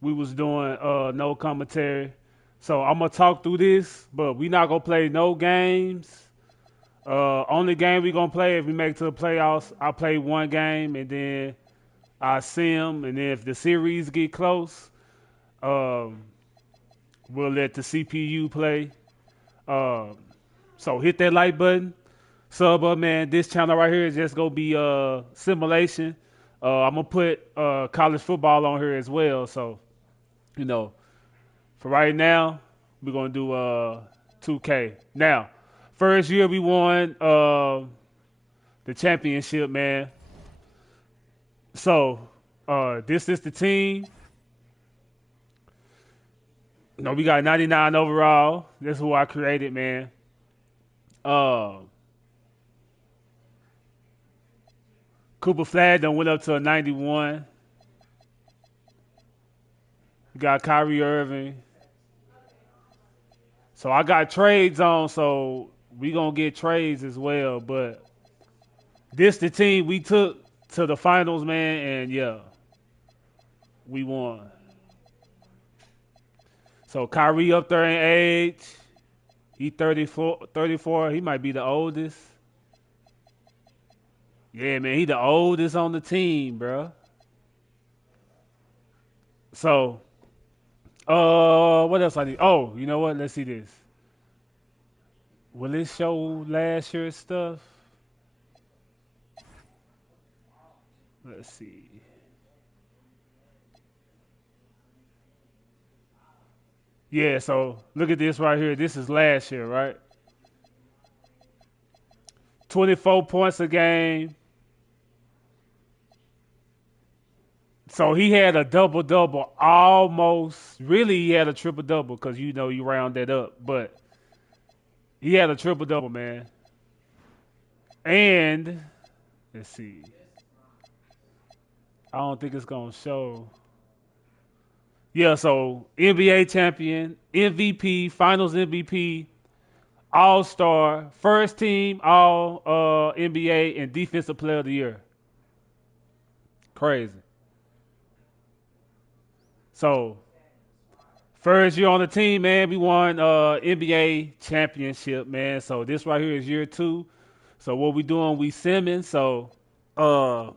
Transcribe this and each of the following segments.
We was doing no commentary. So I'm gonna talk through this, but we not gonna play no games. Only game we gonna play if we make it to the playoffs. I play one game and then I sim, and then if the series get close, um, we'll let the CPU play. Um, so hit that like button, sub up, man. This channel right here is just gonna be simulation. I'm gonna put college football on here as well. So you know, for right now, we're gonna do 2K. Now, first year we won the championship, man. So this is the team. No, we got 99 overall. That's who I created, man. Uh, Cooper Flag done went up to a 91. We got Kyrie Irving. So I got trades on, so we gonna get trades as well. But this the team we took to the finals, man, and yeah, we won. So Kyrie up there in age. He 34, 34. He might be the oldest. Yeah, man, he the oldest on the team, bro. So, what else I need? Oh, you know what? Let's see this. Will it show last year's stuff? Let's see. Yeah, so look at this right here. This is last year, right? 24 points a game. So he had a double double almost. Really, he had a triple double because you know you round that up. But he had a triple double, man. And let's see. I don't think it's gonna show. Yeah, so NBA champion, MVP, Finals MVP, All Star, first team All NBA, and Defensive Player of the Year. Crazy. So first year on the team, man, we won NBA championship, man. So this right here is year two. So what we doing? We simming. So uh,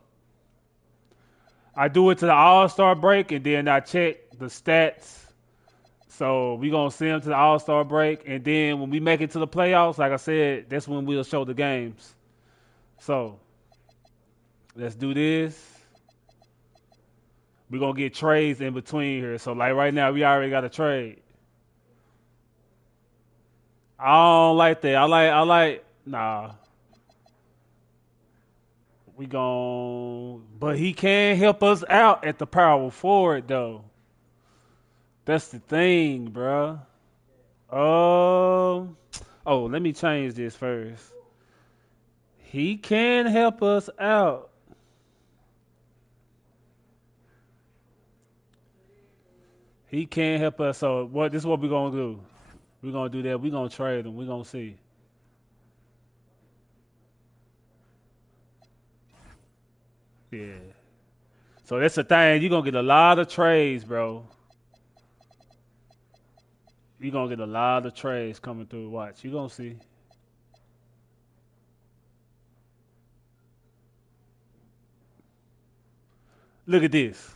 I do it to the All Star break, and then I check the stats. So we gonna send them to the All Star break, and then when we make it to the playoffs, like I said, that's when we'll show the games. So let's do this. We're gonna get trades in between here. So like right now, we already got a trade. I don't like that. I like nah. We gon' but he can help us out at the power forward though. That's the thing, bruh. Um, oh, let me change this first. He can help us out. He can help us. So what? This is what we're gonna do. We're gonna do that. We're gonna trade him. We're gonna see. Yeah. So that's the thing. You're gonna get a lot of trades, bro. You're gonna get a lot of trades coming through. Watch. You're gonna see. Look at this.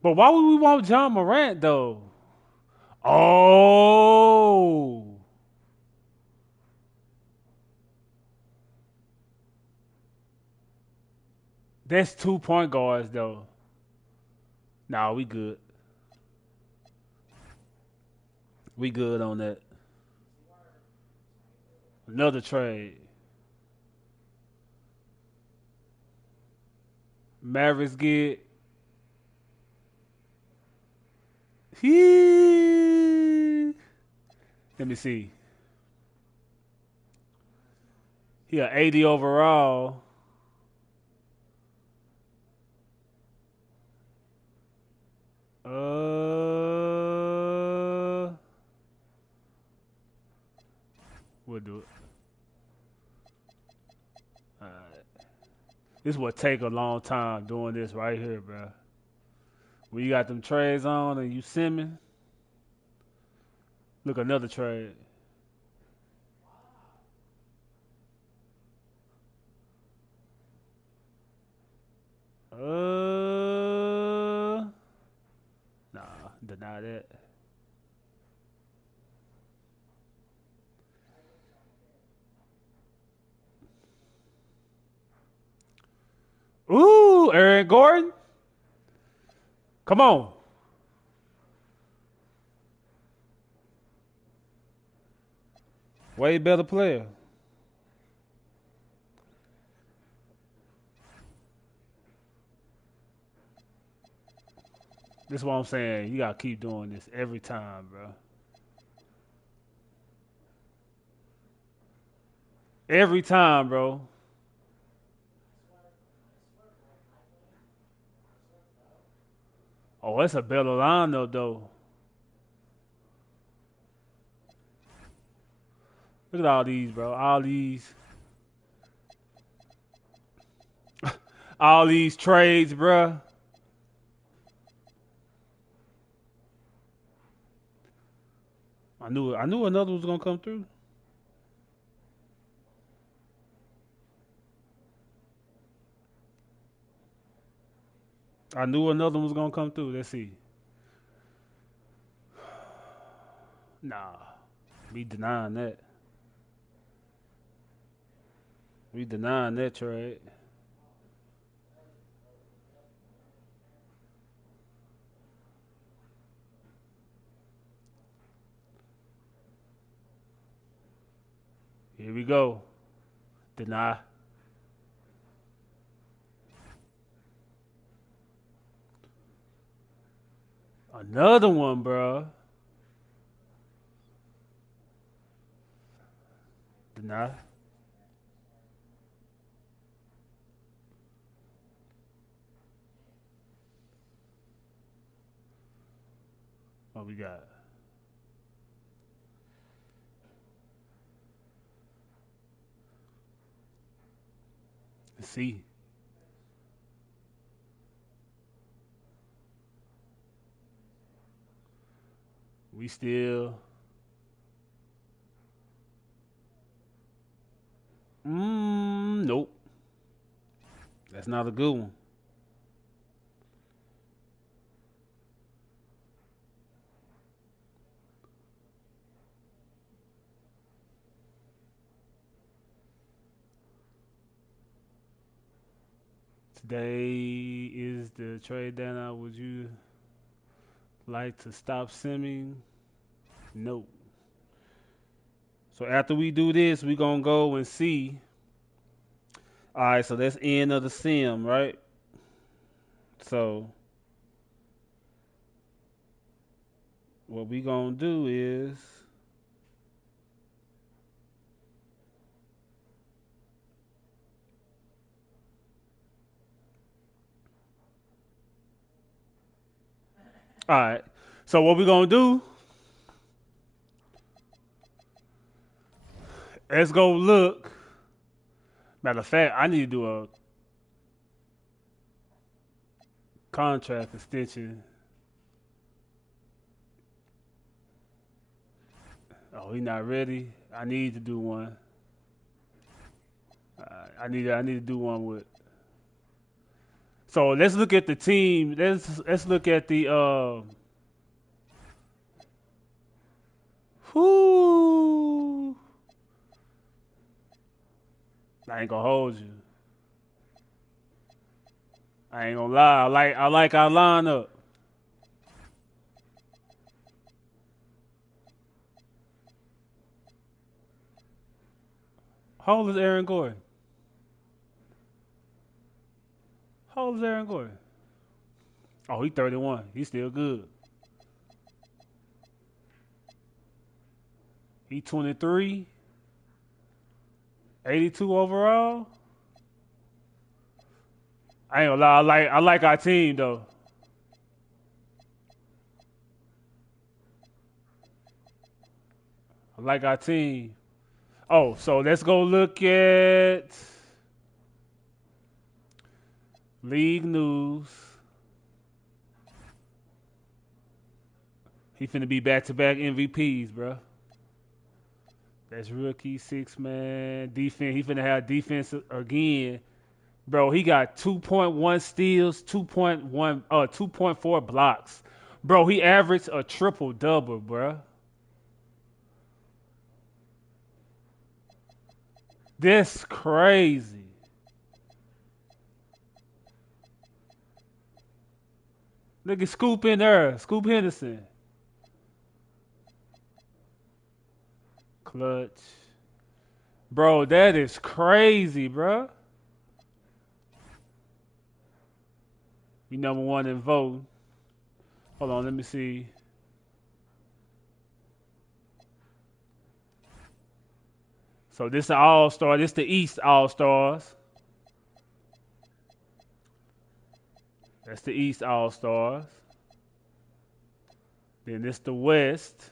But why would we want John Morant though? Oh, that's 2 point guards though. Nah, we good. We good on that. Another trade. Mavericks get. He. Let me see. He a 80 overall. Uh, we'll do it. All right. This would take a long time doing this right here, bro. When you got them trades on and you simming, look another trade. Nah, deny that. Ooh, Aaron Gordon. Come on. Way better player. This is what I'm saying. You gotta keep doing this every time, bro. Every time, bro. Oh, that's a better lineup though. Look at all these, bro. All these trades, bro. I knew another was gonna come through. I knew another one was gonna come through. Let's see. Nah, we denying that. We denying that trade. Here we go. Deny. Another one, bro. Deny. What we got? Let's see. We still. Nope. That's not a good one. Today is the trade deadline. Would you like to stop simming? No. So after we do this, we gonna go and see. All right, so that's end of the sim, right? So what we gonna do is, all right. So what we gonna do? Let's go look. Matter of fact, I need to do a contract extension. Oh, he not ready. I need to do one. I need to do one with. So let's look at the team. Let's look at the. Whoo! I ain't gonna hold you. I ain't gonna lie. I like our lineup. How old is Aaron Gordon? How old is Aaron Gordon? Oh, he's 31. He's still good. He 23. 82 overall. I ain't gonna lie. I like our team though. I like our team. Oh, so let's go look at league news. He finna be back-to-back MVPs, bro. That's rookie, six man defense. He finna have defense again, bro. He got 2.1 steals, 2.4 blocks, bro. He averaged a triple double, bro. That's crazy. Look at Scoop in there, Scoop Henderson, clutch, bro. That is crazy, bro. We number one in vote. Hold on, let me see. So this the All Star. This the East All Stars. That's the East All Stars. Then this the West.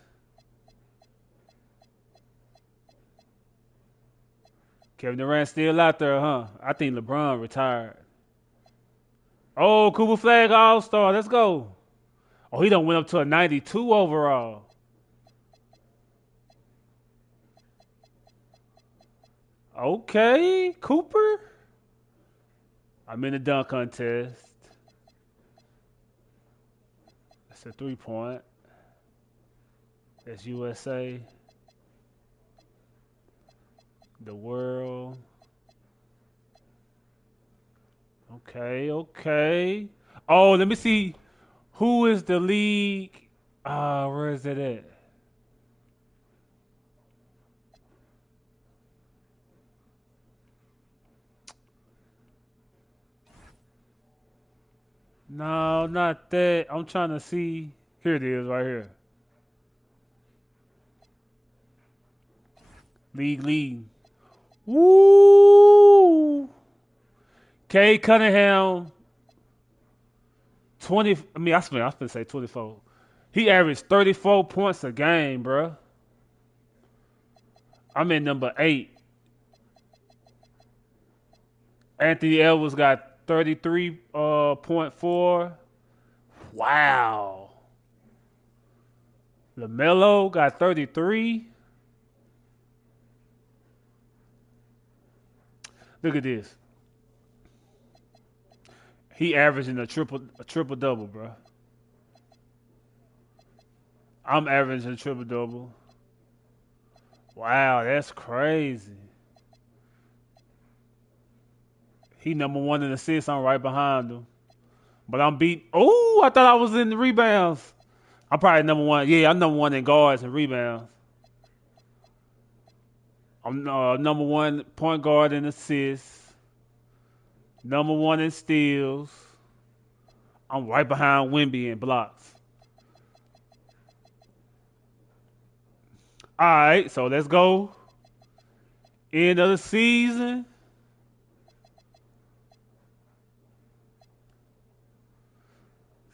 Kevin Durant still out there, huh? I think LeBron retired. Oh, Cooper Flag All Star. Let's go. Oh, he done went up to a 92 overall. Okay, Cooper. I'm in the dunk contest. That's a 3-point. That's USA. The world. Okay, okay. Oh, let me see. Who is the league? Where is it at? No, not that. I'm trying to see. Here it is, right here. League. Woo! K Cunningham, 20. I was gonna say 24. He averaged 34 points a game, bro. I'm in number 8. Anthony Edwards got 33.4. Wow. LaMelo got 33. Look at this. He averaging a triple double, bro. I'm averaging a triple double. Wow, that's crazy. He number one in assists. I'm right behind him. But I'm beat. Oh, I thought I was in the rebounds. I'm probably number one. Yeah, I'm number one in guards and rebounds. I'm number one point guard in assists. Number one in steals. I'm right behind Wimby in blocks. All right, so let's go. End of the season.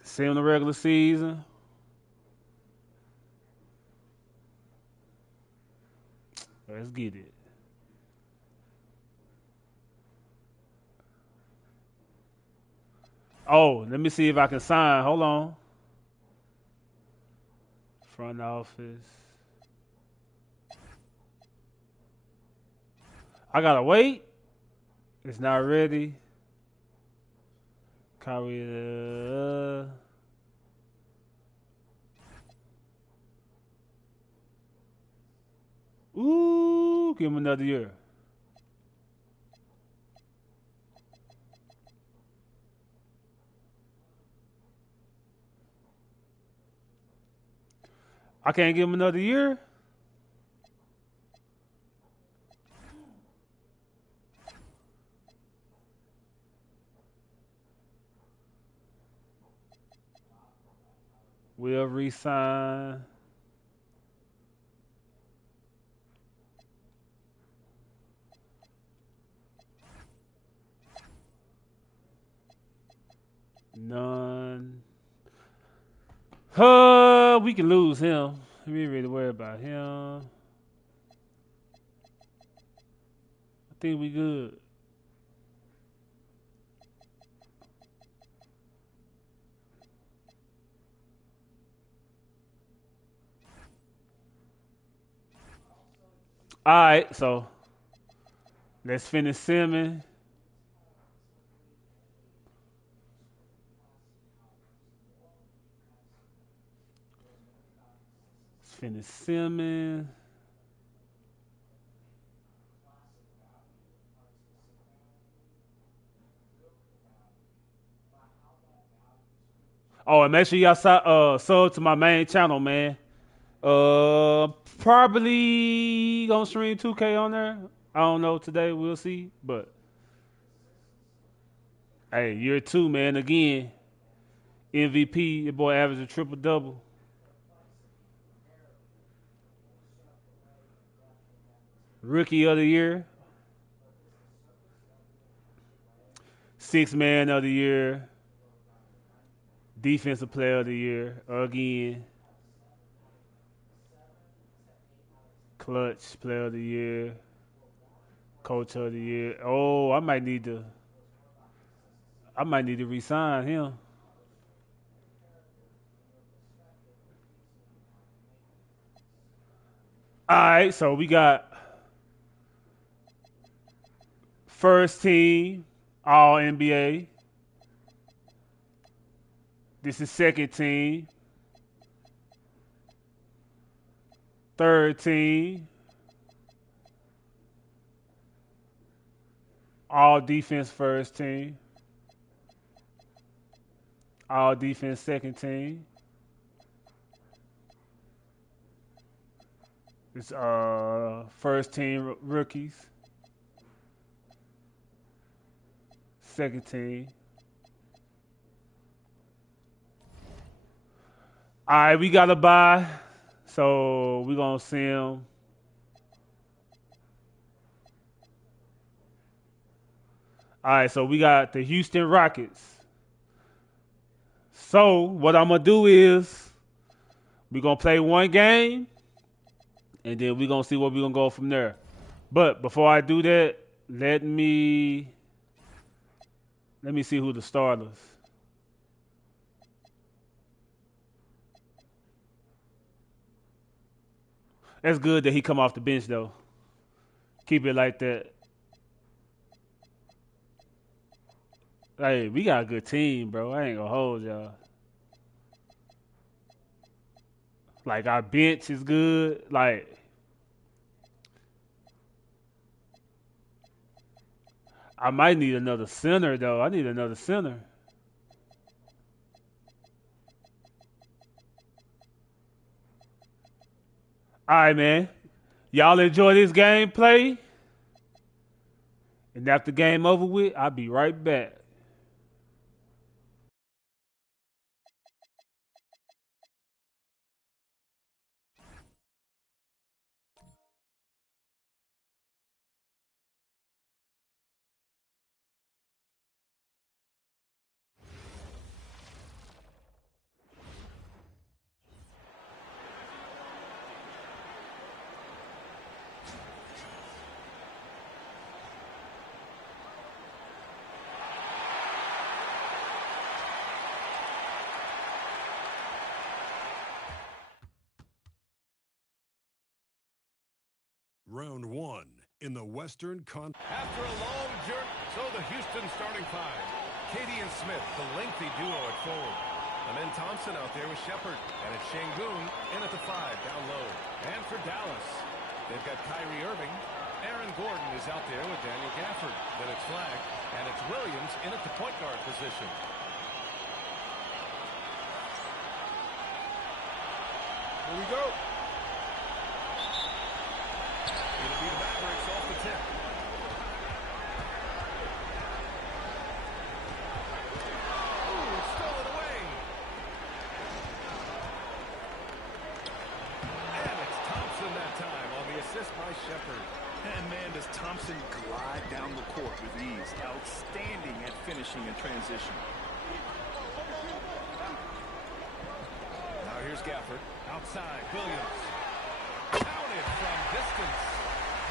Same the regular season. Let's get it. Oh, let me see if I can sign. Hold on. Front office. I gotta wait. It's not ready. Kyrie. Ooh, give him another year. I can't give him another year. We'll resign. None. We can lose him. We ain't really worry about him. I think we good. All right, so let's finish Simmons. Let's finish Simmons. Oh, and make sure y'all sub to my main channel, man. Uh, Probably gonna stream 2K on there. I don't know today. We'll see. But hey, year two, man. Again, MVP. Your boy averaged a triple double. Rookie of the year. Six man of the year. Defensive player of the year. Again. Clutch player of the year. Coach of the year. Oh, I might need to resign him. All right, so we got first team All NBA. This is second team. Third team All defense first team. All defense second team. It's first team rookies. Second team. All right, we got a bye, so we're gonna see him. All right, so we got the Houston Rockets. So what I'm gonna do is we're gonna play one game, and then we're gonna see where we're gonna go from there. But before I do that, let me see who the starters. That's good that he come off the bench though. Keep it like that. Hey, we got a good team, bro. I ain't gonna hold y'all. Like our bench is good. Like I might need another center though. I need another center. All right, man. Y'all enjoy this gameplay, and after game over with, I'll be right back. Round one in the Western Con. After a long journey, so the Houston starting five. Katie and Smith, the lengthy duo at forward. And then Thompson out there with Shepard. And it's Şengün in at the five, down low. And for Dallas, they've got Kyrie Irving. Aaron Gordon is out there with Daniel Gafford. Then it's flagged. And it's Williams in at the point guard position. Here we go. It'll be the Mavericks off the tip. Ooh, it's stolen away. And it's Thompson that time on the assist by Shepard. And man, does Thompson glide down the court with ease. Outstanding at finishing in transition. Now here's Gafford. Outside, Williams. Counted from distance.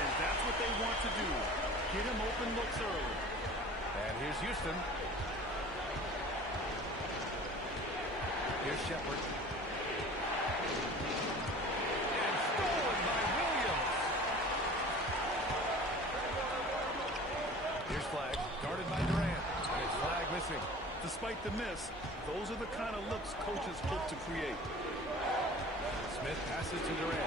And that's what they want to do. Get him open looks early. And here's Houston. Here's Shepard. And stolen by Williams. chasing. Despite the miss, those are the kind of looks coaches hope to create. Smith passes to Durant.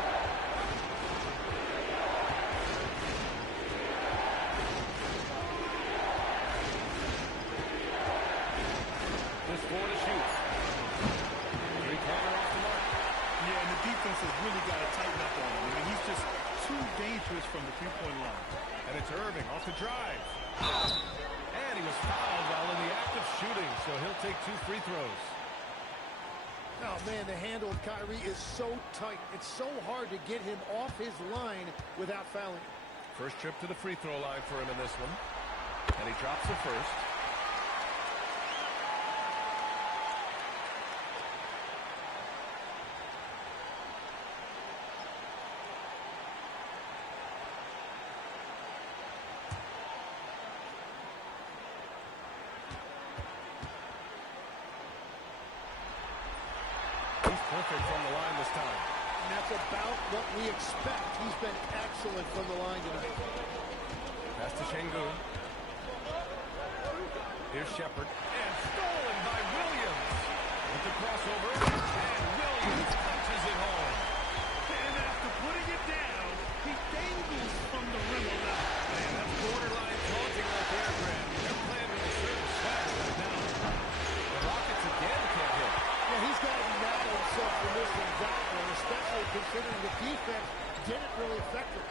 Just 4 to shoot. Three-pointer off the mark. Yeah, and the defense has really got to tighten up on him. I mean, he's just too dangerous from the three-point line. And it's Irving off the drive. And he was fouled while in the act of shooting, so he'll take 2 free throws. Oh, man, the handle of Kyrie is so tight. It's so hard to get him off his line without fouling. First trip to the free throw line for him in this one. And he drops the first. Perfect from the line this time. And that's about what we expect. He's been excellent from the line tonight. Pass to Şengün. Here's Shepard. And stolen by Williams. With the crossover. And Williams punches it home. And after putting it down, he dangles from the rim of that. Man, that's borderline taunting right there, Grant. They're playing with a certain swag right now. The Rockets again can't hit. Well, he's got to be mad at himself for missing that one, especially considering the defense didn't really affect him.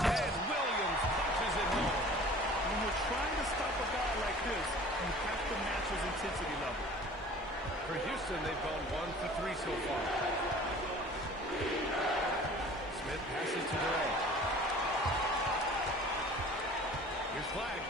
And Williams punches it home. When you're trying to stop a guy like this, you have to match his intensity level. For Houston, they've gone 1 for 3 so far. Smith passes to Durant. Here's Flag.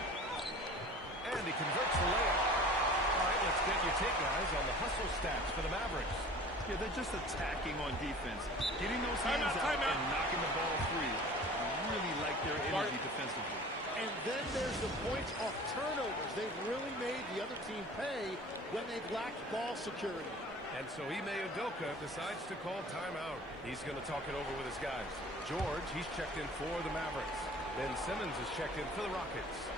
And he converts the layup. All right, let's get your take, guys, on the hustle stats for the Mavericks. Yeah, they're just attacking on defense. Getting those hands out and knocking the ball free. I really like their energy defensively. And then there's the points off turnovers. They've really made the other team pay when they've lacked ball security. And so Ime Udoka decides to call timeout. He's going to talk it over with his guys. George, he's checked in for the Mavericks. Ben Simmons is checked in for the Rockets.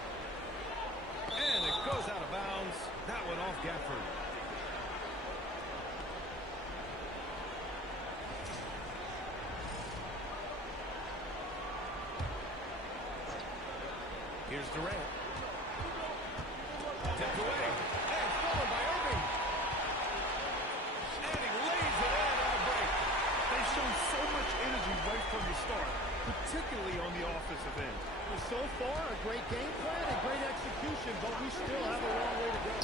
And it goes out of bounds. That one off Gafford. Here's Durant. Tipped away. And stolen by Irving. And he lays it in on the break. They've shown so much energy right from the start, particularly on the offensive end. Well, so far, a great game plan and great execution, but we still have a long way to go.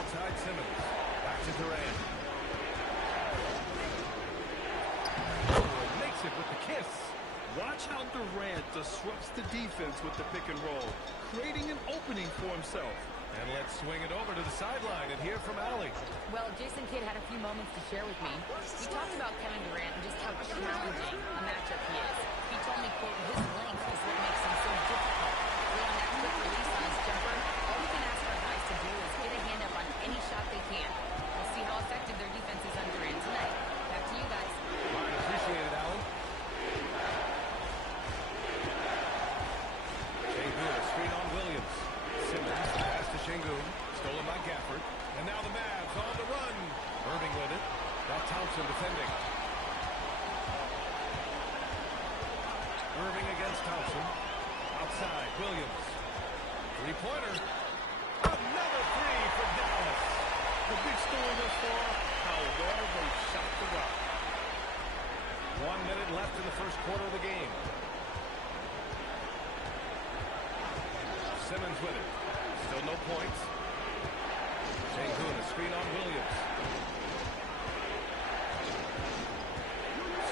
Outside Simmons. Back to Durant. Oh, makes it with the kiss. Watch how Durant disrupts the defense with the pick and roll, creating an opening for himself. And let's swing it over to the sideline and hear from Allie. Well, Jason Kidd had a few moments to share with me. We talked about Kevin Durant and just how challenging a matchup he is. He told me, quote, his length is what makes him so difficult. Beyond that quick release on his jumper, all we can ask our guys to do is get a hand up on any shot they can. We'll see how effective their defense is on Durant tonight. Back to you guys. All right, appreciate it, Allen. Şengün, screen on Williams. Simmons, pass to Şengün, stolen by Gafford. And now the Mavs on the run. Irving with it. Now Thompson defending. Irving against Thompson. Outside, Williams. Three-pointer. Another three for Dallas. The big story thus far, how well they shot the rock. 1 minute left in the first quarter of the game. Simmons with it. Still no points. Şengün, a screen on Williams.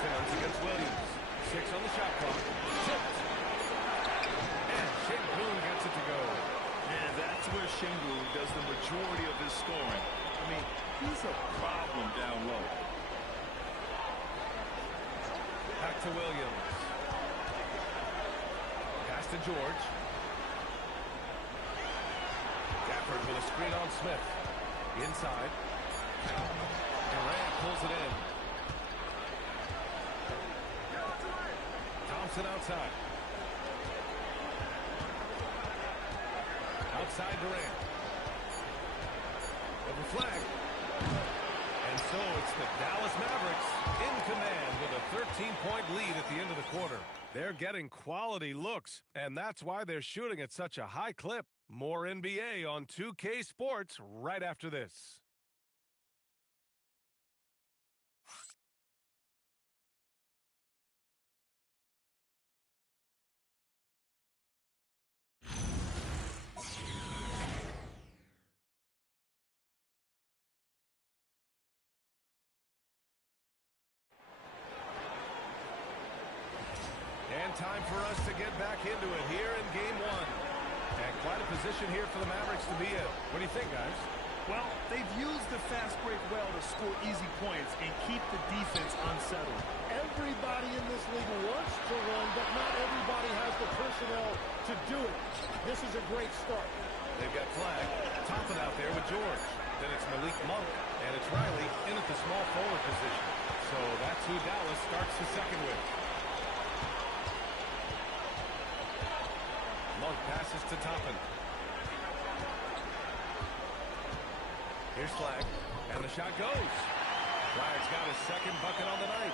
Simmons against Williams. 6 on the shot clock. Tipped. And Şengün gets it to go. And that's where Şengün does the majority of his scoring. I mean, he's a problem down low. Back to Williams. Pass to George. Gafford with a screen on Smith. Inside. Durant pulls it in. Thompson outside. Outside Durant. Over flag. And so it's the Dallas Mavericks in command with a 13-point lead at the end of the quarter. They're getting quality looks, and that's why they're shooting at such a high clip. More NBA on 2K Sports right after this. And time for us to get back into it here in Game 1. And quite a position here for the Mavericks to be in. What do you think, guys? Well, they've used the fast break well to score easy points and keep the defense unsettled. Everybody in this league wants to run, but not everybody has the personnel to do it. This is a great start. They've got Flag topping out there with George. Then it's Malik Monk, and it's Riley in at the small forward position. So that's who Dallas starts the second with. Monk passes to Toppin. Here's Flag, and the shot goes. Flag's got his second bucket on the night.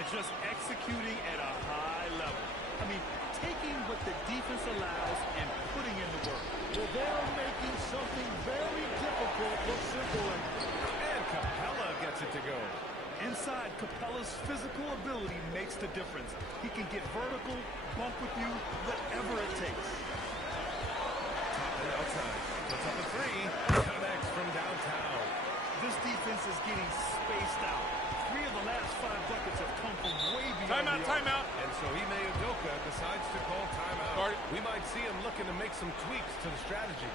It's just executing at a high level. I mean, taking what the defense allows and putting in the work. Well, they're making something very difficult look simple. And Capella gets it to go. Inside, Capella's physical ability makes the difference. He can get vertical, bump with you, whatever it takes. Toppin outside. Puts up a three. Connects from downtown. This defense is getting spaced out. 3 of the last 5 buckets have come from way beyond the arc. Timeout. And so Ime Udoka decides to call timeout. We might see him looking to make some tweaks to the strategy.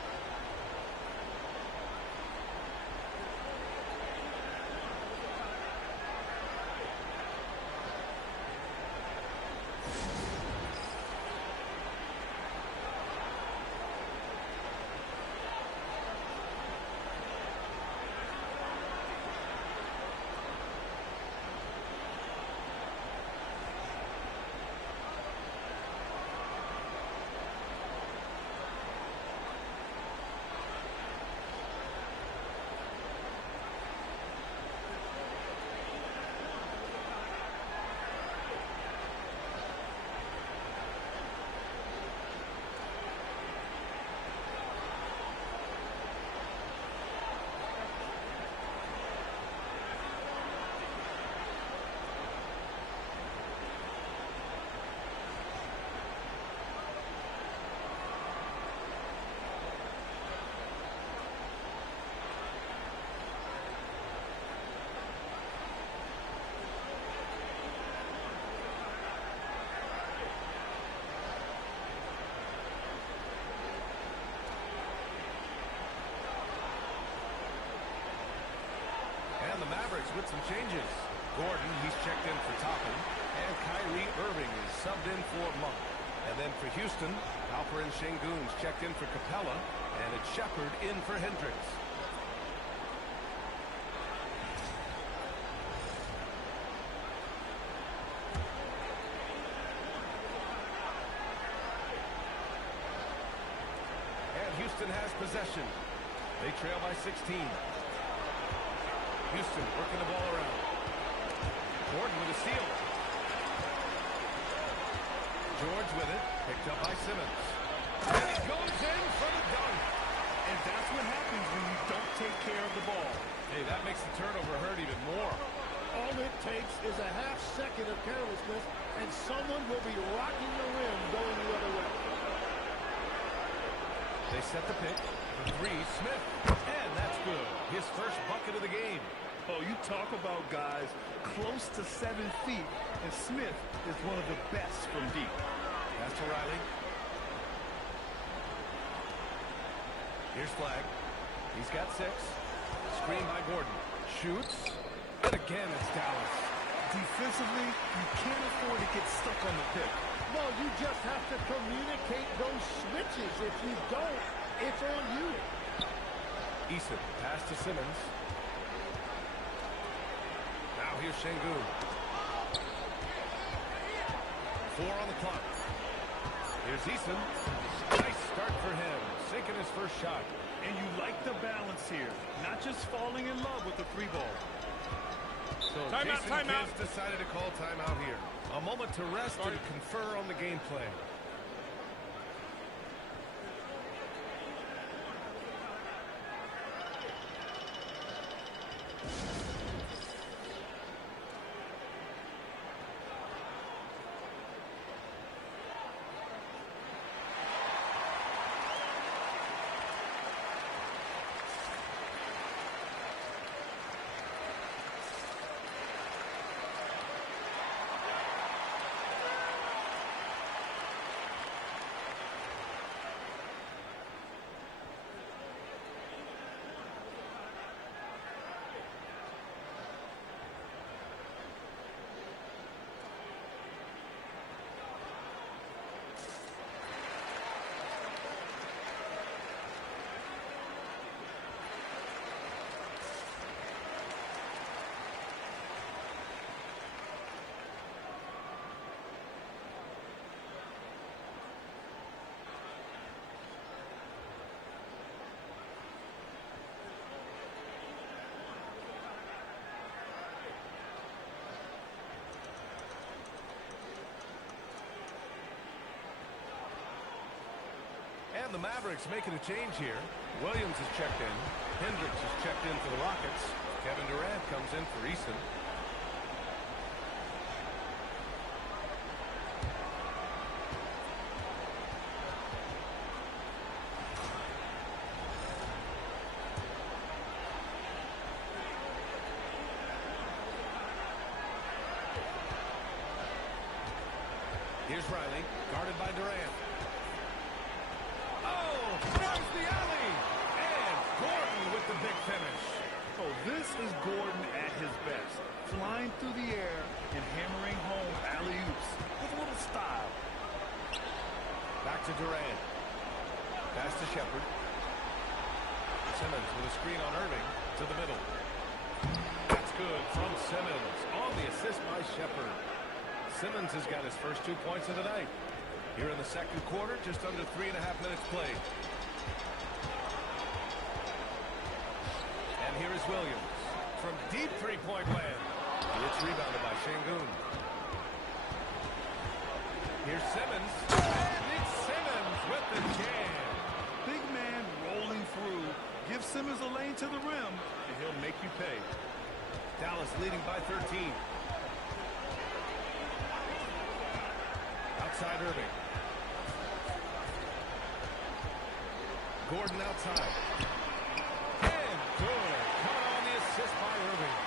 The Mavericks with some changes. Gordon, he's checked in for Toppin, and Kyrie Irving is subbed in for Monk. And then for Houston, Alperen Şengün's checked in for Capella, and it's Shepard in for Hendricks. And Houston has possession. They trail by 16. Houston working the ball around. Gordon with a steal. George with it. Picked up by Simmons. And he goes in for the dunk. And that's what happens when you don't take care of the ball. Hey, that makes the turnover hurt even more. All it takes is a half second of carelessness, and someone will be rocking the rim going the other way. They set the pick. For 3, Smith. And that's good. His first bucket of the game. Oh, you talk about guys close to 7 feet, and Smith is one of the best from deep. Pass to Riley. Here's Flag. He's got 6. Screen by Gordon. Shoots. And again, it's Dallas. Defensively, you can't afford to get stuck on the pick. No, you just have to communicate those switches. If you don't, it's on you. Eason, pass to Simmons. Now here's Şengün. 4 on the clock. Here's Eason. Nice start for him. sinking his first shot. And you like the balance here, not just falling in love with the three ball. So Jason Kidd decided to call timeout here. A moment to rest and confer on the game plan. And the Mavericks making a change here. Williams is checked in. Hendricks is checked in for the Rockets. Kevin Durant comes in for Easton. Here's Riley, guarded by Durant. There's the alley, and Gordon with the big finish. Oh, this is Gordon at his best, flying through the air and hammering home alley-oops with a little style. Back to Durant. Pass to Shepard. Simmons with a screen on Irving to the middle. That's good from Simmons on the assist by Shepard. Simmons has got his first 2 points of the night. Here in the second quarter, just under 3.5 minutes played. And here is Williams from deep three-point land. It's rebounded by Şengün. Here's Simmons. And it's Simmons with the jam. Big man rolling through. Give Simmons a lane to the rim, and he'll make you pay. Dallas leading by 13. Outside Irving. Gordon outside. And good. Coming on the assist by Irving.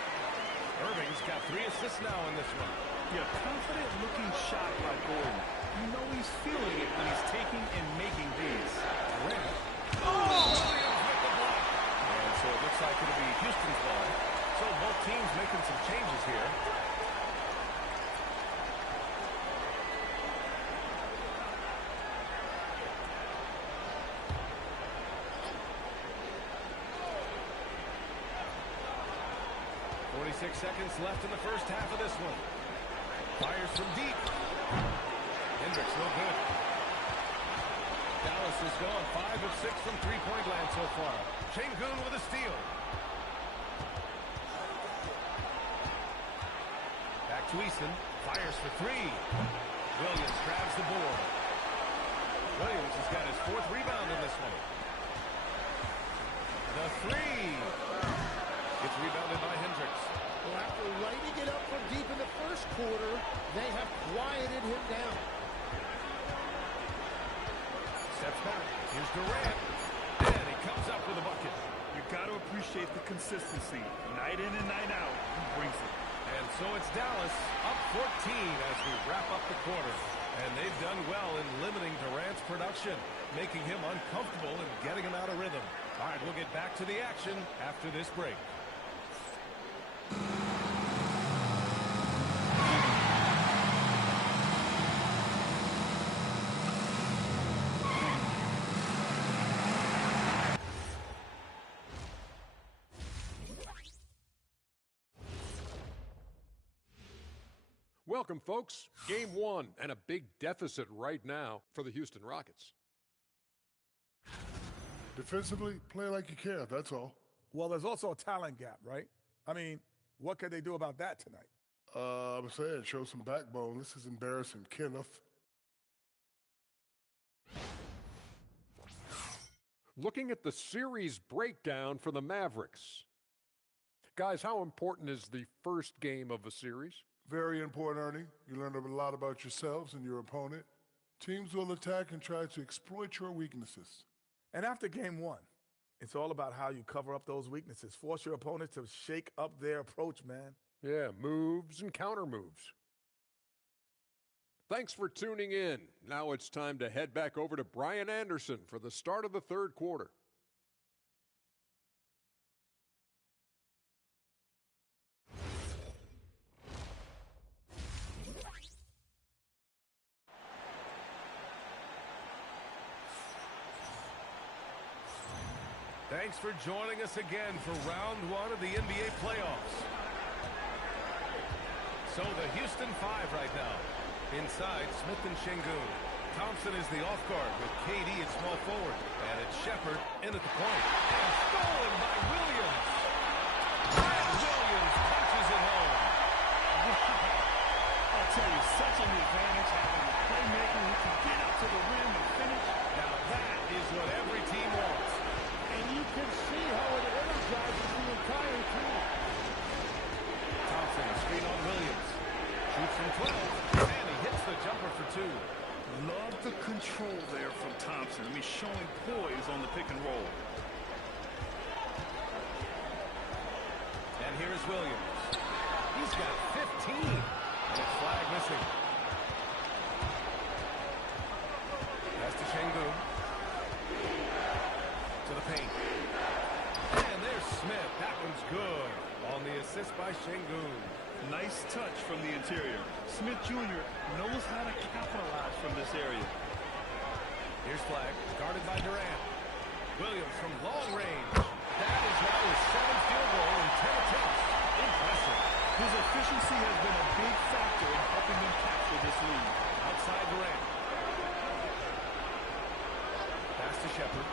Irving's got 3 assists now in this one. Yeah, confident looking shot by Gordon. You know he's feeling it when he's taking and making these. Durant. Oh! Williams with the block. And so it looks like it'll be Houston's ball. So both teams making some changes here. Seconds left in the first half of this one. Fires from deep. Hendricks no good. Dallas has gone 5 of 6 from three-point land so far. Şengün with a steal. Back to Easton. Fires for 3. Williams grabs the board. Williams has got his 4th rebound in this one. The 3. It's rebounded by Hendricks. Well, after lighting it up from deep in the first quarter, they have quieted him down. Steps back. Here's Durant. And he comes up with a bucket. You got to appreciate the consistency. Night in and night out, he brings it. And so it's Dallas up 14 as we wrap up the quarter. And they've done well in limiting Durant's production, making him uncomfortable and getting him out of rhythm. All right, we'll get back to the action after this break. Welcome, folks. Game 1 and a big deficit right now for the Houston Rockets. Defensively, play like you care, that's all. Well, there's also a talent gap, right? I mean, what could they do about that tonight? I'm saying, show some backbone. This is embarrassing, Kenneth. Looking at the series breakdown for the Mavericks. Guys, how important is the first game of a series? Very important, Ernie. You learn a lot about yourselves and your opponent. Teams will attack and try to exploit your weaknesses. And after game one, it's all about how you cover up those weaknesses. Force your opponent to shake up their approach, man. Yeah, moves and counter moves. Thanks for tuning in. Now it's time to head back over to Brian Anderson for the start of the third quarter. Thanks for joining us again for round one of the NBA playoffs. So the Houston 5 right now. Inside, Smith and Şengün. Thompson is the off guard with KD at small forward. And it's Shepherd in at the point. And stolen by Williams. And Williams punches it home. I'll tell you, such an advantage having a playmaker who can get up to the rim and finish. Now that is what every team wants. And you can see how it energizes the entire team. Thompson, screen on Williams. Shoots from 12, and he hits the jumper for two. Love the control there from Thompson. I mean, showing poise on the pick and roll. And here is Williams. He's got 15. And it's flag missing. Pass to Şengün. To the paint. And there's Smith. That one's good. On the assist by Şengün. Nice touch from the interior. Smith Jr. knows how to capitalize from this area. Here's flag. Guarded by Durant. Williams from long range. That is now his 7th field goal in 10 attempts. Impressive. His efficiency has been a big factor in helping them capture this lead. Outside Durant. Pass to Shepherd.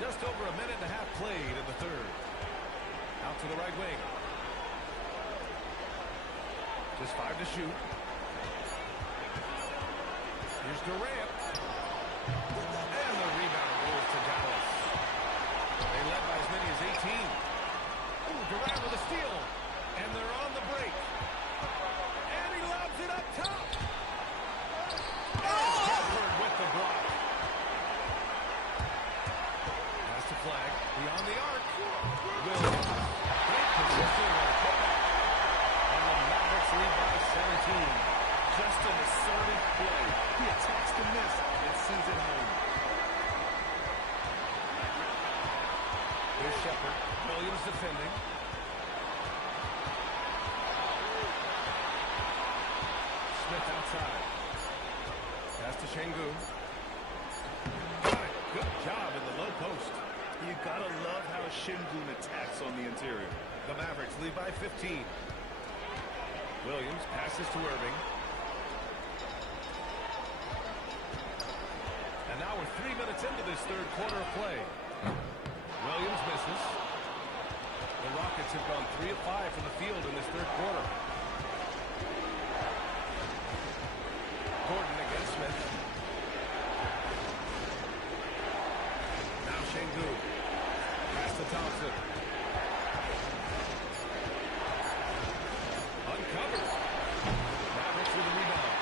Just over a minute and a half played in the third. Out to the right wing. Just 5 to shoot. Here's Durant. And the rebound goes to Dallas. They led by as many as 18. Ooh, Durant with a steal. And they're on the break. And he lobs it up top. And Shepherd with the block. Pass to flag. Beyond the arc. Williams. Great position on the putback. And the Mavericks lead by 17. Just an assertive play. He attacks the miss and sends it home. Here's Shepherd. Williams defending. Smith outside. Pass to Şengün. Got it. Good job in the low post. You gotta love how Şengün attacks on the interior. The Mavericks lead by 15. Williams passes to Irving. And now we're 3 minutes into this third quarter of play. Williams misses. The Rockets have gone 3 of 5 from the field in this third quarter. Gordon against Smith. Now Şengün. Pass to Thompson. Uncovered. Mavericks with a rebound.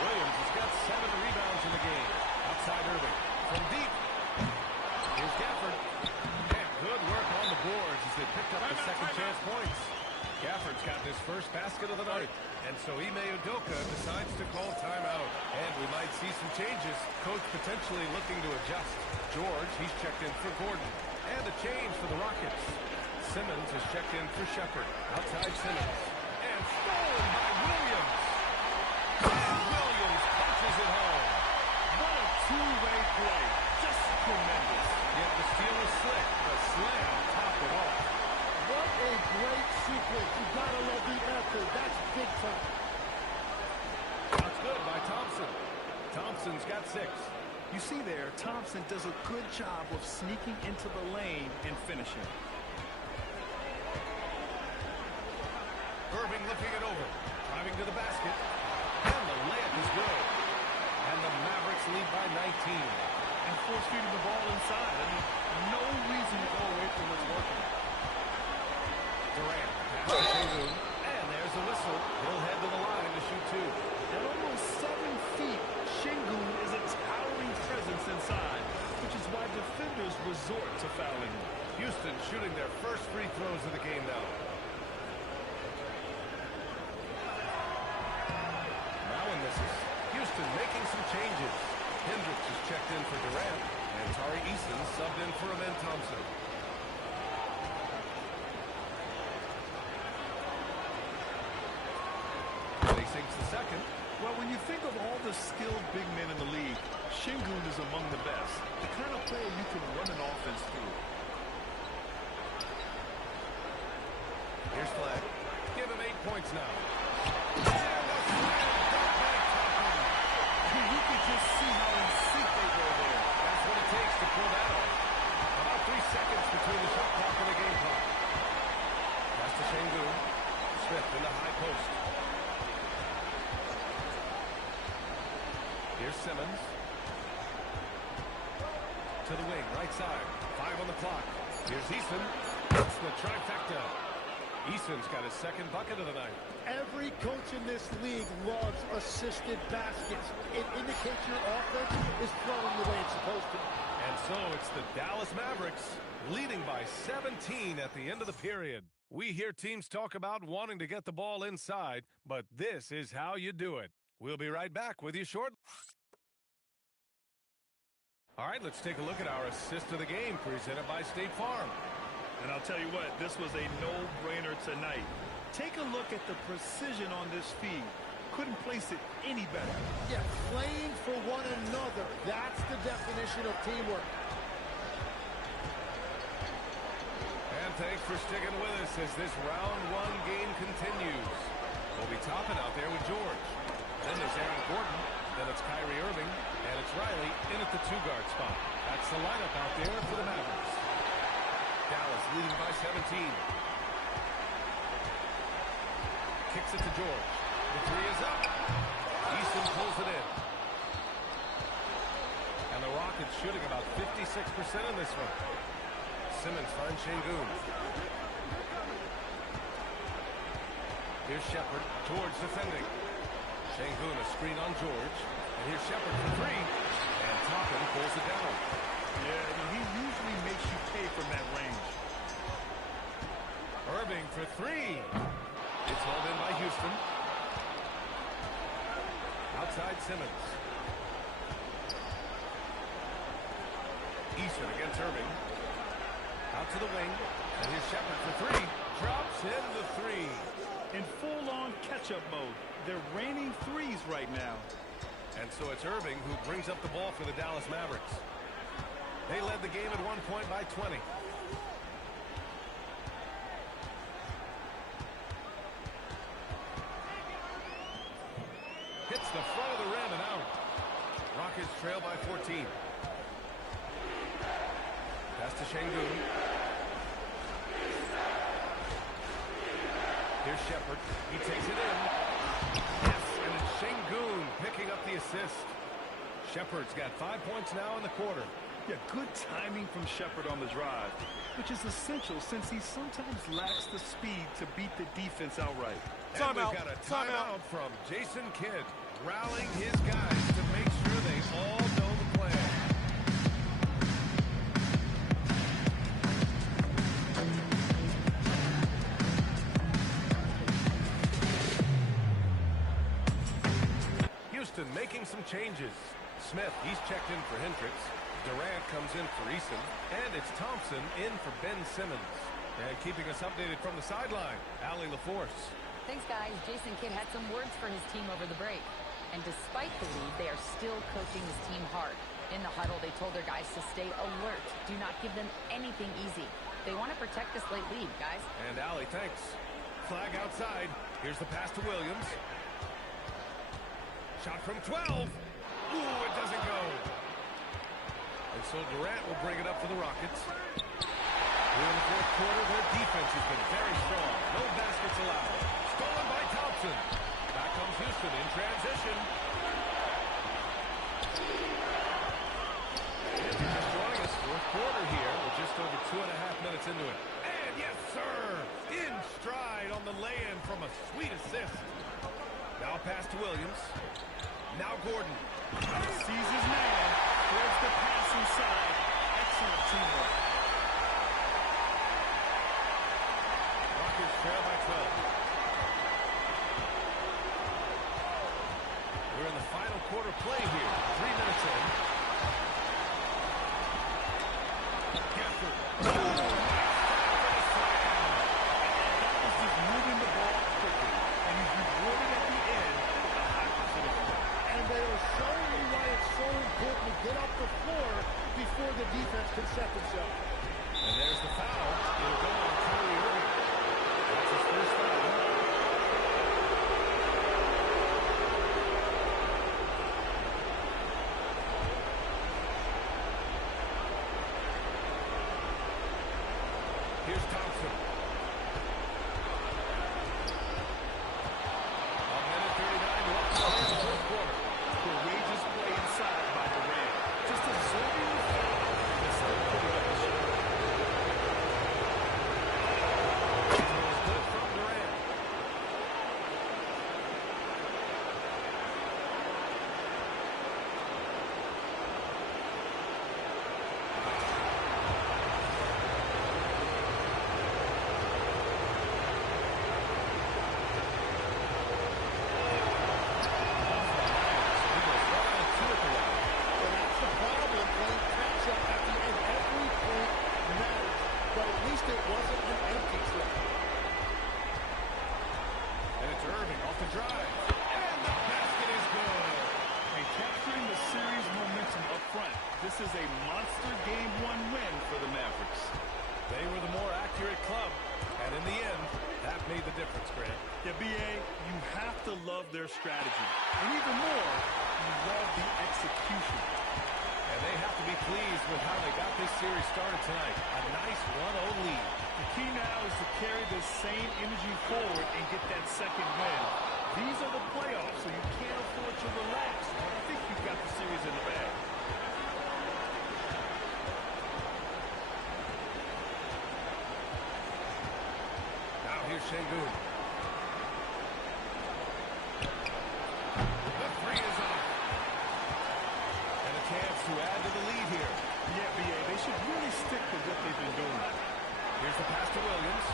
Williams has got 7 rebounds in the game. Outside Irving. From deep. Here's Gafford. And good work on the boards as they picked up the second chance points. Gafford's got his first basket of the night. And so Ime Udoka decides to call timeout. And we might see some changes. Coach potentially looking to adjust. George, he's checked in for Gordon. And a change for the Rockets. Simmons has checked in for Shepherd. Outside Simmons. And stolen by Williams. And Williams punches it home. What a two-way play. Just tremendous. Yet the steal was slick. The slam topped it off. What a great sequence. You gotta love the effort. That's big time. That's good by Thompson. Thompson's got 6. You see there, Thompson does a good job of sneaking into the lane and finishing. Irving lifting it over. Driving to the basket. And the layup is good. And the Mavericks lead by 19. And force feeding the ball inside. I mean, no reason to go away from what's working. Durant pass to Sengun. And there's a whistle. He'll head to the line to shoot 2. At almost 7 feet, Sengun is a towering presence inside, which is why defenders resort to fouling him. Houston shooting their first free throws of the game now. Now and misses. Houston making some changes. Hendricks is checked in for Durant, and Tari Eason subbed in for Amen Thompson. He sinks the second. Well, when you think of all the skilled big men in the league, Sengun is among the best. The kind of player you can run an offense through. Here's Flag. Give him 8 points now. You can just see how in sync they go there. That's what it takes to pull that off. About 3 seconds between the shot clock and the game clock. Pass to Sengun. Smith in the high post. Here's Simmons. To the wing, right side. 5 on the clock. Here's Eason. That's the trifecta. Eason's got his second bucket of the night. Every coach in this league loves assisted baskets. It indicates your offense is flowing the way it's supposed to. And so it's the Dallas Mavericks leading by 17 at the end of the period. We hear teams talk about wanting to get the ball inside, but this is how you do it. We'll be right back with you shortly. All right, let's take a look at our assist of the game presented by State Farm. And I'll tell you what, this was a no-brainer tonight. Take a look at the precision on this feed. Couldn't place it any better. Yeah, playing for one another. That's the definition of teamwork. And thanks for sticking with us as this round 1 game continues. We'll be topping out there with George. Then there's Aaron Gordon. Then it's Kyrie Irving. And it's Riley in at the 2-guard spot. That's the lineup out there for the Mavericks. Dallas leading by 17. Kicks it to George. The 3 is up. Easton pulls it in. And the Rockets shooting about 56% in this one. Simmons finds Sengun. Here's Shepard towards defending. Sengun a screen on George. And here's Shepard for 3. And Toppin pulls it down. Yeah, he usually makes you pay from that range. Irving for 3. It's hauled in by Houston. Outside Simmons. Easton against Irving. Out to the wing. And here's Shepard for 3. Drops in the 3. In full-on catch-up mode. They're raining threes right now. And so it's Irving who brings up the ball for the Dallas Mavericks. They led the game at one point by 20. Hits the front of the rim and out. Rockets trail by 14. Pass to Sengun. Here's Shepard. He takes it in. Yes, and it's Sengun picking up the assist. Shepard's got 5 points now in the quarter. Yeah, good timing from Shepard on the drive, which is essential since he sometimes lacks the speed to beat the defense outright. And we've got a timeout from Jason Kidd, rallying his guys to make sure they all know the plan. Houston making some changes. Smith, he's checked in for Hendricks. Durant comes in for Eason. And it's Thompson in for Ben Simmons. And keeping us updated from the sideline, Allie LaForce. Thanks, guys. Jason Kidd had some words for his team over the break. And despite the lead, they are still coaching his team hard. In the huddle, they told their guys to stay alert. Do not give them anything easy. They want to protect this late lead, guys. And Allie, thanks. Flag outside. Here's the pass to Williams. Shot from 12. Ooh, it doesn't go. And so Durant will bring it up for the Rockets. Here in the fourth quarter, their defense has been very strong. No baskets allowed. Stolen by Thompson. Back comes Houston in transition. If you're just joining us, fourth quarter here. We're just over 2.5 minutes into it. And yes, sir, in stride on the lay-in from a sweet assist. Now pass to Williams. Now Gordon. Sees his man. Threads the pass inside. Excellent teamwork. Rockets trail by 12. We're in the final quarter play here. 3 minutes in. Gafford. That was just moving the ball quickly. And he's rewarded at the end with a high percentage. And they are showing you why it's so important to get off the floor before the defense can set themselves. And there's the foul. It'll go on Kyrie Irving. That's his first foul. Here's Thompson. A minute 39 left to play in the fourth quarter. Courageous play inside by Durant. Just absorbing the foul and still putting up the shot. Good from Durant. And that's the problem, playing catch-up at the end. Every point matters. But at least it wasn't an empty threat. And it's Irving off the drive. And the basket is good. And capturing the series momentum up front. This is a monster Game 1 win for the Mavericks. They were the more accurate club. And in the end, that made the difference, Grant. Yeah, B.A., you have to love their strategy. And even more, you love the execution. And they have to be pleased with how they got this series started tonight. A nice 1-0 lead. The key now is to carry this same energy forward and get that second win. These are the playoffs, so you can't afford to relax. I think you've got the series in the bag. Now here's Şengün. The three is off. And a chance to add to the lead here. Yeah, B.A., they should really stick to what they've been doing. Here's the pass to Williams.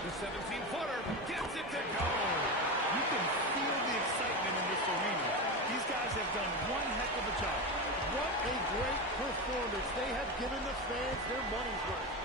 The 17-footer gets it to go. You can feel the excitement in this arena. These guys have done one heck of a job. What a great performance. They have given the fans their money's worth.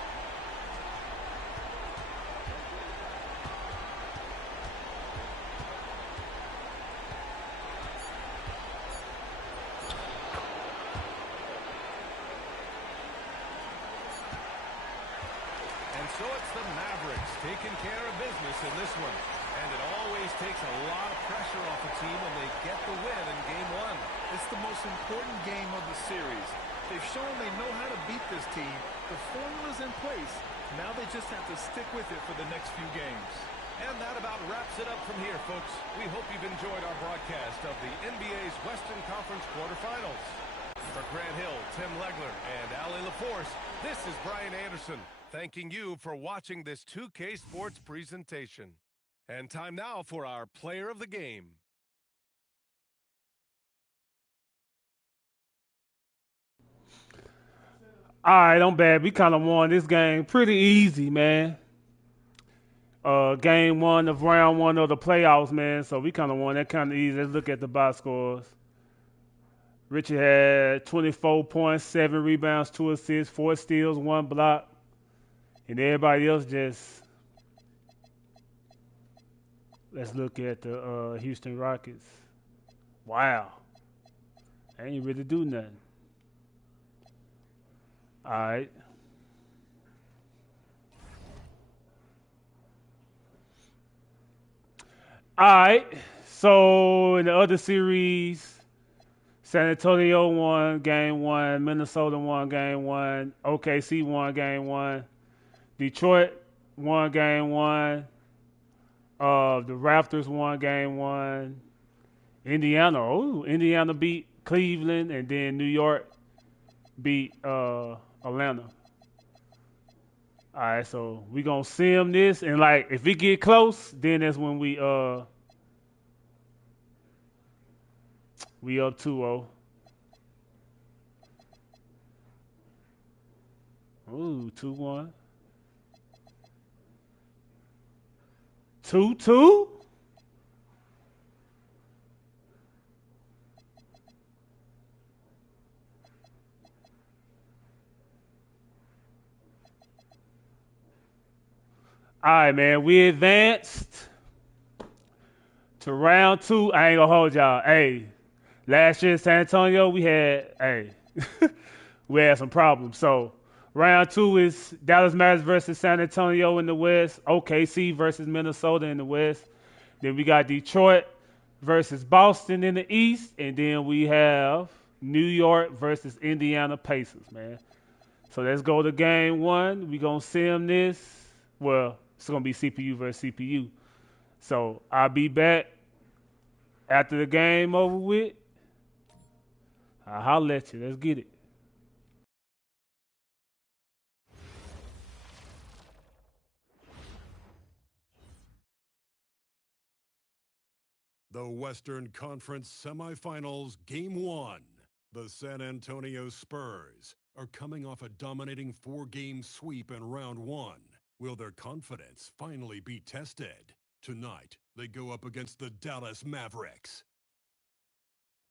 And so it's the Mavericks taking care of business in this one. And it always takes a lot of pressure off a team when they get the win in Game 1. It's the most important game of the series. They've shown they know how to beat this team. The formula's in place. Now they just have to stick with it for the next few games. And that about wraps it up from here, folks. We hope you've enjoyed our broadcast of the NBA's Western Conference quarterfinals. For Grant Hill, Tim Legler, and Allie LaForce, this is Brian Anderson, thanking you for watching this 2K Sports presentation. And time now for our player of the game. All right, I'm bad. We kind of won this game pretty easy, man. Game 1 of round 1 of the playoffs, man. So we kind of won that kind of easy. Let's look at the box scores. Richard had 24 points, 7 rebounds, 2 assists, 4 steals, 1 block. And everybody else just... Let's look at the Houston Rockets. Wow. I ain't really do nothing. All right. All right. So in the other series, San Antonio won game one, Minnesota won game one, OKC won game one, Detroit won game one, the Raptors won game one, Indiana beat Cleveland, and then New York beat Atlanta. All right, so we gonna sim this, and like if it get close, then that's when we up 2-0. Ooh, 2-1. 2-2. All right, man. We advanced to round 2. I ain't gonna hold y'all. Hey, last year in San Antonio, we had we had some problems. So round 2 is Dallas Mavericks versus San Antonio in the West, OKC versus Minnesota in the West. Then we got Detroit versus Boston in the East, and then we have New York versus Indiana Pacers, man. So let's go to game 1. We gonna sim this. Well, it's gonna be CPU versus CPU. So I'll be back after the game over with. I'll holler at you. Let's get it. The Western Conference Semifinals, Game 1. The San Antonio Spurs are coming off a dominating 4-game sweep in round 1. Will their confidence finally be tested? Tonight, they go up against the Dallas Mavericks.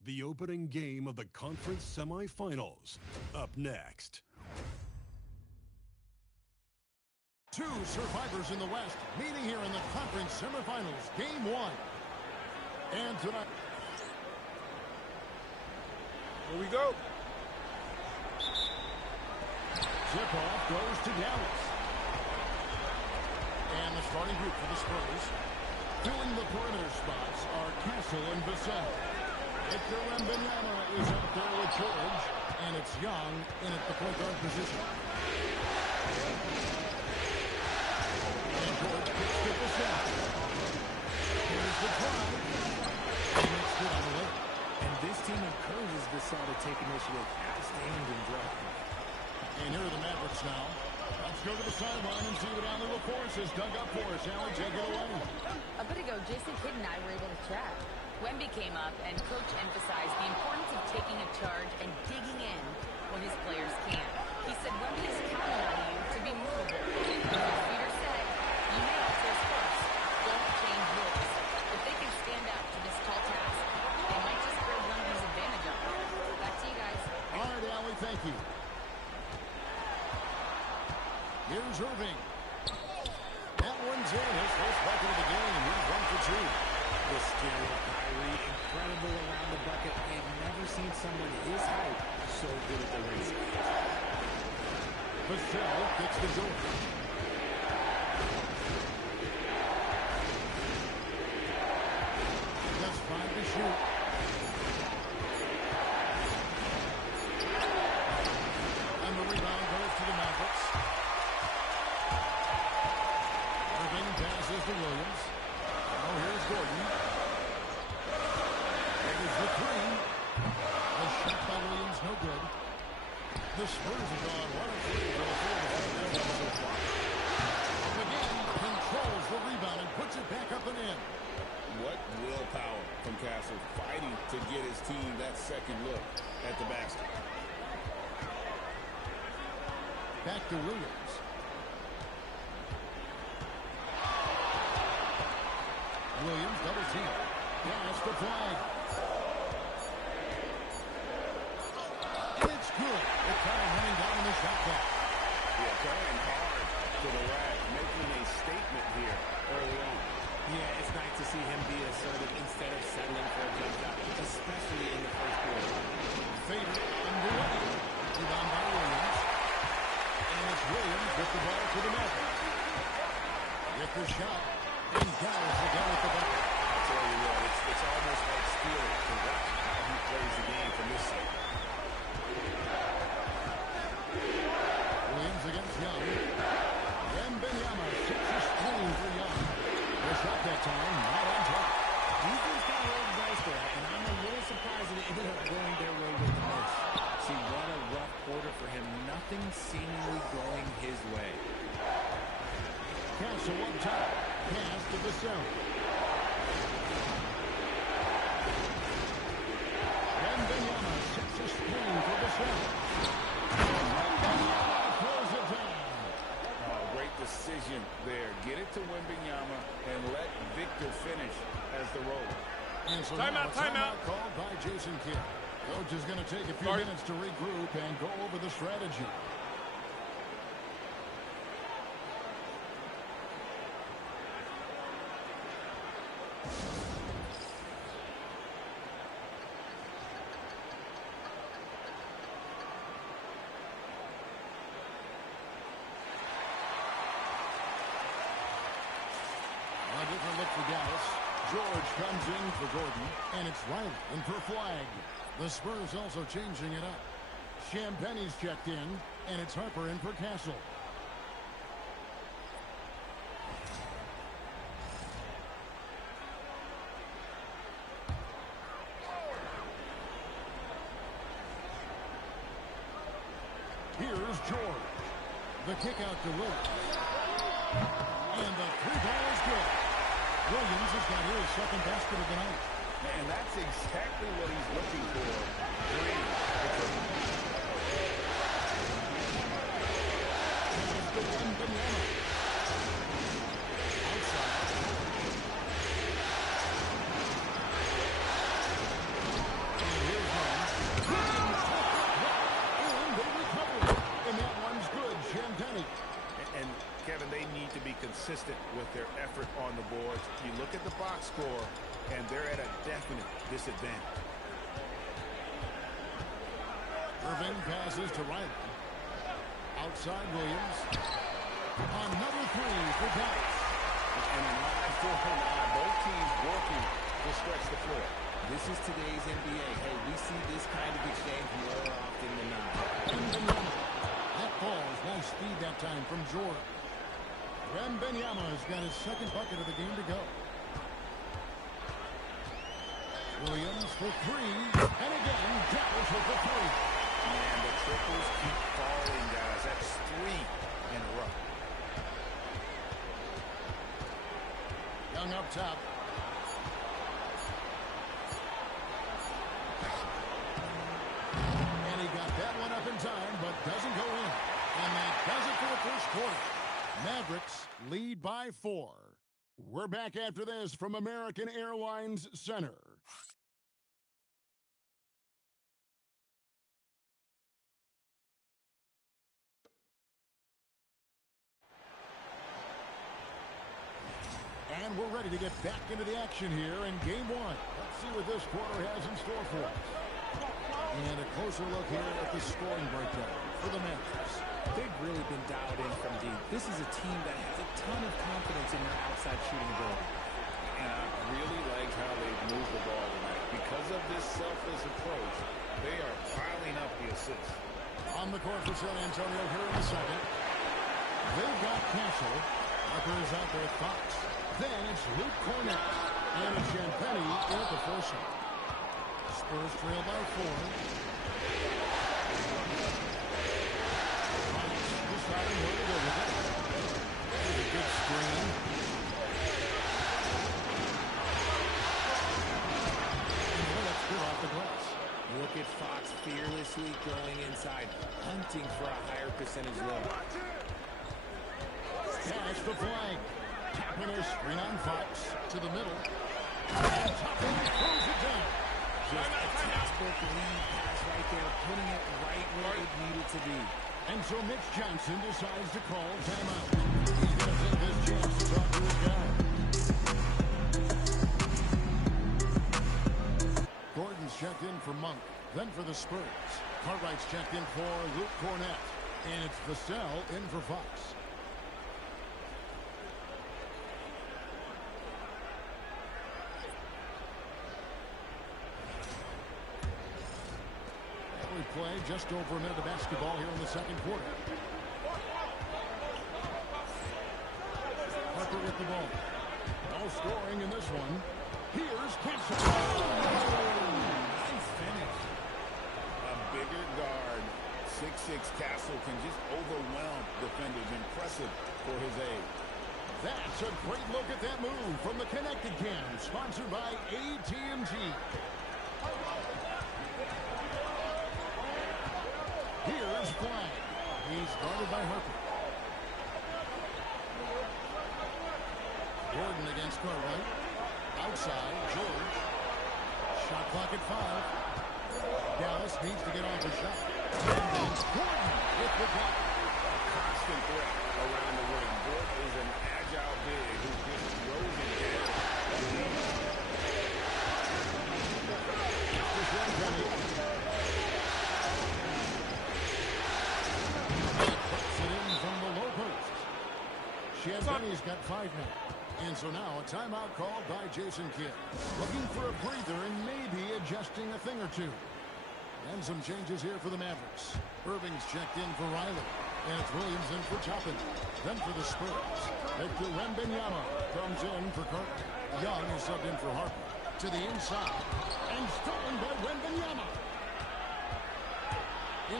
The opening game of the conference semifinals, up next. Two survivors in the West meeting here in the conference semifinals, Game 1. And tonight, Here we go. tip-off goes to Dallas. And the starting group for the Spurs, filling the perimeter spots, are Castle and Vassell. Victor Wembanyama is out there with George, and it's Young in at the point guard position. And George kicks to Vassell. Here's the drive. And it's good on the way. And this team encourages Vassell to take initiative. Outstanding drive. And here are the Mavericks now. Let's go to the sideline and see what Allie LaForce has dug up for us. Allie, take it away. A bit ago, Jason Kidd and I were able to chat. Wemby came up, and Coach emphasized the importance of taking a charge and digging in when his players can. He said Wemby is counting on you to be movable. As Peter said, you may alter his course. Don't change yours. If they can stand up to this tall task, they might just spread Wemby's advantage up. Back to you guys. All right, Allie, thank you. Here's Irving. That one's in. His first bucket of the game. He's 1 for 2. The skill of Kyrie, incredible around the bucket. I've never seen someone his height so good at the race. Vassell gets the door. Just 5 to shoot. And the rebound goes to the Mavericks. Irving passes to Williams. Now here's Gordon. There's the three. A shot by Williams, no good. The Spurs have gone 1 of 3 for the 4 so far. Again, controls the rebound and puts it back up and in. What willpower from Castle, fighting to get his team that second look at the basket. Back to Williams. Williams double team. Pass the flag. And it's good. The time running down in the shot clock. Yeah, trying hard to the rack, making a statement here early on. Yeah, it's nice to see him be assertive instead of settling for a jump shot, especially in the first quarter. Fader on the way. Rebound by Williams. And it's Williams with the ball to the net. With the shot. And Dallas will go with the bucket. I'll tell you what, it's almost like stealing to watch how he plays the game from this side. Williams against Young. Wembanyama sets a screen for Young. The shot that time, not on top. Defense got a little dice there, and I'm a little surprised that it ended up going their way with the miss. See, what a rough quarter for him. Nothing seemingly going his way. Castle up top. Pass to the center. Wembanyama sets a screen for the center. Wembanyama throws it down. Oh, great decision there. Get it to Wembanyama and let Victor finish as the roller. And so timeout called by Jason Kidd. Coach is going to take a few minutes to regroup and go over the strategy. A different look for Dallas. George comes in for Gordon, and it's Riley in for Flag. The Spurs also changing it up. Champagne's checked in, and it's Harper in for Castle. Here's George. The kick out to Lewis. And the three ball is good. Williams has got his second basket of the night. And that's exactly what he's looking for. The Wembanyama. Outside. And here's one. And they recover. And that one's good. Champagny. And Kevin, they need to be consistent with their effort on the boards. You look at the box score, and they're at a definite disadvantage. Irving passes to Riley. Outside Williams. Another three for Dallas. And an eye for an eye. Both teams working to stretch the floor. This is today's NBA. Hey, we see this kind of exchange more often than not. That ball is nice speed that time from George. Wembanyama has got his second bucket of the game to go. Williams for three. And again, Dallas with the three. And the triples keep falling, guys. That's 3 in a row. Young up top. And he got that one up in time, but doesn't go in. And that does it for the first quarter. Mavericks lead by 4. We're back after this from American Airlines Center. And we're ready to get back into the action here in Game 1. Let's see what this quarter has in store for us. And a closer look here at the scoring breakdown for the Mavericks. They've really been dialed in from deep. This is a team that has a ton of confidence in their outside shooting ability. And I really like how they've moved the ball tonight. Because of this selfless approach, they are piling up the assists. On the court for San Antonio here in the second. They've got Castle. Harper is out there, Fox. Then it's Luke Cornett. And it's Champagny in at the foresight. Spurs trail by 4. Deciding where to go with it. There's a good screen. And Willis good off the glass. Look at Fox fearlessly going inside, hunting for a higher percentage look. Pass the flag. Tapping his screen on Fox to the middle. And Toppin throws it down. Just a textbook lead pass right there, putting it right where it needed to be. And so Mitch Johnson decides to call timeout. He's going to take this chance to talk to his guy. the Spurs. Cartwright's checked in for Luke Cornett. And it's Vassell in for Fox. We play just over a minute of basketball here in the second quarter. Harper with the ball. No scoring in this one. Here's Castle. Nice finish. A bigger guard, 6'6" Castle, can just overwhelm defenders. Impressive for his age. That's a great look at that move from the Connected Cam, sponsored by AT&T. Here's Flag. He's guarded by Harper. Gordon against Cartwright. Outside, George. Shot clock at 5. Dallas needs to get off a shot. And Gordon with the block. Constant threat around the rim. Gordon is an agile big who just throws it down. Puts it in from the low post. Champagne's got 5 now. And so now a timeout called by Jason Kidd. Looking for a breather and maybe adjusting a thing or two. And some changes here for the Mavericks. Irving's checked in for Riley. And it's Williams in for Toppin. Then for the Spurs, Victor Wembanyama comes in for Carter. Young is subbed in for Harper. To the inside. And stolen by Wembanyama.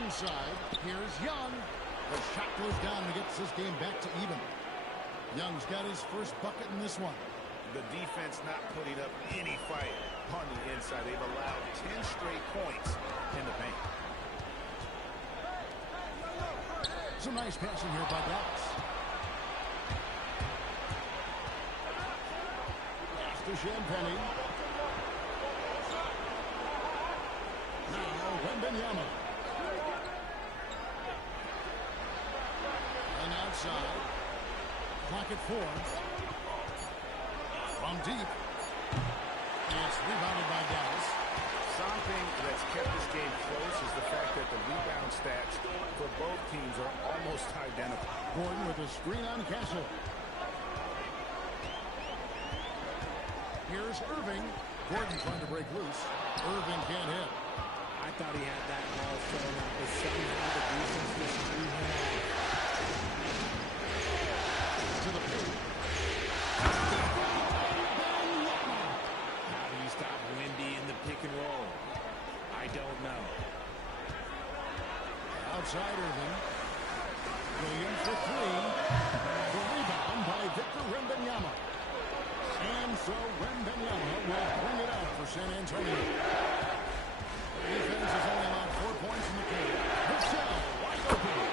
Inside, here's Young. The shot goes down and gets this game back to even. Young's got his first bucket in this one. The defense not putting up any fight on the inside. They've allowed 10 straight points in the paint. Some nice passing here by Dallas. Pass to Champagne. Now Wembanyama. And outside. Clock at 4. From deep. It's rebounded by Dallas. Something that's kept this game close is the fact that the rebound stats for both teams are almost identical. Gordon with a screen on Castle. Here's Irving. Gordon trying to break loose. Irving can't hit. I thought he had that ball thrown out, but somehow the defense just threw him off. To the paint. How do you stop Wendy in the pick and roll? I don't know. Outside Irving. Williams for 3. The rebound by Victor Wembanyama. And so Wembanyama will bring it out for San Antonio. The defense has only allowed 4 points in the game. Vassell wide open.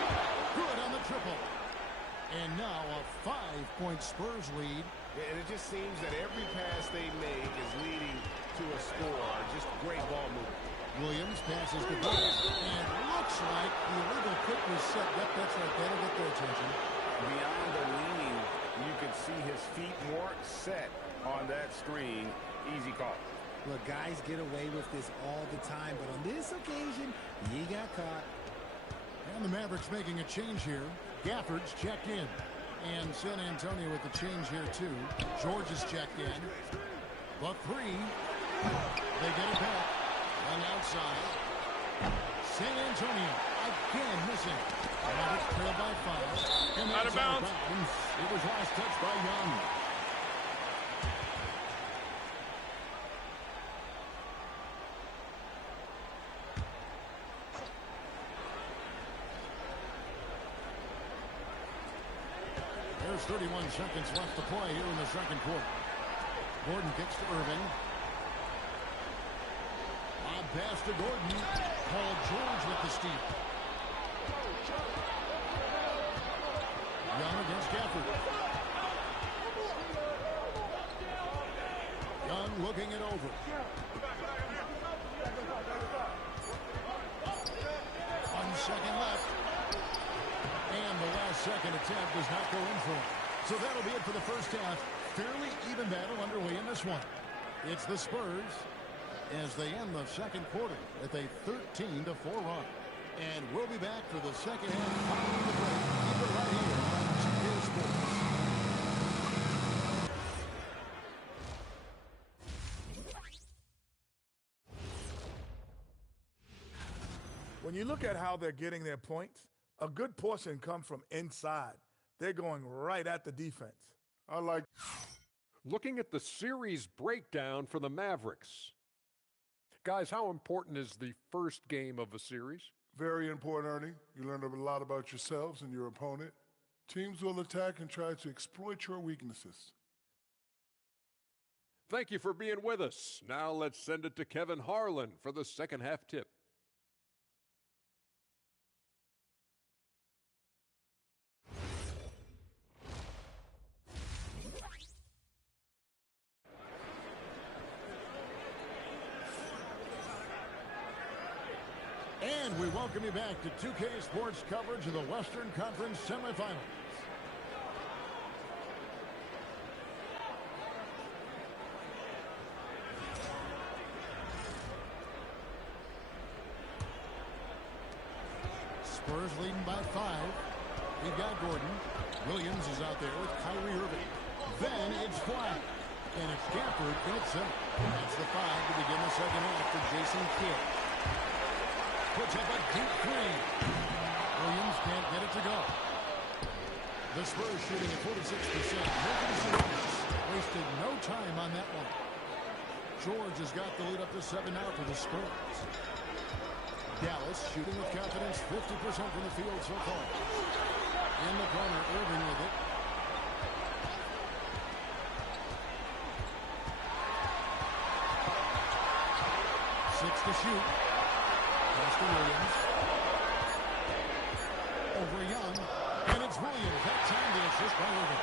Good on the triple. And now a 5-point Spurs lead. And it just seems that every pass they make is leading to a score. Just great ball movement. Williams passes to Burks. And looks like the illegal kick was set. Yep, that's right. That'll get their attention. Beyond the leaning, you can see his feet more set on that screen. Easy call. Look, guys get away with this all the time, but on this occasion, he got caught. And the Mavericks making a change here. Gafford's checked in. And San Antonio with the change here, too. George is checked in. The 3. They get it back. And outside. San Antonio again missing. Mavericks trailed by 5. And Out of bounds. It was last touched by Young. There's 31 seconds left to play here in the second quarter. Gordon kicks to Irving. Lob pass to Gordon. Paul George with the steal. Young against Gafford. Young looking it over. 1 second left. And the last second attempt does not go in for him. So that'll be it for the first half. Fairly even battle underway in this one. It's the Spurs as they end the second quarter with a 13-4 run. And we'll be back for the second half following the break. Keep it right here on 2K Sports. When you look at how they're getting their points, a good portion comes from inside. They're going right at the defense. I like looking at the series breakdown for the Mavericks. Guys, how important is the first game of a series? very important, Ernie. You learn a lot about yourselves and your opponent. Teams will attack and try to exploit your weaknesses. Thank you for being with us. Now let's send it to Kevin Harlan for the second half tip. And we welcome you back to 2K Sports coverage of the Western Conference semifinals. Spurs leading by 5. We've got Gordon. Williams is out there with Kyrie Irving. Then it's flat. And it's Gafford in at center. That's the 5 to begin the second half for Jason Kidd. Puts up a deep three. Williams can't get it to go. The Spurs shooting at 46%. Wasted no time on that one. George has got the lead up to 7 now for the Spurs. Dallas shooting with confidence, 50% from the field so far. In the corner, Irving with it. Six to shoot. Pass to Williams. Over Young. And it's Williams. That time the assist by Irving.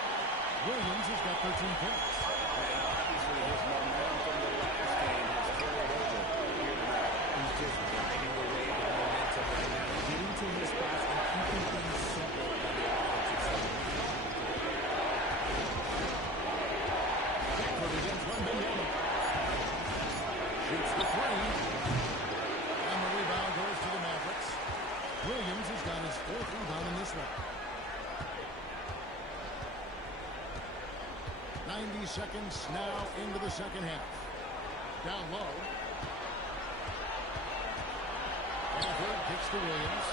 Williams has got 13 points. And obviously his momentum from the last game has carried over here tonight. He's just riding the wave of momentum right now. Getting to his spots and keeping things simple on the offensive side. Gafford against Wembanyama. Shoots the three. And the rebound goes to the Mavericks. Williams has got his 4th rebound in this one. 90 seconds now into the second half. Down low. Gafford kicks to Williams.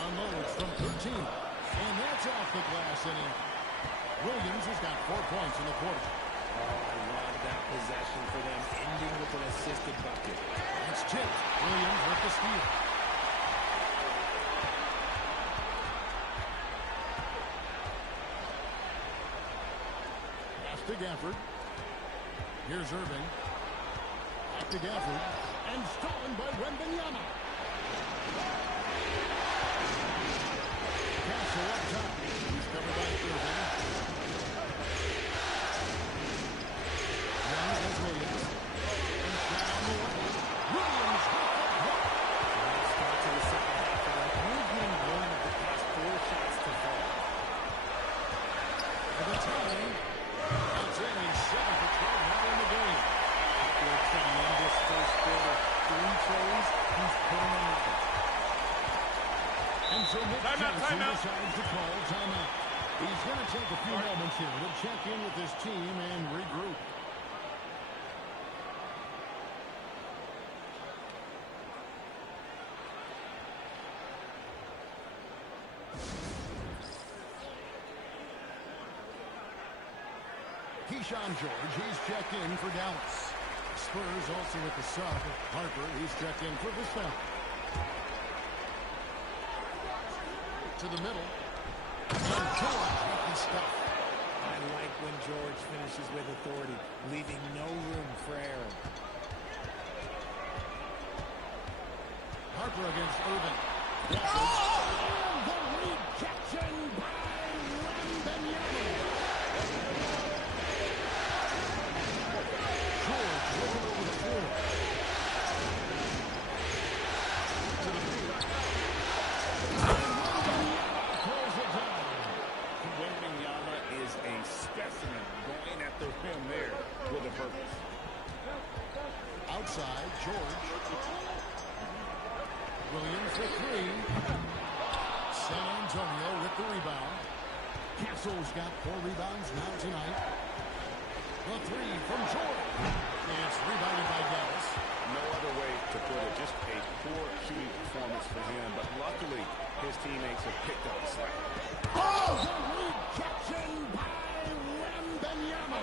Unloads from 13. And that's off the glass and in. Williams has got 4 points in the quarter. Oh, I love that possession for them, ending with an assisted bucket. It's tipped. Williams with the steal. Pass to Gafford. Here's Irving. Back to Gafford. And stolen by Wembanyama. Castle up top. He's covered by Irving. Young has Williams. And down the way. Williams with the block. Nice start to the second half for them. Only getting one of the past 4 shots to fall. For the tie. It's in. He's 7 for 12 now in the game. After a tremendous first quarter, 3 trays, he's putting another. And so Nick Johnson decides to call timeout. He's going to take a few moments here to check in with his team and regroup. Keyshawn George, he's checked in for Dallas. Spurs also with the sub. Harper, he's checked in for Vista. To the middle. And George with the stuff. I like when George finishes with authority, leaving no room for error. Harper against Irving. And the rejection by Wembanyama. George looking over the floor. To the field. And Wembanyama throws it down. Wembanyama is a specimen going at the rim there with a purpose. side. George. Williams for three. San Antonio with the rebound. Castle's got 4 rebounds now tonight. The three from George. It's rebounded by Dallas. No other way to put it. Just a poor shooting performance for him. But luckily, his teammates have picked up the slack. Oh! The rejection by Wembanyama.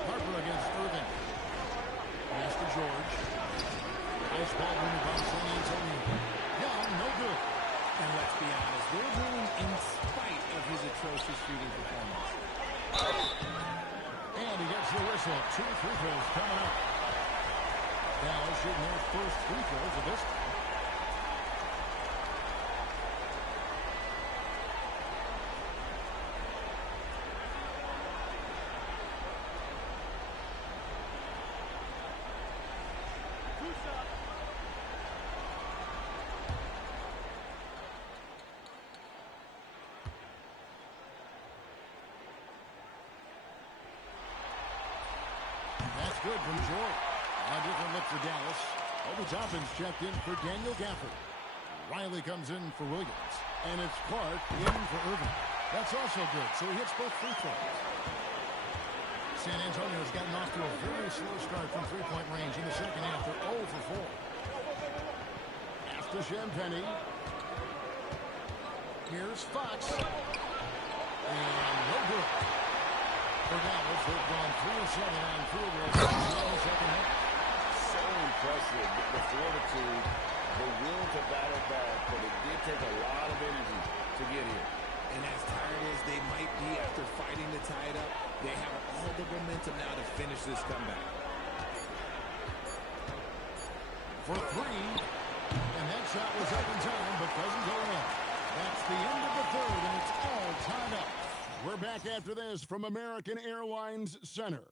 Harper against Irving. Pass to George. Nice ball movement by San Antonio. Young, no good. And let's be honest, they're winning in spite of his atrocious shooting performance. And he gets the whistle. 2 free throws coming up. Dallas shooting their first free throws of this. That's good from George. A different look for Dallas. Obi Toppin's checked in for Daniel Gafford. Riley comes in for Williams. And it's Clark in for Irving. That's also good, so he hits both free throws. San Antonio's gotten off to a very slow start from three-point range in the second half. They're 0 for 4. After Champagny. Here's Fox. And no good. For Dallas, they've gone 3 of 7 on field goals in the second half. So impressive. The fortitude, the will to battle back, but it did take a lot of energy to get here. And as tired as they might be after fighting to tie it up, they have all the momentum now to finish this comeback. For 3, and that shot was up in time, but doesn't go in. That's the end of the third, and it's all tied up. We're back after this from American Airlines Center.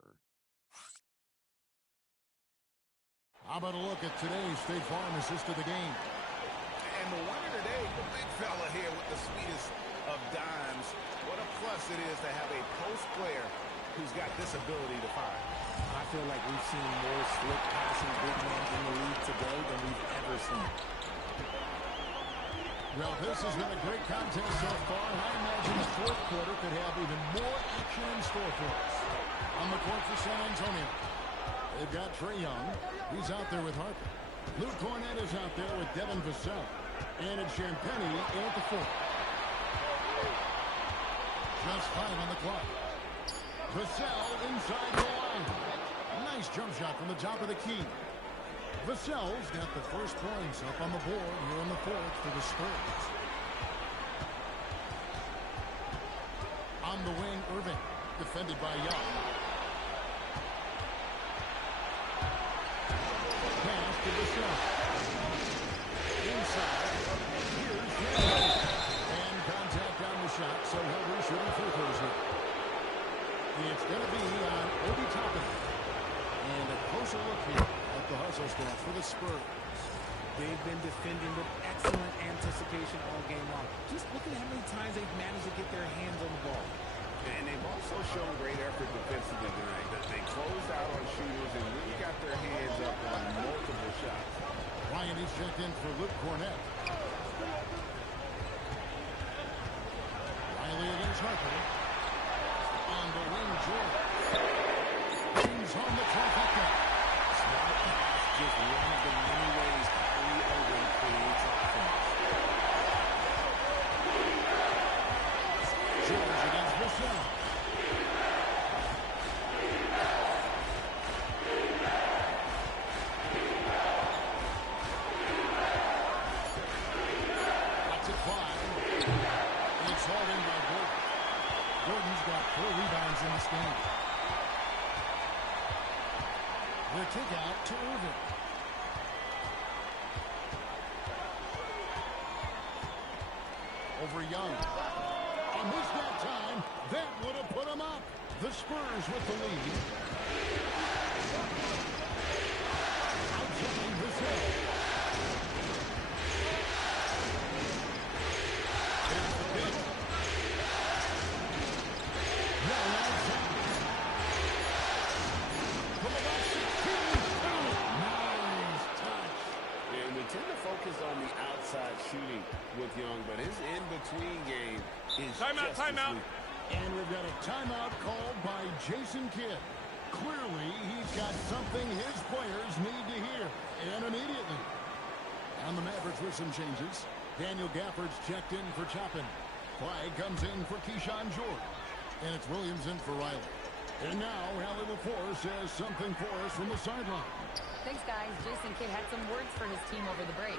How about a look at today's State Farm assist of the game? And the winner today, the big fella here with the sweetest of dimes. What a plus it is to have a post player who's got this ability to find. I feel like we've seen more slick passing big men in the league today than we've ever seen. Well, this has been a great contest so far, and I imagine the fourth quarter could have even more action in store for us. On the court for San Antonio, they've got Trae Young. He's out there with Harper. Luke Cornett is out there with Devin Vassell. And it's Champagny in at the fourth. Just 5 on the clock. Vassell inside the line. Nice jump shot from the top of the key. Vassell's got the first points up on the board here in the fourth for the Spurs. On the wing, Irving, defended by Young. Pass to Vassell. Inside. Here's Young. And contact on the shot, so he'll be shooting free throws here. It's going to be on Obi Toppin. And a closer look here at the hustle stats for the Spurs. They've been defending with excellent anticipation all game long. Just look at how many times they've managed to get their hands on the ball. And they've also shown great effort defensively tonight. They closed out on shooters and really got their hands up on multiple shots. Ryan is checked in for Luke Cornett. Riley against Harper. On the wing, George. James on the trifecta. Smart pass, just one of the many ways Kyrie Irving creates offense. George against Vassell. That's it 5. It's hauled in by Gordon. Gordon's got 4 rebounds in this game. The kick out to Irving. Over Young. And missed that time. That would have put him up. The Spurs with the lead. Outside Vassell. There's the pick. Young outside. shooting with Young, but his in-between game is Timeout, just timeout. And we've got a timeout called by Jason Kidd. Clearly, he's got something his players need to hear, and immediately. On the Mavericks with some changes. Daniel Gafford's checked in for Chapin. Clyde comes in for Keyshawn George. And it's Williams in for Riley. And now, Allie LaForce says something for us from the sideline. Thanks, guys. Jason Kidd had some words for his team over the break.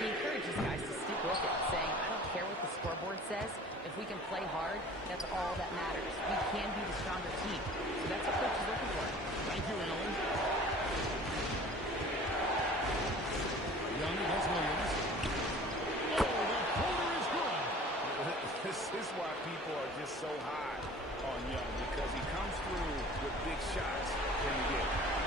He encourages guys to stick with it, saying, I don't care what the scoreboard says. If we can play hard, that's all that matters. We can be the stronger team. So that's what coach is looking for. Thank you, Allen. Young against Williams. Oh, the corner is good. This is why people are just so high on Young, because he comes through with big shots in the game.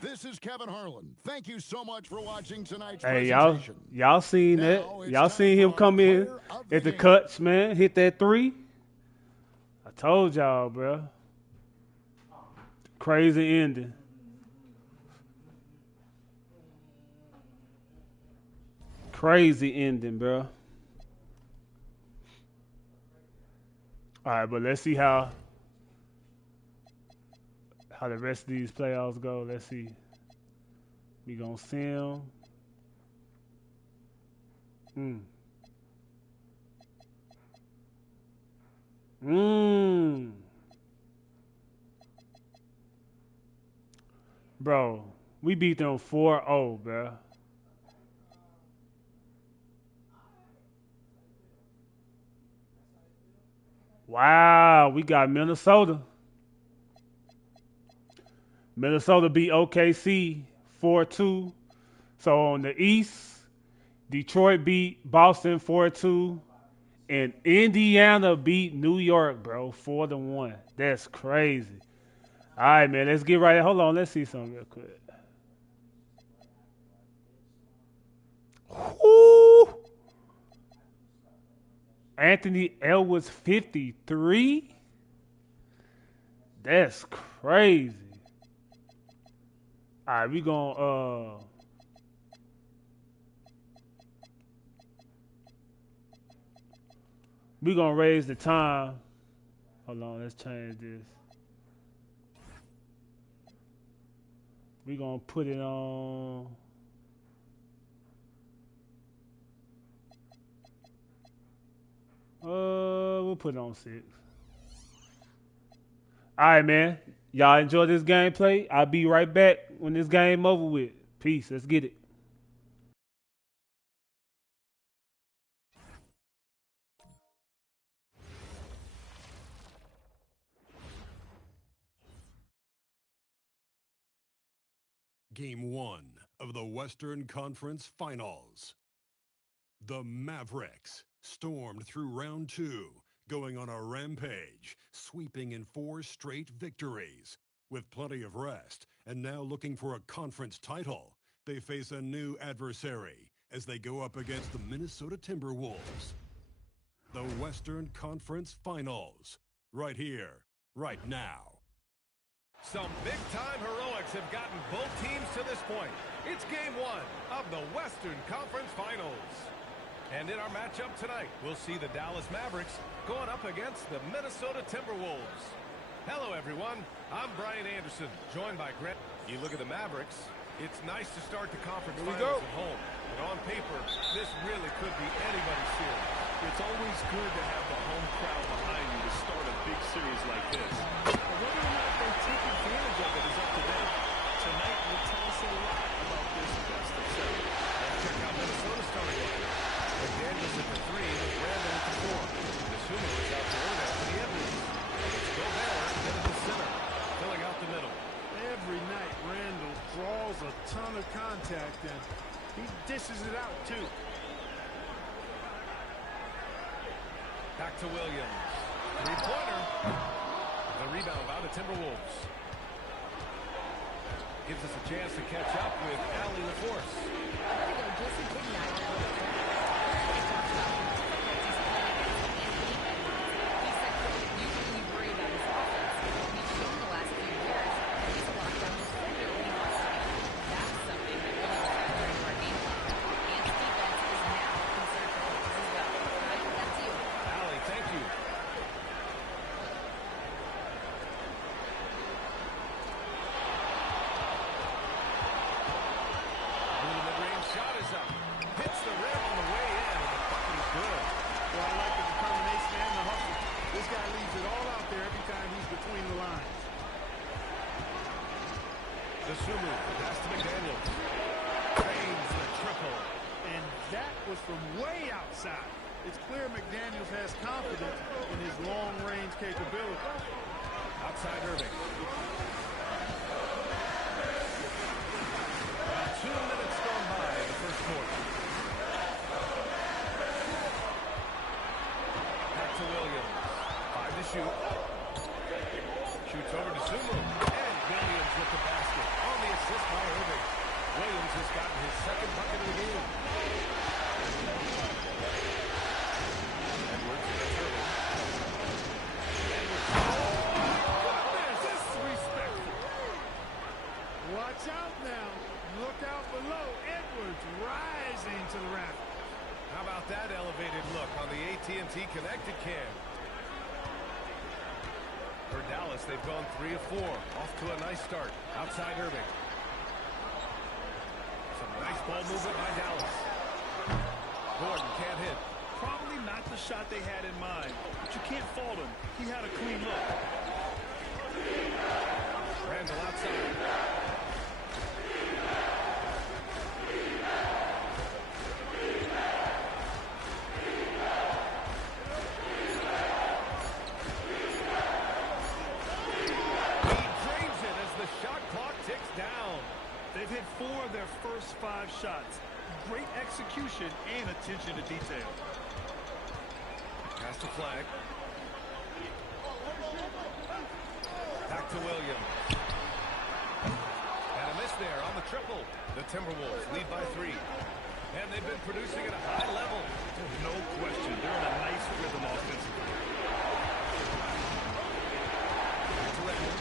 This is Kevin Harlan. Thank you so much for watching tonight's presentation. Y'all seen that? Y'all seen him come in at the cuts, man. Hit that three. I told y'all, bro. Crazy ending. Crazy ending, bro. All right, but let's see how the rest of these playoffs go. Let's see. We gonna see them. Bro, we beat them 4-0, bro. Wow, we got Minnesota. Minnesota beat OKC 4-2. So on the East, Detroit beat Boston 4-2. And Indiana beat New York, bro, 4-1. That's crazy. All right, man, let's get right. Hold on, let's see something real quick. Woo! Anthony Edwards 53. That's crazy. All right, we gonna raise the time. Hold on, let's change this. We gonna put it on. We'll put it on 6. All right, man. Y'all enjoy this gameplay. I'll be right back when this game over with. Peace. Let's get it. Game 1 of the Western Conference Finals. The Mavericks stormed through round 2, going on a rampage, sweeping in 4 straight victories. With plenty of rest, and now looking for a conference title, they face a new adversary as they go up against the Minnesota Timberwolves. The Western Conference Finals, right here, right now. Some big-time heroics have gotten both teams to this point. It's game 1 of the Western Conference Finals. And in our matchup tonight, we'll see the Dallas Mavericks going up against the Minnesota Timberwolves. Hello, everyone. I'm Brian Anderson, joined by Grant. You look at the Mavericks, it's nice to start the conference finals at home. But on paper, this really could be anybody's series. It's always good to have the home crowd behind you to start a big series like this. But whether or not they take advantage of it is up to them. Tonight will tell us a lot about this best of 7. Let's check out Minnesota's starting line. McDaniels at the 3 with Randall at the 4. Nasumo is out there after the Edwards. It's Gobert into the center, filling out the middle. Every night, Randall draws a ton of contact, and he dishes it out, too. Back to Williams. 3-pointer. The rebound by the Timberwolves. Gives us a chance to catch up with Allie LaForce. Sumu, pass to McDaniels. Drains the triple. And that was from way outside. It's clear McDaniels has confidence in his long-range capability. Outside Irving. About 2 minutes gone by in the first quarter. Back to Williams. 5 to shoot. Shoots over to Sumu. And Williams with the basket. On the assist by Irving. Williams has gotten his second bucket of the game. Edwards against Irving. Edwards. Oh, goodness, disrespectful. Watch out now. Look out below. Edwards rising to the rafters. How about that elevated look on the AT&T connected cam? For Dallas, they've gone 3 of 4. Off to a nice start. Outside Irving. Some nice ball movement by Dallas. Gordon can't hit. Probably not the shot they had in mind, but you can't fault him. He had a clean look. Randall outside. They've hit 4 of their first 5 shots. Great execution and attention to detail. Pass to Flag. Back to Williams. And a miss there on the triple. The Timberwolves lead by 3. And they've been producing at a high level. No question. They're in a nice rhythm offensively. Back to Randall.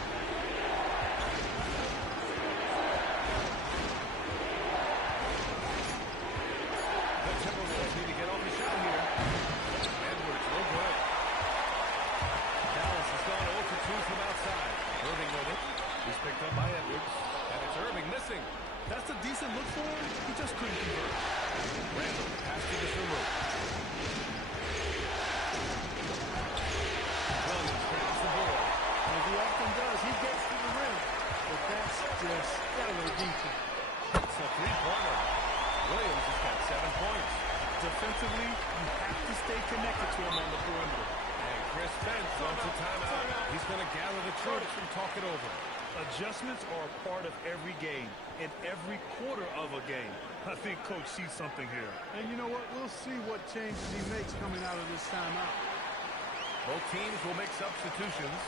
often does. He gets to the rim, but that's just stellar defense. It's a three-pointer. Williams has got 7 points. Defensively, you have to stay connected to him on the perimeter. And Chris Spence wants a timeout. He's going to gather the troops and talk it over. Adjustments are a part of every game, in every quarter of a game. I think Coach sees something here. And you know what? We'll see what changes he makes coming out of this timeout. Both teams will make substitutions.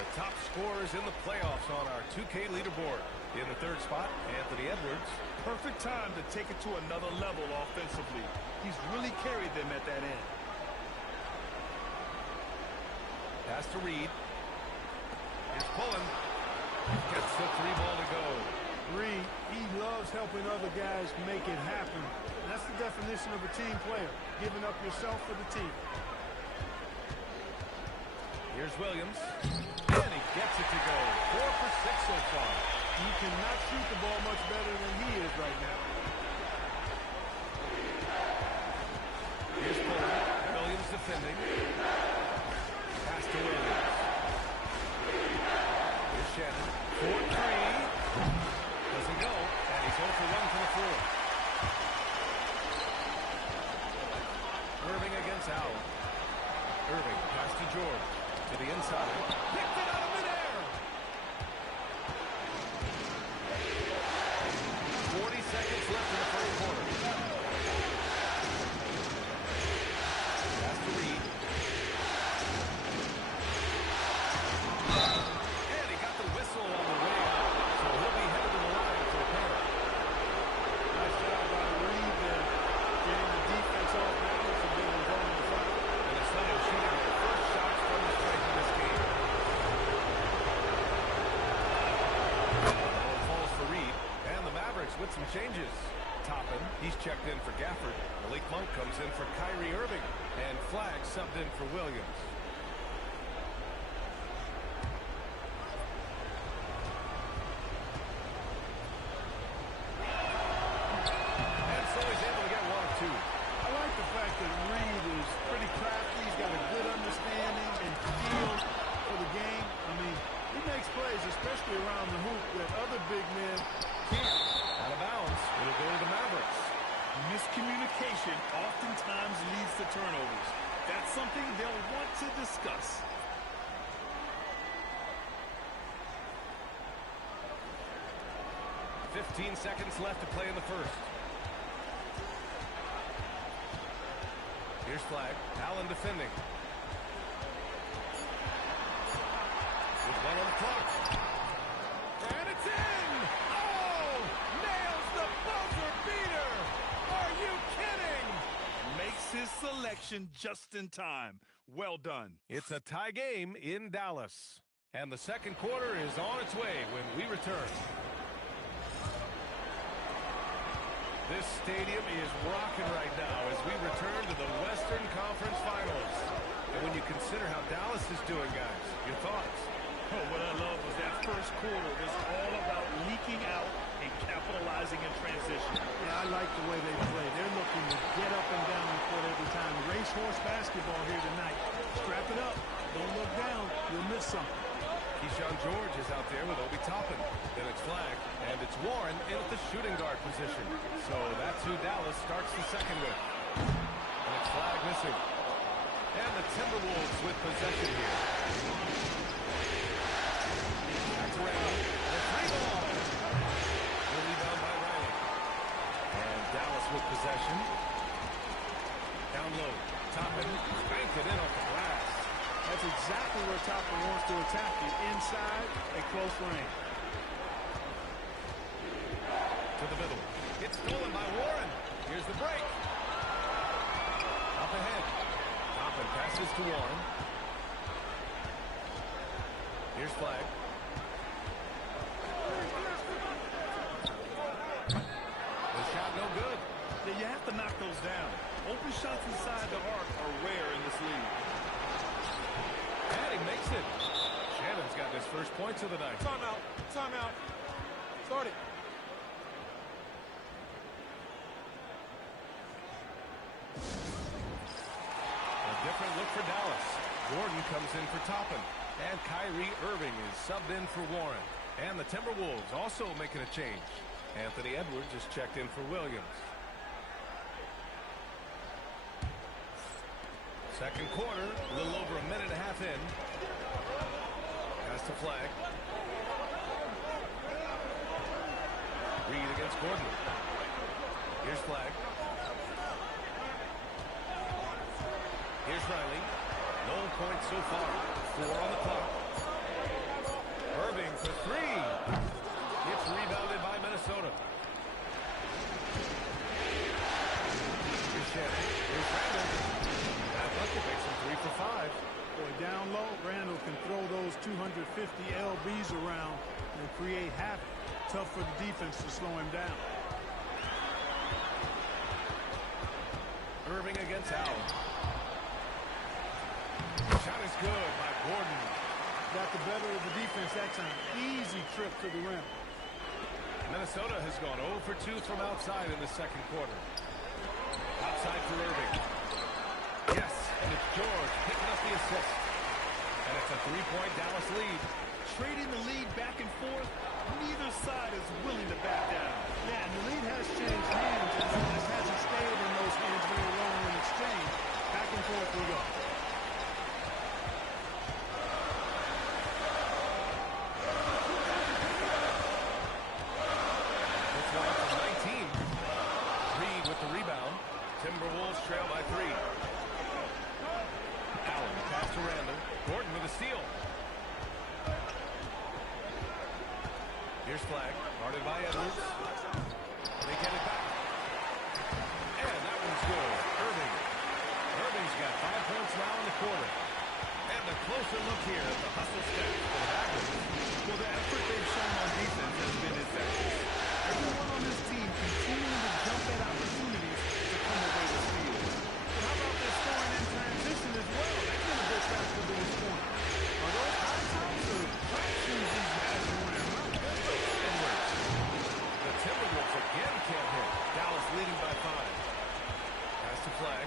The top scorers in the playoffs on our 2K leaderboard. In the third spot, Anthony Edwards. Perfect time to take it to another level offensively. He's really carried them at that end. Pass to Reed. Here's pulling. Gets the three ball to go. Reed, he loves helping other guys make it happen. And that's the definition of a team player, giving up yourself for the team. Here's Williams. And he gets it to go. 4 for 6 so far. You cannot shoot the ball much better than he is right now. Here's pulling. Williams defending. Pass to Williams. Here's Shannon. 4-3. Doesn't go. And he's 0 for 1 from the floor. Irving against Allen. Irving, pass to George. To the inside. Picked it out of midair. 40 seconds left in the first quarter. Pass to Reed. And he got the whistle on the way out. So he'll be headed to the line for a pair. Nice job by Reed there, getting the defense off balance and being involved in the fight. Minnesota shooting their first shots from the strike in this game. Ball falls for Reed. And the Mavericks with some changes. Toppin, he's checked in for Gafford. Malik Monk comes in for Kyrie Irving. And Flagg subbed in for Williams. And so he's able to get 1 of 2. I like the fact that Reed is pretty crafty. He's got a good understanding and feel for the game. I mean, he makes plays, especially around the hoop, that other big men can't. Out of bounds. It'll go to the Mavericks. Miscommunication oftentimes leads to turnovers. That's something they'll want to discuss. .15 seconds left to play in the first. Here's Flagg. Allen defending. With 1 on the clock. And it's in! Oh! Nails the buzzer beater! Are you kidding? Makes his selection just in time. Well done. It's a tie game in Dallas. And the second quarter is on its way when we return. This stadium is rocking right now as we return to the Western Conference Finals. And when you consider how Dallas is doing, guys, your thoughts? Oh, what I love was that first quarter was all about leaking out and capitalizing in transition. Yeah, I like the way they play. They're looking to get up and down the court every time. Racehorse basketball here tonight. Strap it up. Don't look down. You'll miss something. Keyshawn George is out there with Obi Toppin. Then it's Flagg, and it's Warren in at the shooting guard position. So that's who Dallas starts the second with. And it's Flagg missing. And the Timberwolves with possession here. Back to Randall. The three ball. The rebound by Riley. And Dallas with possession. Down low. Toppin banked it in off the glass. That's exactly where Toppin wants to attack you, inside at close range. To the middle. It's stolen by Warren. Here's the break. Up ahead. Toppin passes to Warren. Here's Flagg. The shot no good. Yeah, you have to knock those down. Open shots inside the arc are rare in this league. And he makes it. Shannon's got his first points of the night. Timeout. Timeout. Start it. A different look for Dallas. Gordon comes in for Toppin. And Kyrie Irving is subbed in for Warren. And the Timberwolves also making a change. Anthony Edwards is checked in for Williams. Second quarter, a little over a minute and a half in. Pass to Flag. Reed against Gordon. Here's Flag. Here's Riley. No points so far. 4 on the clock. Irving for 3. It's rebounded by Minnesota. Here's Shannon. Here's Randall. Athletic makes him 3 for 5. Boy, down low, Randall can throw those 250 LBs around and create havoc. Tough for the defense to slow him down. Irving against Allen. Shot is good by Gordon. Got the better of the defense that time. Easy trip to the rim. Minnesota has gone 0 for 2 from outside in the second quarter. Outside for Irving. Yes, and it's George picking up the assist. And it's a 3-point Dallas lead. Trading the lead back and forth, neither side is willing to back down. Yeah, and the lead has changed hands, and it just hasn't stayed in those hands very long in exchange. Back and forth we go. It's one up to 19. Reed with the rebound. Timberwolves trail by 3. Allen pass to Randall. Gordon with a steal. Here's Flag, guarded by Edwards. They get it back. And that one's good. Irving. Irving's got 5 points now in the quarter. And a closer look here at the hustle stats for the Mavericks. Well, the effort they've shown on defense has been infectious. Everyone on this team continuing to jump at opportunities to come away with steals. How about their scoring in transition as well? That's been a good factor to this point. Are those high tops or trap shoes these guys are wearing? The Timberwolves again can't hit. Dallas leading by 5. Pass to Flag.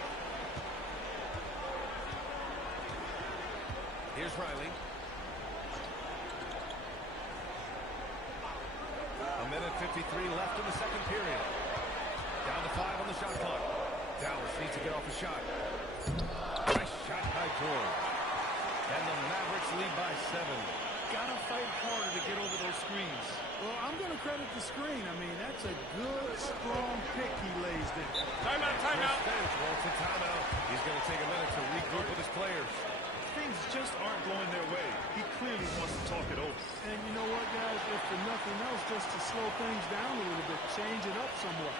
Here's Riley. A minute 53 left in the second period. Down to 5 on the shot clock. Dallas needs to get off a shot. Nice shot by George. And the Mavericks lead by 7. Gotta fight harder to get over those screens. Well, I'm going to credit the screen. I mean, that's a good, strong pick he lays there. Timeout, timeout. Chris Finch wants a timeout. He's going to take a minute to regroup with his players. Things just aren't going their way. He clearly wants to talk it over. And you know what, guys? If for nothing else, just to slow things down a little bit, change it up somewhat.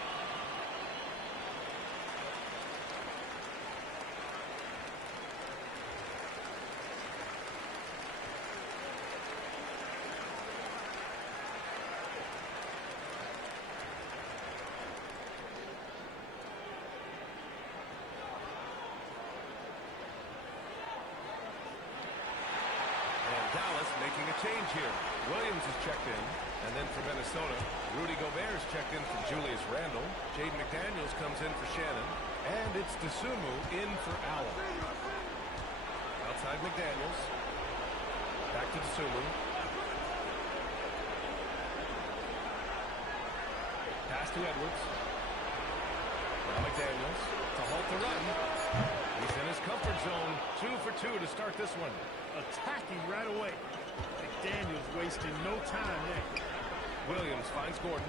Dallas making a change here. Williams is checked in. And then for Minnesota, Rudy Gobert is checked in for Julius Randle. Jaden McDaniels comes in for Shannon. And it's Dosunmu in for Allen. Outside McDaniels. Back to Dosunmu. Pass to Edwards. Now McDaniels to halt the run. He's in his comfort zone. 2 for 2 to start this one. Attacking right away. McDaniels wasting no time there. Williams finds Gordon.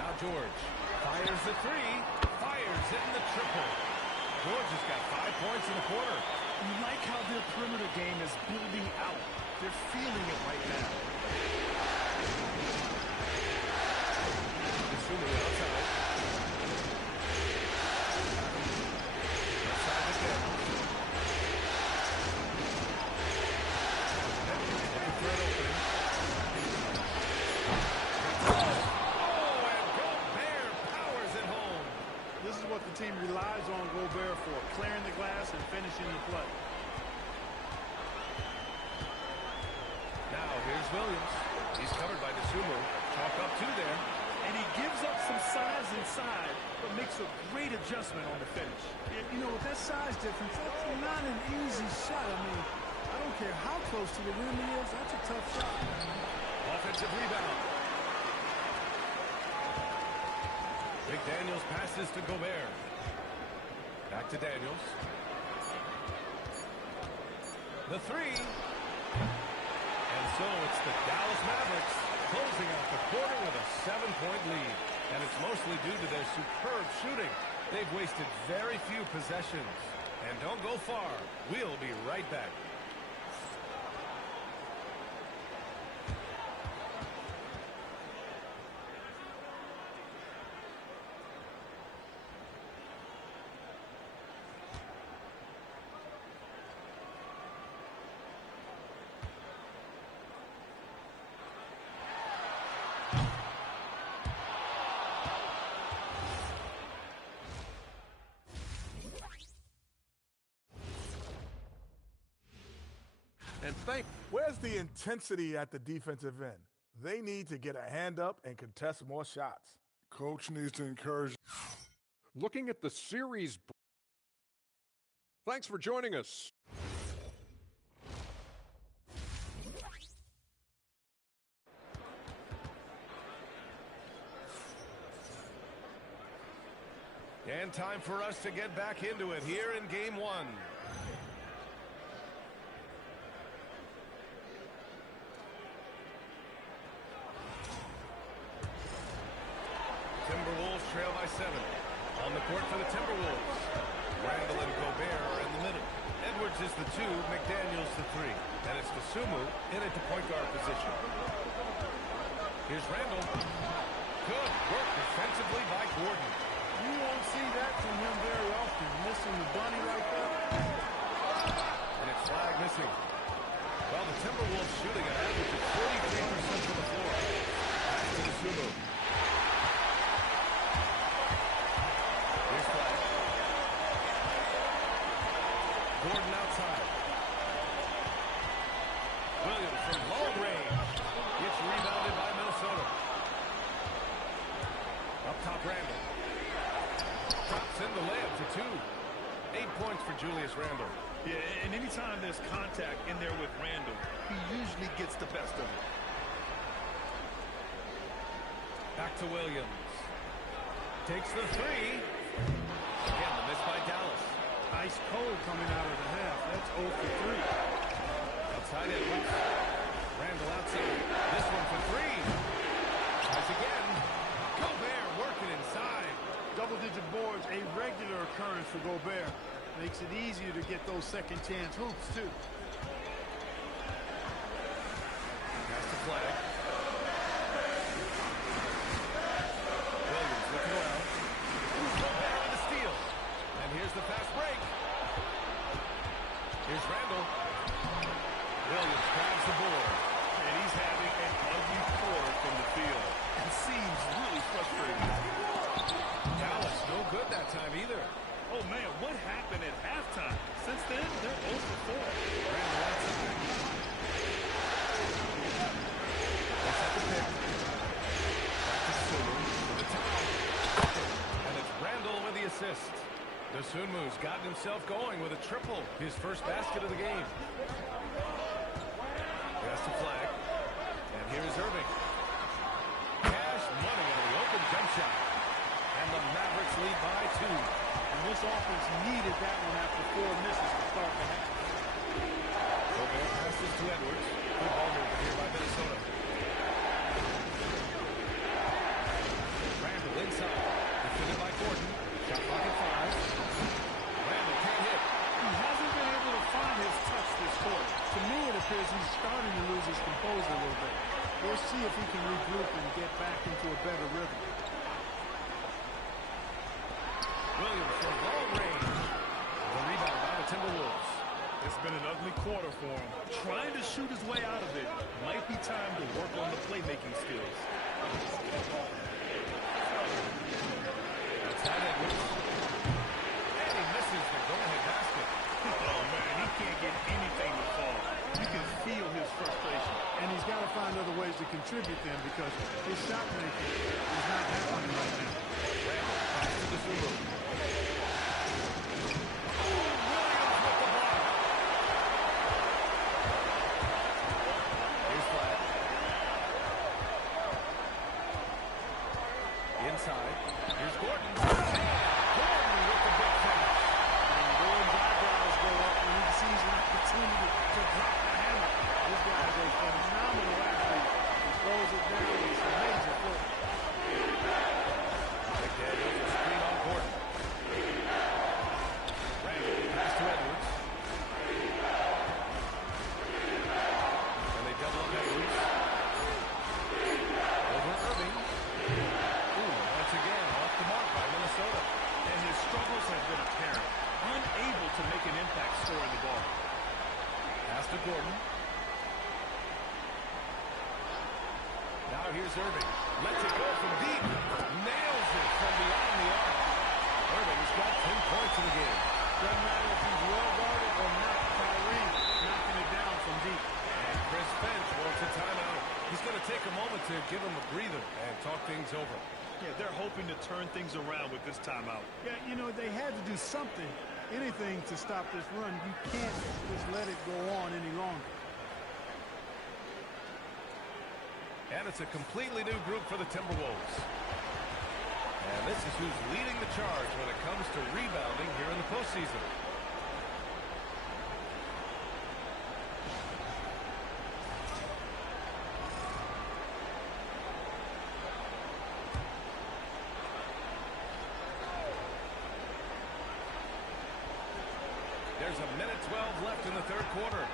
Now George fires the 3. Fires it in the triple. George has got 5 points in the quarter. You like how their perimeter game is building out. They're feeling it right now. Assuming outside. Outside the deck. Threat opening. Oh, and Gobert powers it home. This is what the team relies on Gobert for, clearing the glass and finishing the play. Now here's Williams. He's covered by Dosunmu. Chalk up 2 there. And he Gives up some size inside, but makes a great adjustment on the finish. You know, with that size difference, that's not an easy shot. I mean, I don't care how close to the rim he is. That's a tough shot. Offensive rebound. McDaniels passes to Gobert. Back to Daniels. The three. And so it's the Dallas Mavericks closing out the quarter with a 7-point lead. And it's mostly due to their superb shooting. They've wasted very few possessions. And don't go far. We'll be right back. And where's the intensity at the defensive end? They need to get a hand up and contest more shots. Coach needs to encourage. looking at the series. Thanks for joining us. And time for us to get back into it here in Game 1. Timberwolves trail by 7. On the court for the Timberwolves. Randall and Gobert are in the middle. Edwards is the 2, McDaniels the 3. And it's Sumu in at the point guard position. Here's Randall. Good work defensively by Gordon. You won't see that from him very often. Missing the bunny like that. And it's flag missing. Well, the Timberwolves shooting an average of 43% from the floor. Back to Sumu. Here's flag. Gordon outside. Williams from long range. Gets rebounded by Minnesota. Up top, Randall. Drops in the layup for 2. 8 points for Julius Randle. Yeah, and anytime there's contact in there with Randall, he usually gets the best of it. Back to Williams. Takes the 3. Again, the miss by Dallas. Ice cold coming out of the half. That's 0 for 3. Outside Edwards. Randall outside. This one for 3. Tries again. Gobert working inside. Double-digit boards, a regular occurrence for Gobert. Makes it easier to get those second-chance hoops, too. Pass the flag. Williams looking around. Gobert with the steal. And here's the fast break. Here's Randall. Williams grabs the board. And he's having an ugly quarter from the field. It seems really frustrating. Dallas no good that time either. Oh, man, what happened at halftime? Since then, they're 0 for 4. Randall outside. That's at the pick. Back to Sumu with the tie. And it's Randall with the assist. Dosunmu's gotten himself going with a triple. His first basket of the game. Pass the flag. And here's Irving. Cash money on the open jump shot. And the Mavericks lead by 2. And this offense needed that one after 4 misses to start the half. Gobert passes to Edwards. Good ball movement here by Minnesota. Randall inside. Defended by Gordon. Shot clock at 5. Randall can't hit. He hasn't been able to find his touch this quarter. To me, it appears he's starting to lose his composure a little bit. We'll see if he can regroup and get back into a better rhythm. Williams from long range. The rebound by the Timberwolves. It's been an ugly quarter for him. Trying to shoot his way out of it. Might be time to work on the playmaking skills. Outside Edwards. And he misses the go-ahead basket. Oh, man, he can't get anything to fall. You can feel his frustration. And he's got to find other ways to contribute. contribute then because his shot making is not happening right now. Randall pass to the Zulu. Inside. Here's Gordon. Gordon with the big finish. And Gordon's eyebrows go up when he sees an opportunity to drop the hammer. This guy is a phenomenal athlete. He throws it down with some major force. McDaniels will screen on Gordon. Randall pass to Edwards. And they double up Edwards. Over Irving. Once again, off the mark by Minnesota. And his struggles have been apparent. Unable to make an impact scoring the ball. Pass to Gordon. Now here's Irving. Lets it go from deep. Nails it from beyond the arc. Irving's got 10 points in the game. Doesn't matter if he's well guarded or not. Kyrie knocking it down from deep. And Chris Finch wants a timeout. He's going to take a moment to give him a breather and talk things over. Yeah, they're hoping to turn things around with this timeout. Yeah, you know, they had to do something, anything to stop this run. You can't just let it go on any longer. And it's a completely new group for the Timberwolves. And this is who's leading the charge when it comes to rebounding here in the postseason. There's a minute 12 left in the third quarter.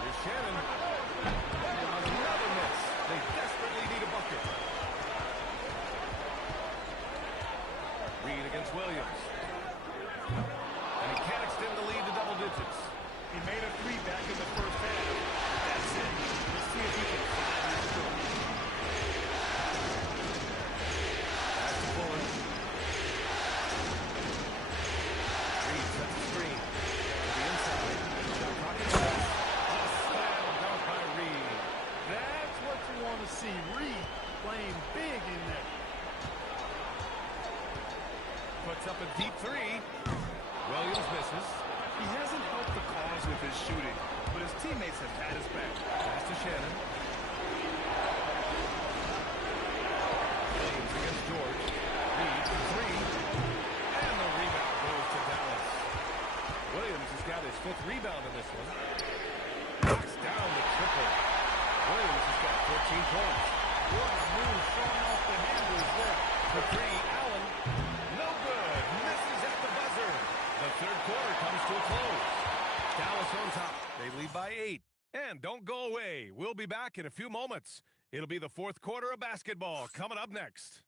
Here's Shannon. Another miss. They desperately need a bucket. Reed against Williams. And he can't extend the lead to double digits. He made a three back in the first half. That's it. Let's see if he can find his stroke. Pass to Fuller. Reed sets the screen. To the inside. Shot clock is set. A slam dunk by Reed. That's what you want to see. Reed playing big in there. Puts up a deep three. Williams misses. He hasn't helped the cause with his shooting, but his teammates have had his back. Pass to Shannon. Williams against George. Reed for three. And the rebound goes to Dallas. Williams has got his 5th rebound in this one. Knocks down the triple. Williams has got 14 points. What a move, showing off the handles there. For three, Allen. No good. Misses at the buzzer. The third quarter comes to a close. Dallas on top. They lead by 8. And don't go away. We'll be back in a few moments. It'll be the fourth quarter of basketball coming up next.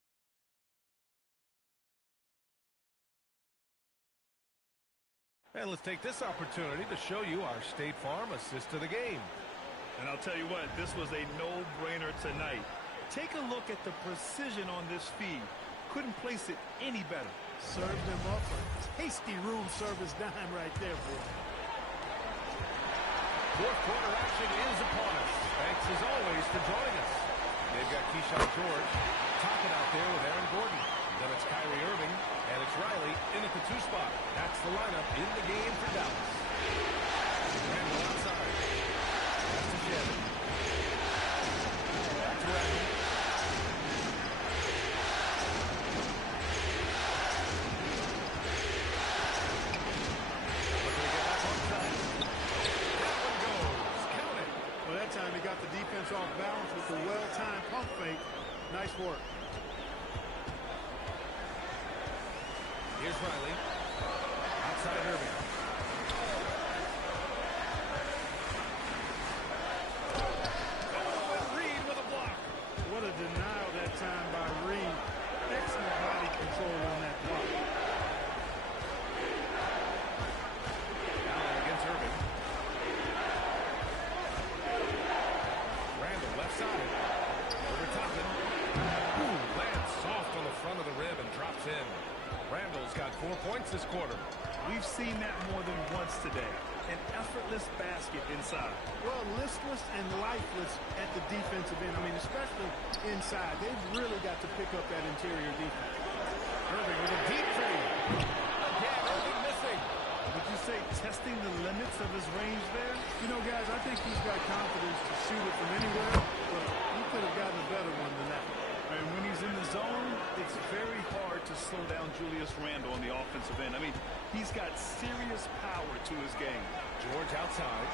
And let's take this opportunity to show you our State Farm assist to the game. And I'll tell you what, this was a no-brainer tonight. Take a look at the precision on this feed. Couldn't place it any better. Served him up a tasty room service dime right there, boy. Fourth quarter action is upon us. Thanks as always for joining us. They've got Keyshawn George topping out there with Aaron Gordon. Then it's Kyrie Irving, and it's Riley in at the 2 spot. That's the lineup in the game for Dallas. Randall outside. That's to Shannon. Back to Randall. Looking to get back on track. That one goes. Count it. Well, that time he got the defense off balance with the well-timed pump fake. Nice work. Here's Riley. Outside Irving. Oh, Reed with a block. What a denial that time by Reed. Excellent body control on that block. Allen against Irving. Randall left side. Over Toppin. Ooh, lands soft on the front of the rim and drops in. Randall's got 4 points this quarter. We've seen that more than once today. An effortless basket inside. Well, listless and lifeless at the defensive end. I mean, especially inside. They've really got to pick up that interior defense. Irving with a deep three. Again, Irving missing. Would you say testing the limits of his range there? You know, guys, I think he's got confidence to shoot it from anywhere, but he could have gotten a better one than that. And when he's in the zone, it's very hard to slow down Julius Randle on the offensive end. I mean, he's got serious power to his game. George outside.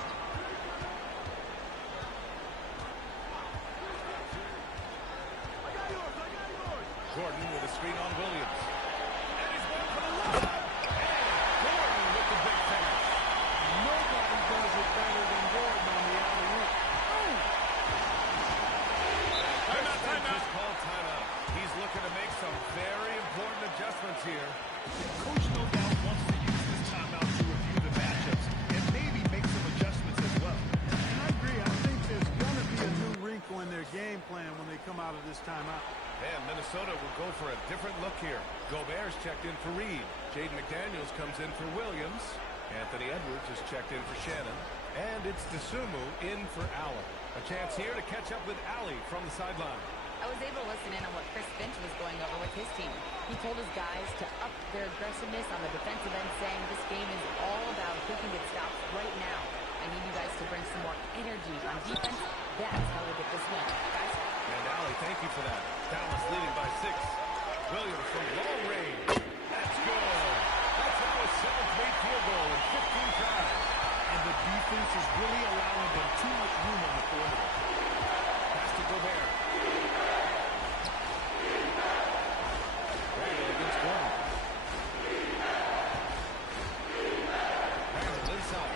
Gordon with a screen on Williams. And he's going for the layup. And Gordon with the big finish. Nobody does it better than Gordon on the alley-oop. Just called timeout. He's looking to make some very important adjustments here. Coach no doubt wants to use this timeout to review the matchups and maybe make some adjustments as well. And I agree. I think there's going to be a new wrinkle in their game plan when they come out of this timeout. And Minnesota will go for a different look here. Gobert's checked in for Reed. Jaden McDaniels comes in for Williams. Anthony Edwards is checked in for Shannon. And it's Desumu in for Allen. A chance here to catch up with Allie from the sideline. I was able to listen in on what Chris Finch was going over with his team. He told his guys to up their aggressiveness on the defensive end, saying this game is all about who can get stops right now. I need you guys to bring some more energy on defense. That's how we get this win. Guys? And Allie, thank you for that. Dallas leading by 6. Williams from long range. That's good. That's now a 7th straight field goal in 15 tries. And the defense is really allowing them too much room on the perimeter. Pass to Gobert. Randle against Gordon. Randle inside.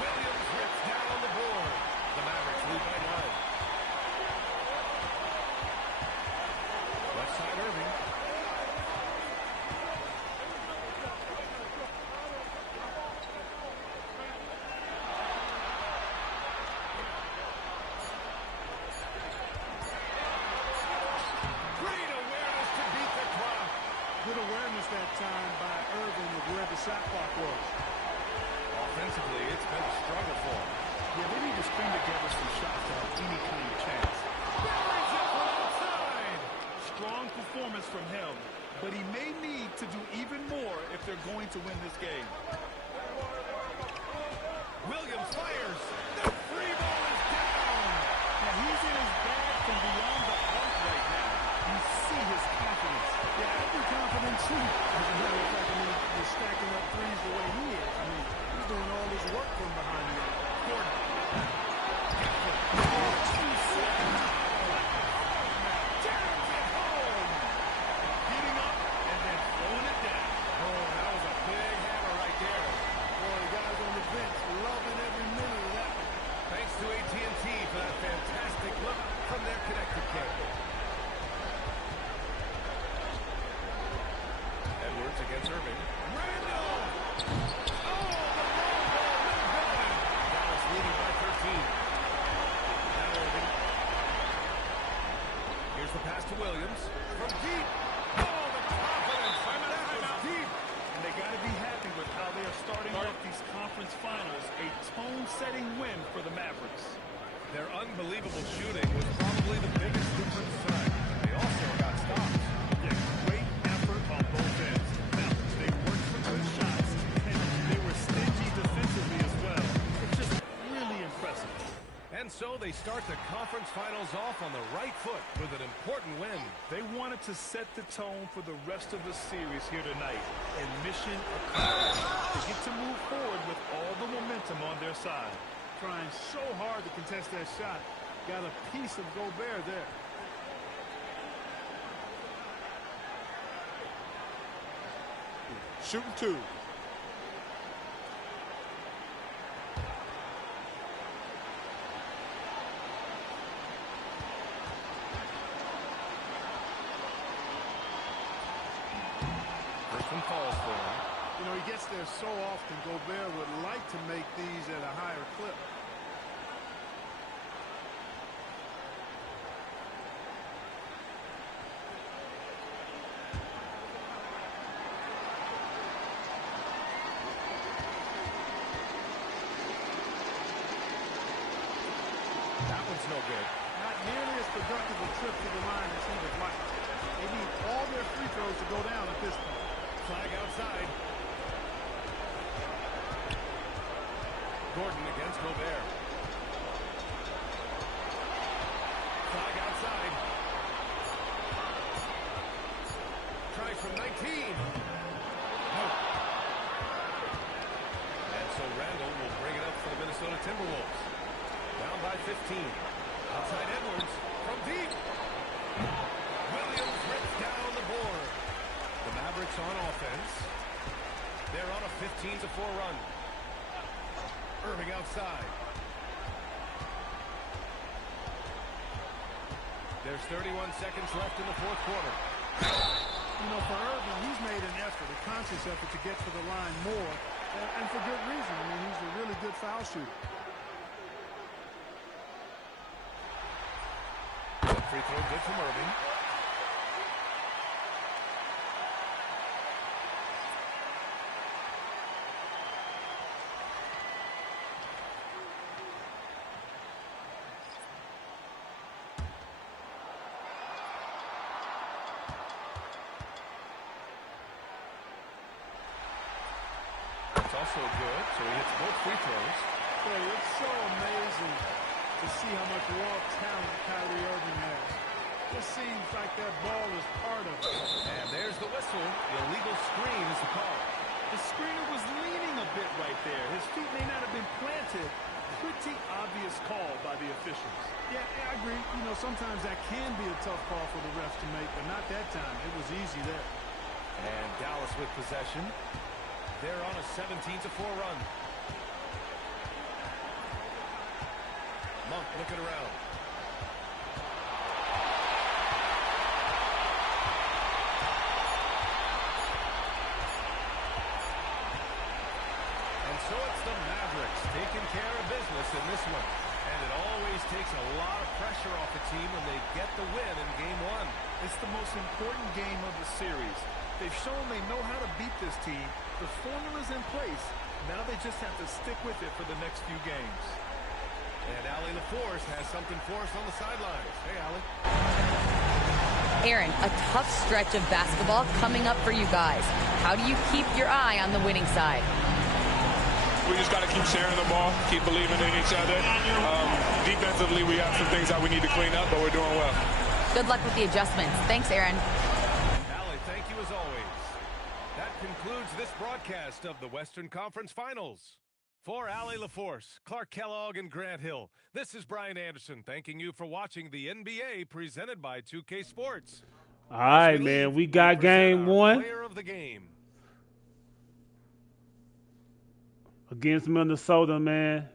Williams rips down the board. The Mavericks lead by 9. Left side Irving. Great awareness to beat the clock. Good awareness that time by Irving of where the shot clock was. Offensively, it's been a struggle for him. Yeah, they need to string together some shots to have any kind of chance. Buries it from outside. Strong performance from him, but he may need to do even more if they're going to win this game. Williams fires. The free ball is down. Now, he's in his bag from beyond the arc right now. You see his confidence. Yeah, every confidence too. As a matter of fact, I mean, he's stacking up threes the way he is. I mean, he's doing all his work from behind the arc. Gordon. 2 seconds. Jams it home. Beating up and then throwing it down. Oh, that was a big hammer right there. Boy, the guys on the bench loving every minute of that. Thanks to AT&T for that fantastic look from their connected camera. Edwards against Irving. Randle! Oh, the long ball, no good. Dallas leading by 13. Now Irving. Here's the pass to Williams. From deep. Oh, the confidence. That was deep. And they got to be happy with how they are starting off these conference finals. A tone-setting win for the Mavericks. Their unbelievable shooting was probably the biggest difference tonight. They also got stops. Yeah, great effort on both ends. Now, they worked for good shots, and they were stingy defensively as well. It's just really impressive. And so they start the conference finals off on the right foot with an important win. They wanted to set the tone for the rest of the series here tonight, and mission accomplished. To get to move forward with all the momentum on their side. Trying so hard to contest that shot. Got a piece of Gobert there. Shooting 2. First one falls for him. You know, he gets there so often. Gobert would like to make these at a higher clip. one's no good. Not nearly as productive a trip to the line as he would like. They need all their free throws to go down at this point. Flag outside. Gordon against Gobert. Flag outside. Try from 19. No. And so Randall will bring it up for the Minnesota Timberwolves. Down by 15. Outside Edwards from deep. Williams rips down the board. The Mavericks on offense. They're on a 15-4 run. Irving outside. There's 31 seconds left in the fourth quarter. You know, for Irving, he's made an effort, a conscious effort to get to the line more, and for good reason. I mean, he's a really good foul shooter. Free throw good from Irving. It's also good, so he hits both free throws. Hey, it's so amazing to see how much raw talent Kyrie Irving has. Just seems like that ball is part of it. And there's the whistle. The illegal screen is the call. The screener was leaning a bit right there. His feet may not have been planted. Pretty obvious call by the officials. Yeah, I agree. You know, sometimes that can be a tough call for the refs to make, but not that time. It was easy there. And Dallas with possession. They're on a 17-4 run. Monk looking around. And so it's the Mavericks taking care of business in this one. And it always takes a lot of pressure off a team when they get the win in game one. It's the most important game of the series. They've shown they know how to beat this team. The formula's in place. Now they just have to stick with it for the next few games. And Allie LaForce has something for us on the sidelines. Hey, Allie. Aaron, a tough stretch of basketball coming up for you guys. How do you keep your eye on the winning side? We just got to keep sharing the ball, keep believing in each other. Defensively, we have some things that we need to clean up, but we're doing well. Good luck with the adjustments. Thanks, Aaron. Allie, thank you as always. That concludes this broadcast of the Western Conference Finals. For Allie LaForce, Clark Kellogg, and Grant Hill, this is Brian Anderson thanking you for watching the NBA presented by 2K Sports. All right, man. We got game one Player of the game. against Minnesota, man.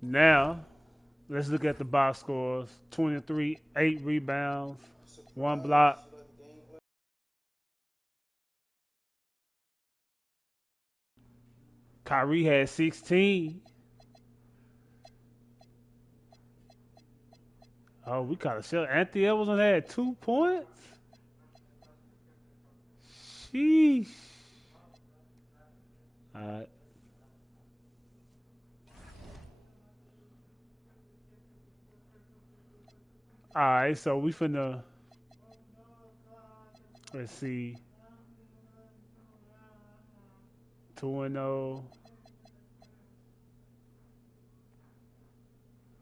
Now, let's look at the box scores. 23, 8 rebounds, 1 block. Kyrie had 16. Oh, we got to show. Anthony Edwards had 2 points. Sheesh. All right. All right, so we finna, let's see, 2-0,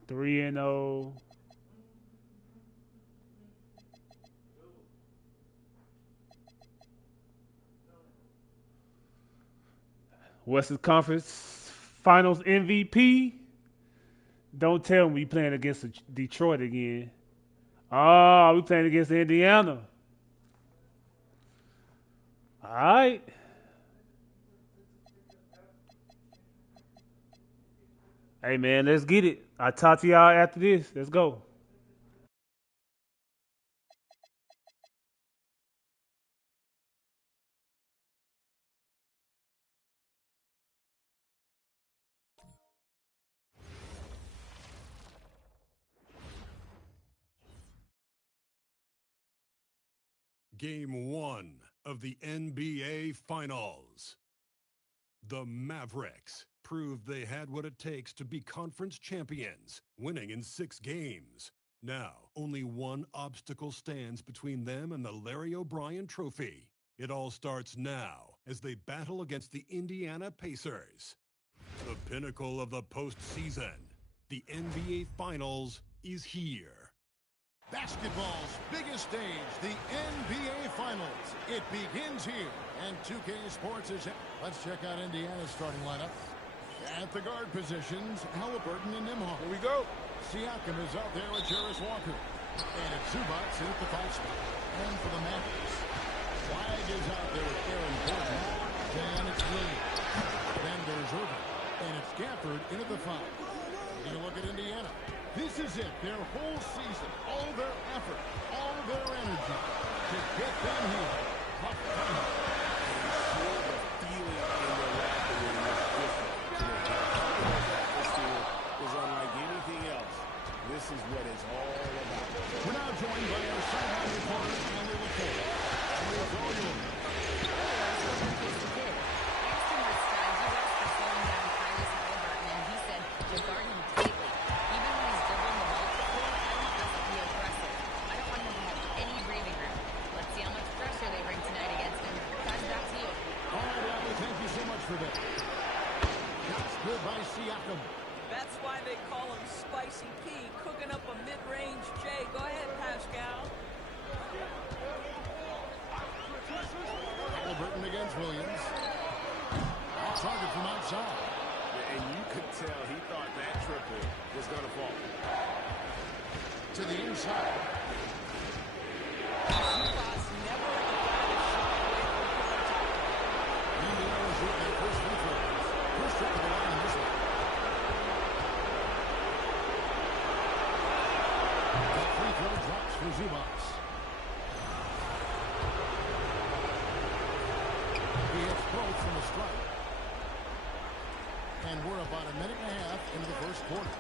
3-0. Western Conference Finals MVP. Don't tell me we playing against Detroit again. Oh, we playing against Indiana. All right. Hey, man, let's get it. I'll talk to y'all after this. Let's go. Game 1 of the NBA Finals. The Mavericks proved they had what it takes to be conference champions, winning in 6 games. Now, only one obstacle stands between them and the Larry O'Brien Trophy. It all starts now as they battle against the Indiana Pacers. The pinnacle of the postseason, the NBA Finals, is here. Basketball's biggest stage, the NBA Finals. It begins here, and 2K Sports is... Let's check out Indiana's starting lineup. At the guard positions, Halliburton and Nembhard. Here we go. Siakam is out there with Jarris Walker. And it's Zubac in at the 5 spot. And for the Mavericks, Flag is out there with Aaron Gordon. Then it's Williams. Then there's Irving. And it's Gafford in at the 5. Taking a look at Indiana. This is it, their whole season, all their effort, all their energy to get them here. Tough time. The feeling in their locker room is different. This is unlike anything else. This is what it's all about. We're now joined by our sideline reporter, Andy LaFleur. And it's all yours. Good by Siakam. That's why they call him Spicy P, cooking up a mid-range J. Go ahead, Pascal. Halliburton against Williams. Target from outside. And you could tell he thought that triple was going to fall. To the inside. Zubac never let the guy to shot away from contact. Indiana's with their first free throws. First trip to the line in this one. That free throw drops for Zubac. He hits both from the strike. And we're about a minute and a half into the first quarter.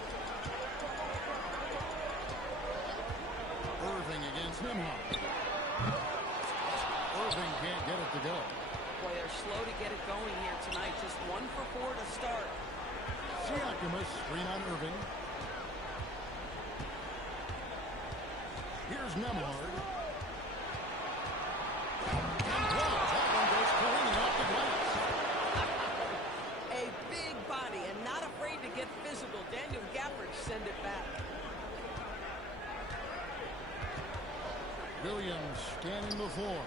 Irving against Nembhard. Irving can't get it to go. Boy, they're slow to get it going here tonight. Just 1 for 4 to start. Siakam, screen on Irving. Here's Nembhard. That one goes careening off the glass. A big body and not afraid to get physical. Daniel Gafford send it back. Williams scanning the floor.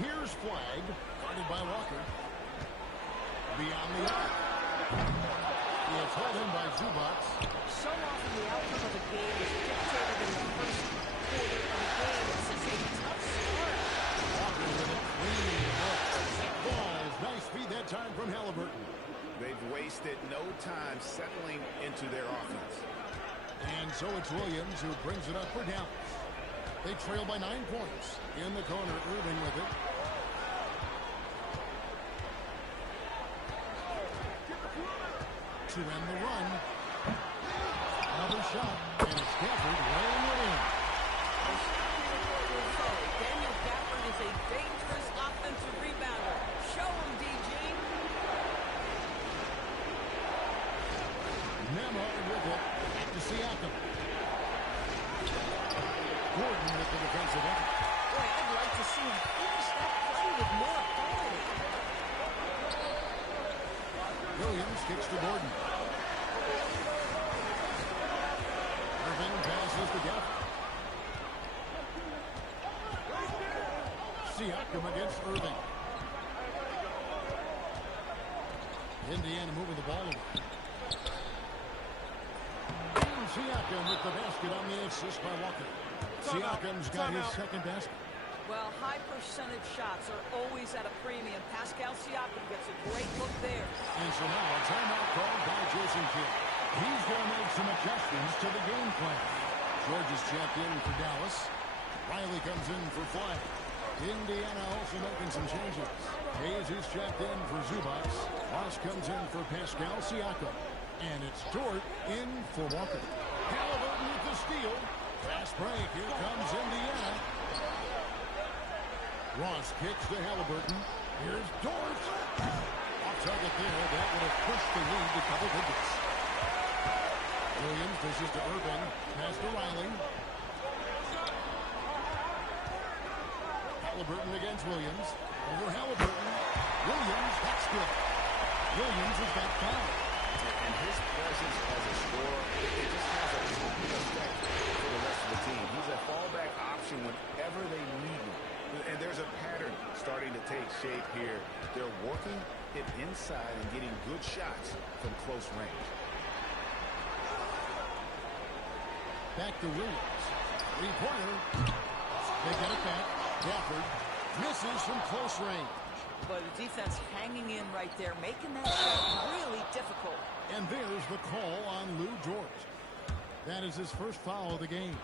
Here's Flag, guarded by Walker. Beyond the arc. He is held in by Zubac. So often the outcome of a game is dictated in the first quarter of the game. This is a tough start. Walker with a clean look. Balls, nice feed that time from Halliburton. They've wasted no time settling into their offense. And so it's Williams who brings it up for Dallas. They trail by 9 points. In the corner, Irving with it. To end the run. Another shot. And it's Gafford laying it in. Daniel Gafford is a dangerous offensive rebounder. Show him, DG. Nembhard with it. Back to Siakam. Gordon with the defensive effort. Boy, I'd like to see him finish that play with more authority. Williams kicks to Gordon. Irving passes to Gafford. Siakam against Irving. Indiana moving the ball away. Siakam with the basket on the assist by Walker. Siakam's got his second basket. Well, high percentage shots are always at a premium. Pascal Siakam gets a great look there. And so now a timeout called by Jason Kidd. He's going to make some adjustments to the game plan. George is checked in for Dallas. Riley comes in for Flag. Indiana also making some changes. Hayes is checked in for Zubac. Ross comes in for Pascal Siakam. And it's Dort in for Walker. Halliburton with the steal. Fast break. Here comes Indiana. Ross kicks to Halliburton. Here's Dort. Off target there. That would have pushed the lead to double digits. Williams dishes to Irving. Pass to Riley. Halliburton against Williams. Over Halliburton. Williams, that's good. Williams has got foul. And his presence as a scorer, it just has a calming effect for the rest of the team. He's a fallback option whenever they need him. And there's a pattern starting to take shape here. They're working it inside and getting good shots from close range. Back to Williams. Three-pointer. They get it back. Gafford misses from close range. But the defense hanging in right there, making that shot really difficult. And there's the call on Lou Dort. That is his first foul of the game.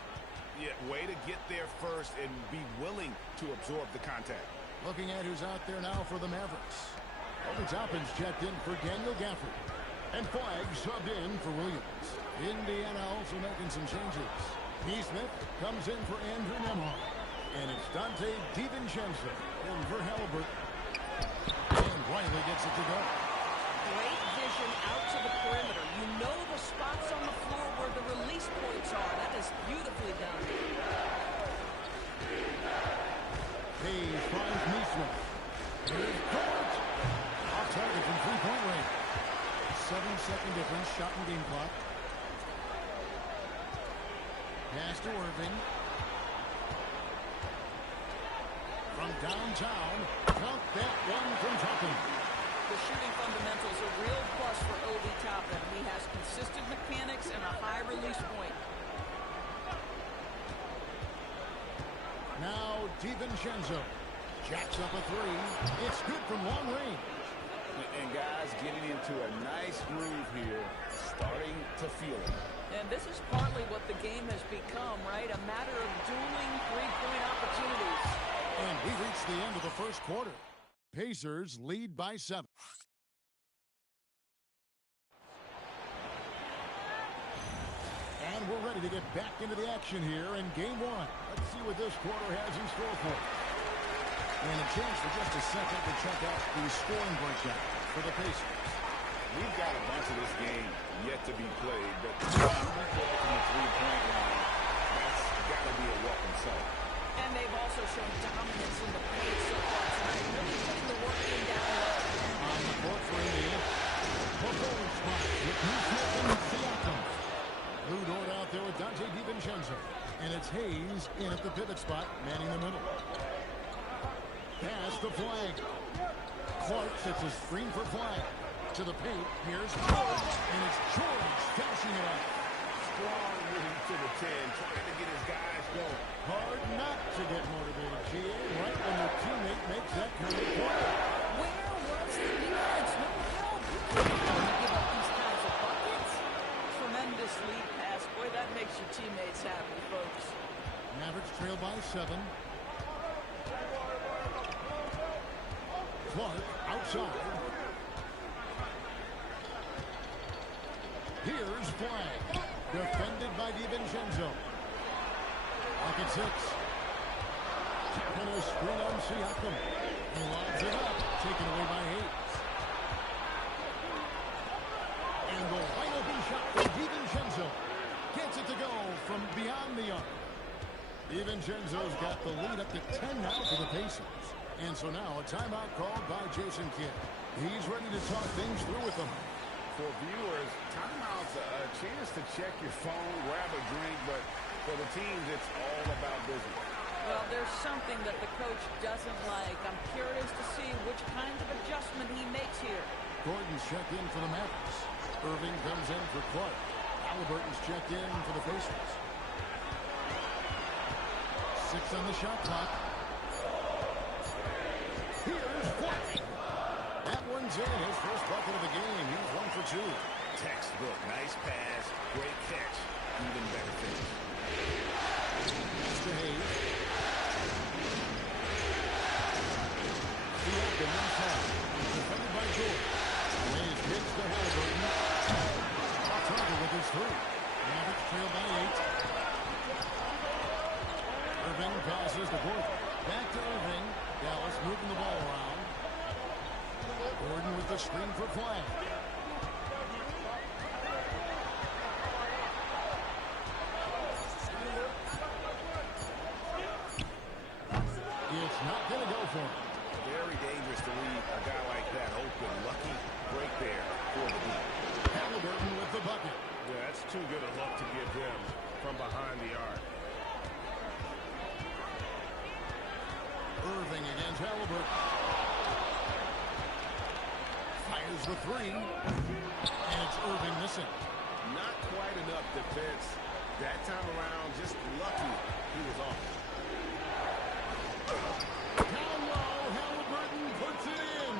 Yeah, way to get there first and be willing to absorb the contact. Looking at who's out there now for the Mavericks. Obi Toppin's checked in for Daniel Gafford. And Flagg subbed in for Williams. Indiana also making some changes. Neesmith comes in for Andrew Nembhard. And it's Dante DiVincenzo in for Halliburton. And Riley gets it to go. Great vision out to the perimeter. You know the spots on the floor where the release points are. That is beautifully done. Hayes finds Neesmith. Here's Dort. Off target from three-point range. 7-second difference, shot and game clock. Pass to Irving. From downtown, count that one from Toppin. The shooting fundamentals are real plus for Obi Toppin. He has consistent mechanics and a high release point. Now DiVincenzo jacks up a three. It's good from long range. And guys getting into a nice groove here, starting to feel it. And this is partly what the game has become, right? A matter of dueling three-point opportunities. And we reach the end of the first quarter. Pacers lead by 7. And we're ready to get back into the action here in game 1. Let's see what this quarter has in store for us. And a chance for just a second to check out the scoring breakdown for the Pacers. We've got a bunch of this game yet to be played, but from the three-point line, that's got to be a welcome sight. And they've also shown dominance in the paint so far tonight, really putting the work in down low. On the court for Indiana, performance spot with Neesmith and Siakam. Lou Dort out there with Dante DiVincenzo. And it's Hayes in at the pivot spot, manning the middle. Pass to Flagg. Clark sets a screen for Flagg. To the paint, here's George, and it's George finishing it up. Strong move to the 10, trying to get his guys going. Hard not to get motivated, GA, right when your teammate makes that kind of play. Where was the defense? No help. You can't give up these kinds of buckets. Tremendous lead pass. Boy, that makes your teammates happy, folks. Mavericks trail by 7. Clark outside. Here's Flagg. Defended by DiVincenzo. Lock at 6. And a screen on Siakam. He lobs it up. Taken away by Hayes. And the wide open shot from DiVincenzo. Gets it to go from beyond the arc. DiVincenzo's got the lead up to 10 now for the Pacers. And so now a timeout called by Jason Kidd. He's ready to talk things through with them. For viewers, timeout's a chance to check your phone, grab a drink, but for the teams, it's all about business. Well, there's something that the coach doesn't like. I'm curious to see which kind of adjustment he makes here. Gordon's checked in for the Mavericks. Irving comes in for Clark. Halliburton's checked in for the Pacers. 6 on the shot clock. Here's Flagg. That one's in. His first bucket of the game. He's 1 for 2. Textbook. Nice pass. Great catch. Even better finish. Pass to Hayes. Siakam inside. Defended by George. Hayes hits to Halliburton. Off target with his 3. Mavericks trail by 8. Irving passes to Gordon. Back to Irving. Dallas moving the ball around. Gordon with the screen for flag. It's not going to go for him. Very dangerous to leave a guy like that open. Lucky break there for the team. Halliburton with the bucket. Yeah, that's too good a look to give them from behind the arc. Irving against Halliburton. Fires the three. And it's Irving missing. Not quite enough defense. That time around, just lucky he was off. Down low, Halliburton puts it in.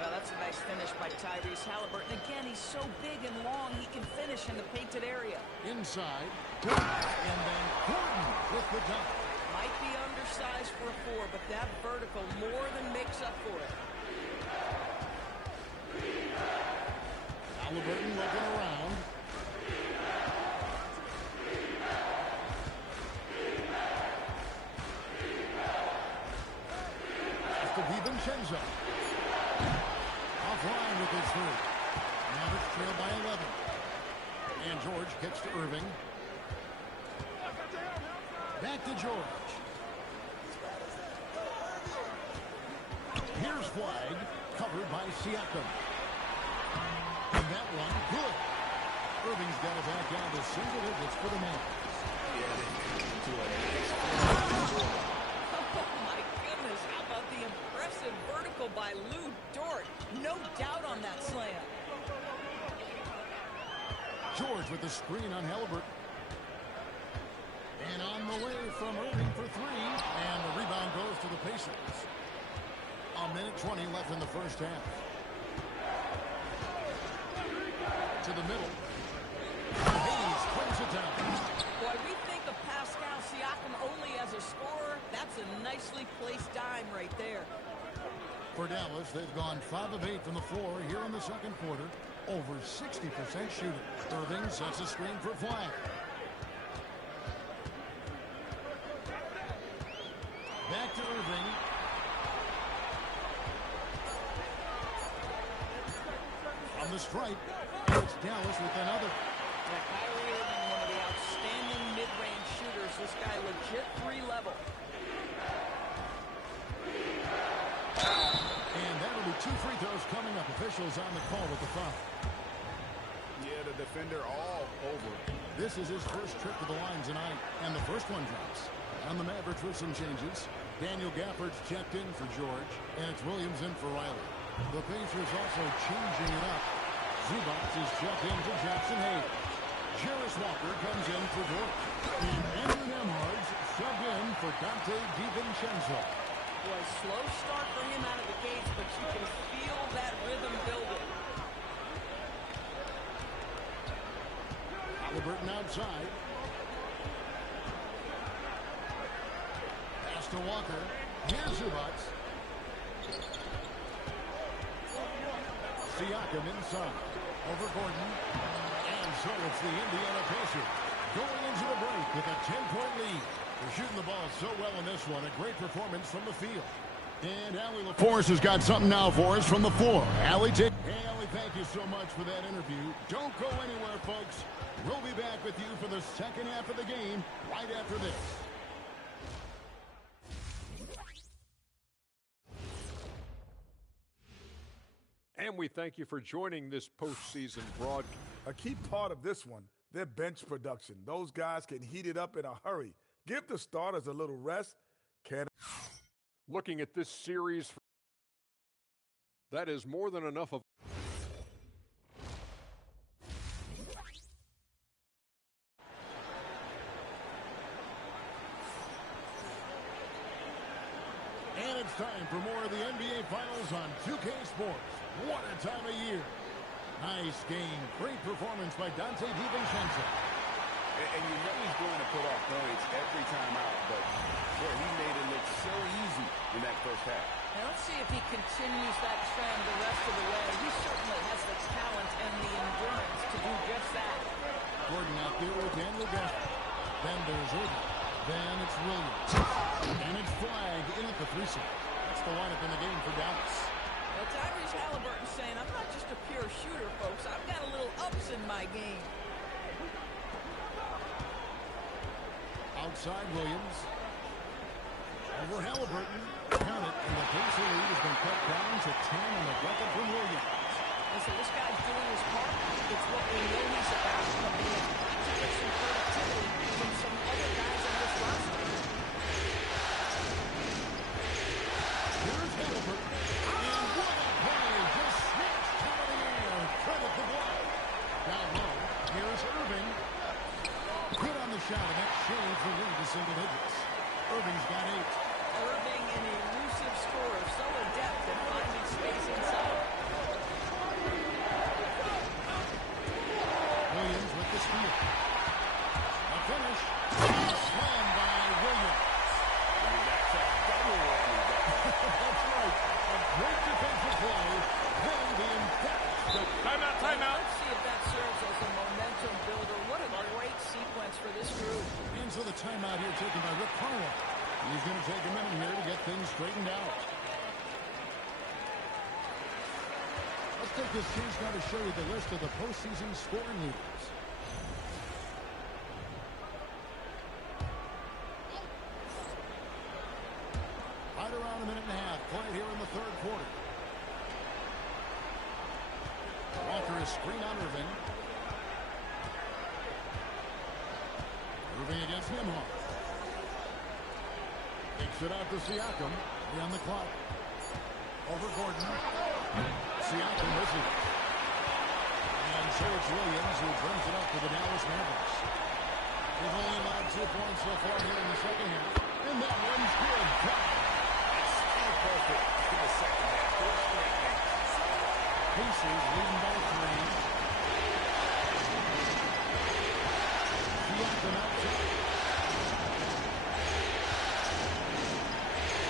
Well, that's a nice finish by Tyrese Halliburton. Again, he's so big and long, he can finish in the painted area. Inside. And then Gordon with the dunk. Might be undersized for a 4, but that vertical more than makes up for it. Halliburton looking around. That's to DiVincenzo. Offline with his three. Mavericks trail by 11. And George kicks to Irving. Back to George. Here's flag, covered by Siakam. And that one, good. Irving's got it back down to single digits for the Mavericks. Oh, my goodness. How about the impressive vertical by Lou Dort? No doubt on that slam. George with the screen on Halliburton. And on the way from Irving for three. And the rebound goes to the Pacers. A minute 20 left in the first half. To the middle. Hayes brings it down. Boy, we think of Pascal Siakam only as a scorer. That's a nicely placed dime right there. For Dallas, they've gone 5 of 8 from the floor here in the second quarter. Over 60% shooting. Irving sets a screen for flag. Back to Irving. From the stripe, it's Dallas with another. Yeah, Kyrie Irving, one of the outstanding mid-range shooters. This guy legit 3-level. And that'll be 2 free throws coming up. Officials on the call with the foul. Yeah, the defender all over. This is his first trip to the line tonight, and the first one drops. On the Mavericks with some changes. Daniel Gafford's checked in for George, and it's Williams in for Riley. The Pacers also changing it up. Zubac is checked in for Jackson Hayes. Jarris Walker comes in for Dort. And Andrew Nembhard's subbed in for Dante DiVincenzo. Boy, slow start for him out of the gates, but you can feel that rhythm building. Halliburton outside. Pass to Walker. Here's Zubac. Siakam inside. Over Gordon. And so it's the Indiana Pacers going into the break with a 10-point lead. They're shooting the ball so well in this one. A great performance from the field. And Allie LaForce has got something now for us from the floor. Allie, hey, Allie, thank you so much for that interview. Don't go anywhere, folks. We'll be back with you for the second half of the game right after this. And we thank you for joining this postseason broadcast. A key part of this one, their bench production. Those guys can heat it up in a hurry. Give the starters a little rest. Looking at this series, that is more than enough of. And it's time for more of the NBA Finals on 2K Sports. What a time of year. Nice game. Great performance by Dante DiVincenzo. And you know he's going to put off points every time out, but boy, he made it look so easy in that first half. Now let's see if he continues that trend the rest of the way. He certainly has the talent and the endurance to do just that. Gordon out there with Daniel Gafford. Then there's Irving. Then it's Williams. And it's flagged in at the 3 seat. That's the lineup in the game for Dallas. Well, Tyrese Halliburton saying, I'm not just a pure shooter, folks. I've got a little ups in my game. Outside Williams. Over Halliburton. Count it, and the Pacer lead has been cut down to 10 on the bucket from Williams. Listen, this guy's doing his part. It's what we know he's about. But we have got to get some productivity from some other guys on this roster. Here's Halliburton. And what a play! Just snatched out of the air. Credit the block. Down low. Here's Irving. Good on the shot, and that shaves the lead to single digits. Irving's got 8. Irving, an elusive scorer, so adept at finding space inside. Williams with the steal. A finish. Slammed by Williams. That's a double whammy. That's right. A great defensive play. Then the embarrassment. Timeout. Let's see if that serves as a momentum builder. What a great sequence for this group. And so the timeout here taken by Rick Carlisle. He's going to take a minute here to get things straightened out. Let's take this chance now to show you the list of the postseason scoring leaders. Right around a minute and a half played here in the third quarter. Walker is screen on Irving. Irving against Nimhart. Takes it out to Siakam. On the clock. Over Gordon. Siakam misses. And so it's Williams who brings it up for the Dallas Mavericks. They've only allowed 2 points so far here in the second half. And that one's good. It's still perfect in the second half. 4 straight games. Pacers leading by 3. Siakam out top.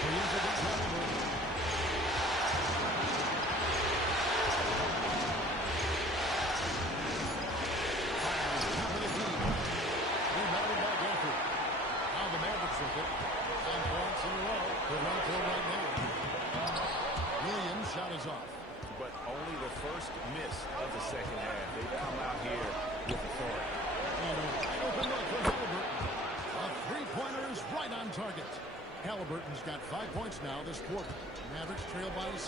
Williams against Halliburton. Fires top of the key. Rebounded by Gafford. Now the Mavericks with it. 10 points in a row. They're run for right now. Williams shot is off. But only the first miss of the second half. They've come out here with authority. And a wide open look for Halliburton. A three-pointer is right on target. Halliburton's got 5 points now this quarter. Mavericks trail by 6.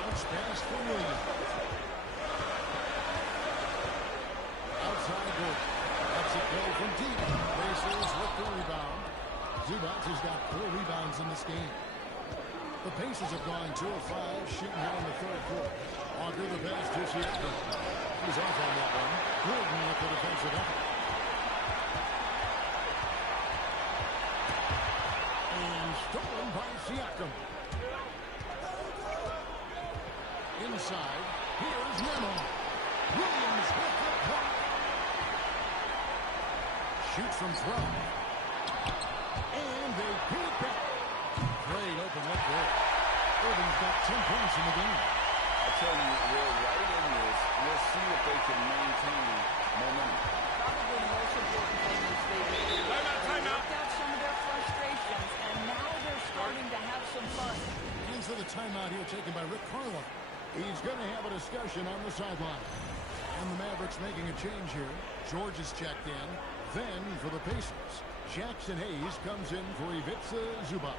Bounce pass for Williams. Outside Gordon. Lets it go from deep. Pacers with the rebound. Zubac has got 4 rebounds in this game. The Pacers have gone 2 of 5 shooting here in the third quarter. Walker the pass to Siakam. He's off on that one. Gordon with the defensive effort. And stolen by Siakam. Inside, here's Memo. Williams with the block. Shoots from 12. And they put it back. Great open look there. Irving's got 10 points in the game. I tell you, we're right in this. We'll see if they can maintain momentum. Probably the most important thing is they worked out some of their frustrations, and now they're starting to have some fun. And so the timeout here taken by Rick Carlisle. He's going to have a discussion on the sideline. And the Mavericks making a change here. George is checked in. Then for the Pacers, Jackson Hayes comes in for Ivica Zubac.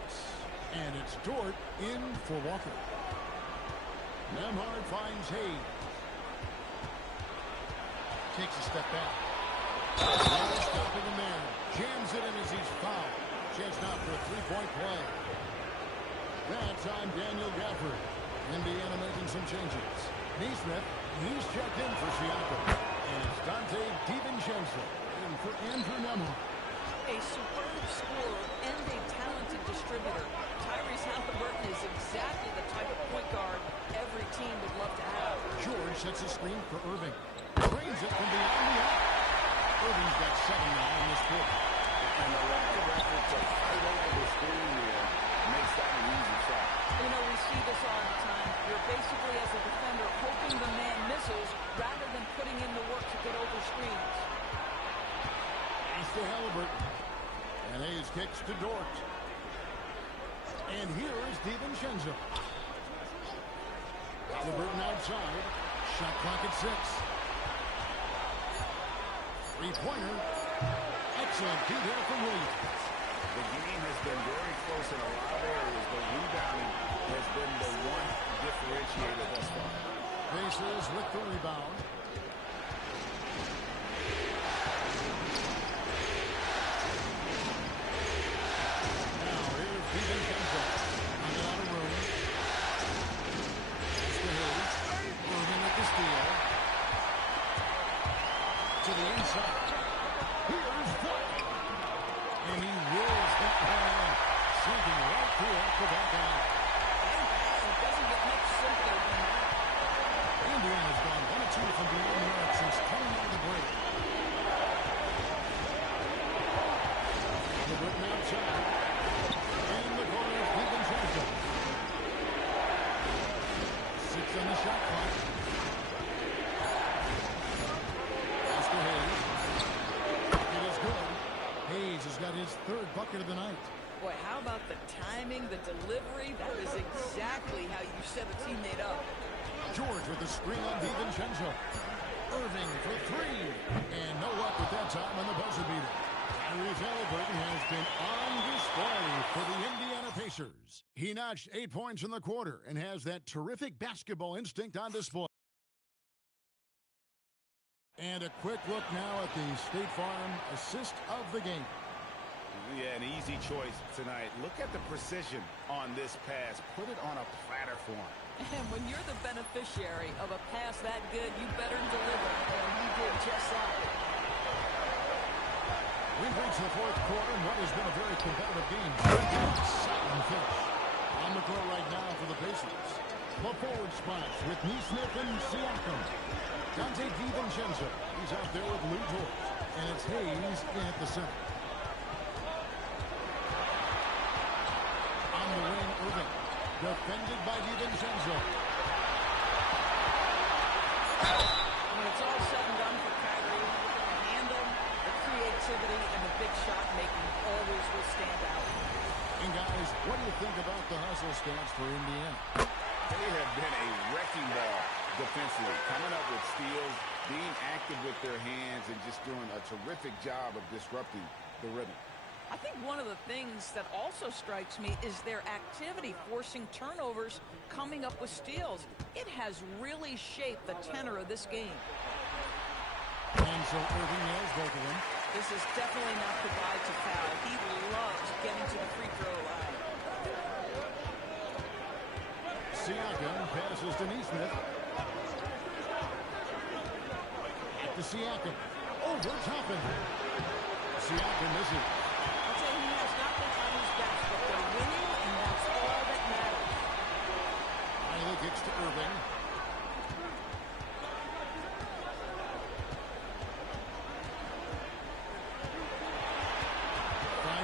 And it's Dort in for Walker. Nembhard finds Hayes. Takes a step back. Stopping him there. Jams it in as he's fouled. Chance now for a three-point play. That's on Daniel Gafford. Indiana making some changes. Neesmith, he's checked in for Siakam. And it's Dante DiVincenzo in for Andrew Nembhard. A superb scorer and a talented distributor. Tyrese Halliburton is exactly the type of point guard every team would love to have. George sets a screen for Irving. Drains it from beyond the arc. Irving's got 7 now in this quarter. And the lack of effort to fight over the screen there makes that an easy shot. You know, we see this all the time. You're basically, as a defender, hoping the man misses rather than putting in the work to get over screens. And here is DiVincenzo. Halliburton outside. Shot clock at 6. Three-pointer. Excellent D there from Williams. The game has been very close in a lot of areas, but rebounding has been the one differentiator thus far. Pacers with the rebound. Now here's DiVincenzo. Coming out of room. That's the Hayes. Irving with the steal. To the inside. Here's White. And he rolls that one. Sinking right through off the back out. It doesn't get much simpler than that. Indiana's gone 1 of 2 from beyond the arc since coming out of the break. Halliburton outside. In the corner of DiVincenzo. 6 on the shot clock. Pass to Hayes. It is good. Hayes has got his 3rd bucket of the night. Boy, how about the timing, the delivery? That is exactly how you set a teammate up. George with the screen on DiVincenzo. Irving for 3. And no luck with that time on the buzzer beater. Tyrese Halliburton has been on display for the Indiana Pacers. He notched 8 points in the quarter and has that terrific basketball instinct on display. And a quick look now at the State Farm assist of the game. Yeah, an easy choice tonight. Look at the precision on this pass. Put it on a platter for him. And when you're the beneficiary of a pass that good, you better deliver. And he did just that. We've reached the 4th quarter in what has been a very competitive game. Exciting finish. On the floor right now for the Pacers. The forward spots with Neesmith and Siakam. Dante DiVincenzo. He's out there with Lou George. And it's Hayes in at the center. On the wing, Irving. Defended by DiVincenzo. When it's all said and done for Kyrie, the handle, the creativity, and the big shot making always will stand out. And guys, what do you think about the hustle stance for Indiana? They have been a wrecking ball defensively, coming up with steals, being active with their hands, and just doing a terrific job of disrupting the rhythm. I think one of the things that also strikes me is their activity, forcing turnovers, coming up with steals. It has really shaped the tenor of this game. And so Irving nails both of them. This is definitely not goodbye to foul. He loves getting to the free throw line. Siakam passes to Neesmith. Back to Siakam. Over Toppin. Siakam misses. I'll tell you, he has not been on his best, but they're winning, and that's all that matters. Finally gets to Irving.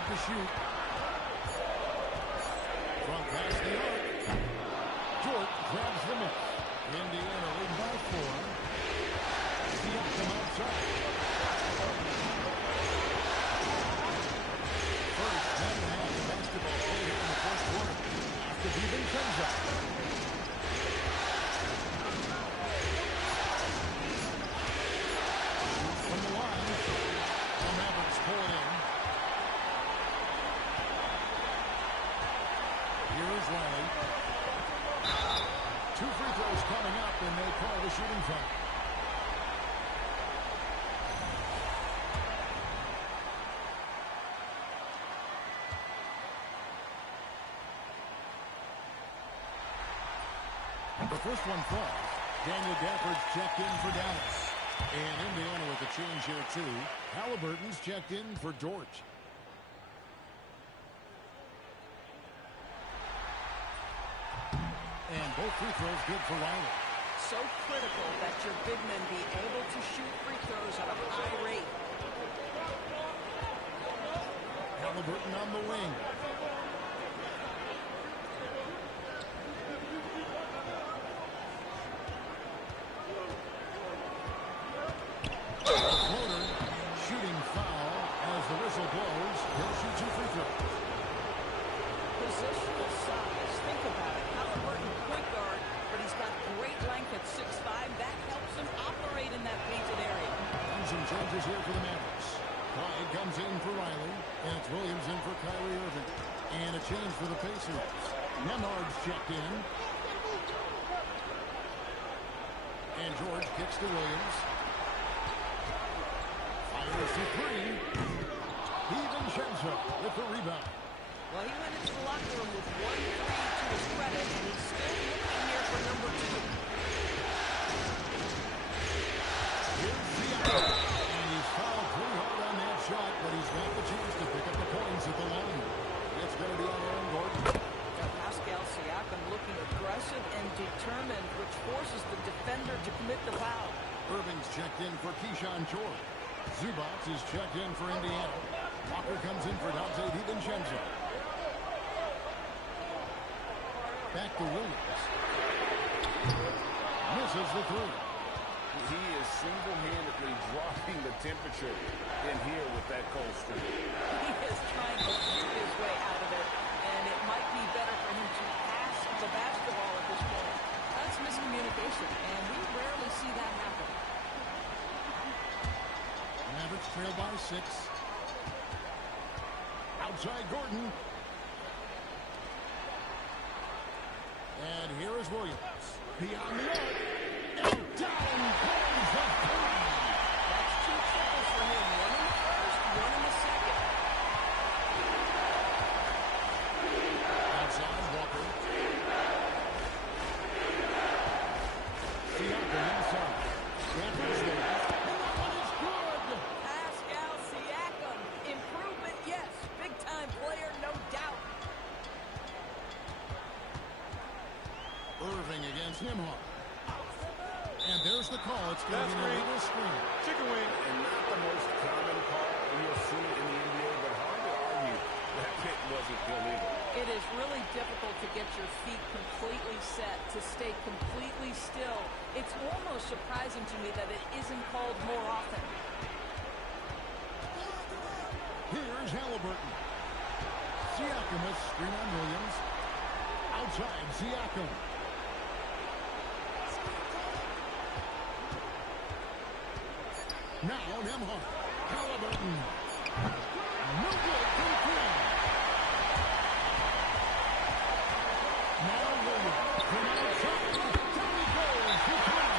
To shoot. From past the arc. Dort grabs the miss. Indiana leading by 4. Siakam outside. First 10.5 basketball play here in the first quarter. After DiVincenzo. From the line. The Mavericks pull it in. Here's Riley. 2 free throws coming up, and they call the shooting foul. The first one falls. Daniel Gafford's checked in for Dallas. And Indiana with a change here, too. Halliburton's checked in for George. And both free throws good for Riley. So critical that your big men be able to shoot free throws at a high rate. Halliburton on the wing. Floater, shooting foul as the whistle blows. He'll shoot 2 free throws. Positional changes here for the Mavericks. Clyde comes in for Riley, and it's Williams in for Kyrie Irving. And a change for the Pacers. Nemhard's checked in. And George kicks to Williams. Fires to three. DiVincenzo with the rebound. Well, he went into the locker room with 1 3 to his credit, and he's still looking here for number 2. Here's Siakam. And he's fouled pretty hard on that shot, but he's got the chance to pick up the points at the line. It's going to be on Aaron Gordon. Now, Pascal Siakam looking aggressive and determined, which forces the defender to commit the foul. Irving's checked in for Keyshawn George. Zubac is checked in for Indiana. Walker comes in for Dante DiVincenzo. Back to Williams. Misses the three. He is single-handedly dropping the temperature in here with that cold streak. He is trying to keep his way out of it, and it might be better for him to pass the basketball at this point. That's miscommunication, and we rarely see that happen. Mavericks trail by 6. Outside Gordon. And here is Williams. Beyond the arc. And down goes the three. That's 2 triples for him. 1 in the first, 1 in the second. Outside Walker. Siakam inside. Raptors there. And that one is good. Pascal Siakam. Improvement, yes. Big-time player, no doubt. Irving against Nemhard. And there's the call. It's going to be a little screen. Chicken wing. And not the most common call you'll see in the NBA, but hard to argue that pick wasn't illegal. It is really difficult to get your feet completely set, to stay completely still. It's almost surprising to me that it isn't called more often. Here's Halliburton. Siakam with screen on Williams. Outside Siakam. Now Nemhard. Halliburton. No good from three. Now Williams. From outside. Down he goes for three.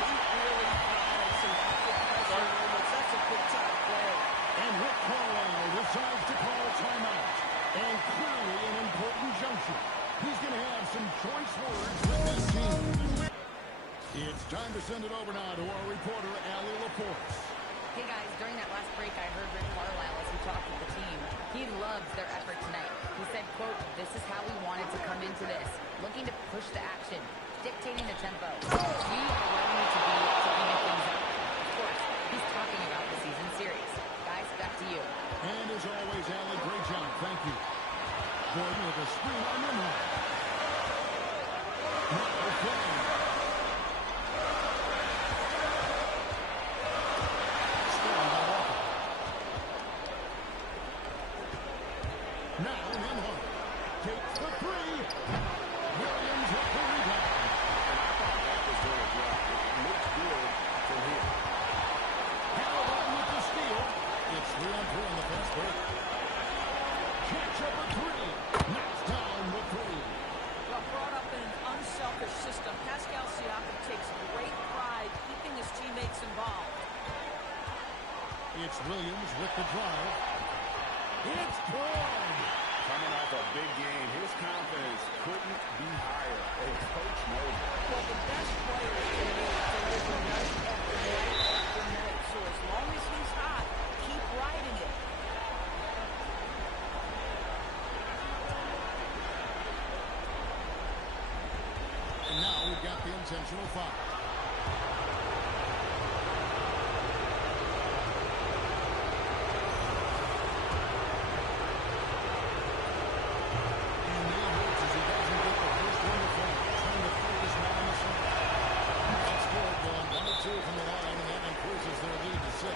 He really had some pressure moments. That's a good-time play. And Rick Carlisle decides to call timeout. And clearly an important juncture. He's going to have some choice words with this team. It's time to send it over now to our reporter, Allie Laporte. Hey guys, during that last break, I heard Rick Carlisle as he talked with the team. He loves their effort tonight. He said, quote, "This is how we wanted to come into this. Looking to push the action, dictating the tempo. We are where we need to be to even things up." Of course, he's talking about the season series. Guys, back to you. And as always, Allie, great job. Thank you. Gordon with a screen on Nemhard. Now playing. Now Nemhard takes the three. Williams with the rebound. And I thought that was going to drop. It looks good from here. Halliburton with the steal. It's 3-on-3 on the fast break. Catch up a three. Knocks down the three. Well, brought up in an unselfish system, Pascal Siakam takes great pride keeping his teammates involved. It's Williams with the drive. It's good. Coming off a big game, his confidence couldn't be higher. And Coach knows it. Well, the best players to me deliver night after night after night. So as long as he's hot, keep riding it. And now we've got the intentional foul. And Neil hurts as he doesn't get the first one to fall. Trying to focus now on the shot. That's good. Going 1-2 from the line, and that increases their lead to 6.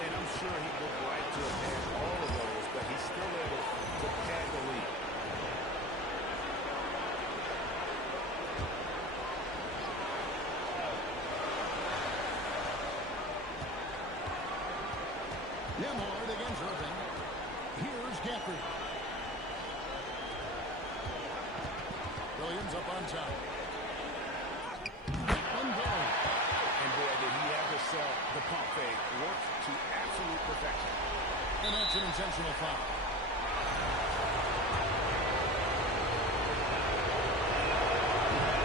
And I'm sure he would like to have had all of those, but he's still able to pad the lead. comes up on top. And boy, did he ever sell the pump fake. Worked to absolute perfection. And that's an intentional foul.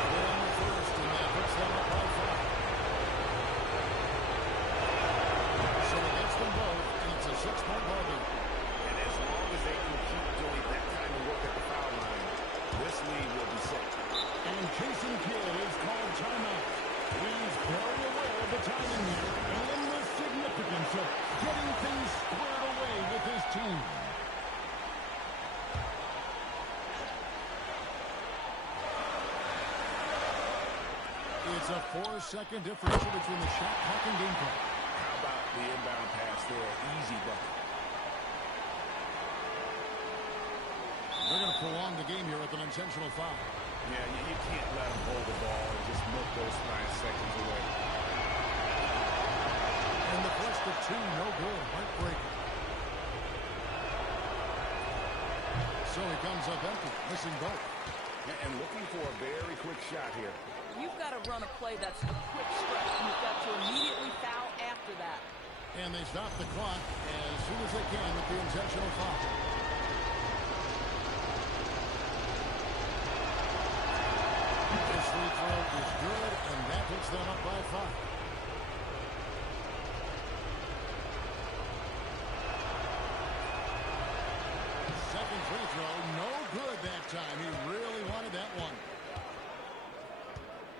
They're on the first, and that puts them up by 5. So it gets them both, and it's a 6-point ballgame. And as long as they can keep doing that kind of work at the foul line, this lead will be set. And Jason Kidd is called timeout. He's very aware of the timing here and the significance of getting things squared away with his team. It's a 4-second differential between the shot clock and game clock. How about the inbound pass there? Easy bucket. They're going to prolong the game here with an intentional foul. Yeah, you can't let them hold the ball and just milk those 5 seconds away. And the first of 2, no good. Heartbreaker. So he comes up empty, missing both. And looking for a very quick shot here. You've got to run a play that's a quick stretch. You've got to immediately foul after that. And they stop the clock as soon as they can with the intentional foul. This free throw is good, and that puts them up by 5. Second free throw, no good that time. He really wanted that one.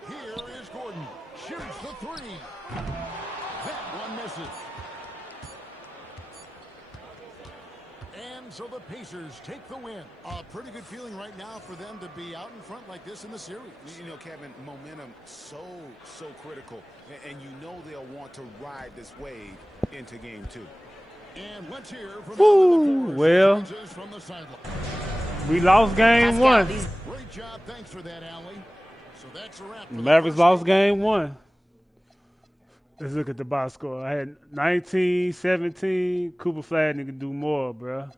Here is Gordon. Shoots the 3. That one misses. And so the Pacers take the win. A pretty good feeling right now for them to be out in front like this in the series. You know, Kevin, momentum so critical. And you know they'll want to ride this wave into game 2. And let's hear from well, from the sideline. We lost game 1. Great job. Thanks for that, Allie. So that's a wrap. Mavericks lost game 1. Let's look at the box score. I had 19, 17. Cooper Flag nigga do more, bro.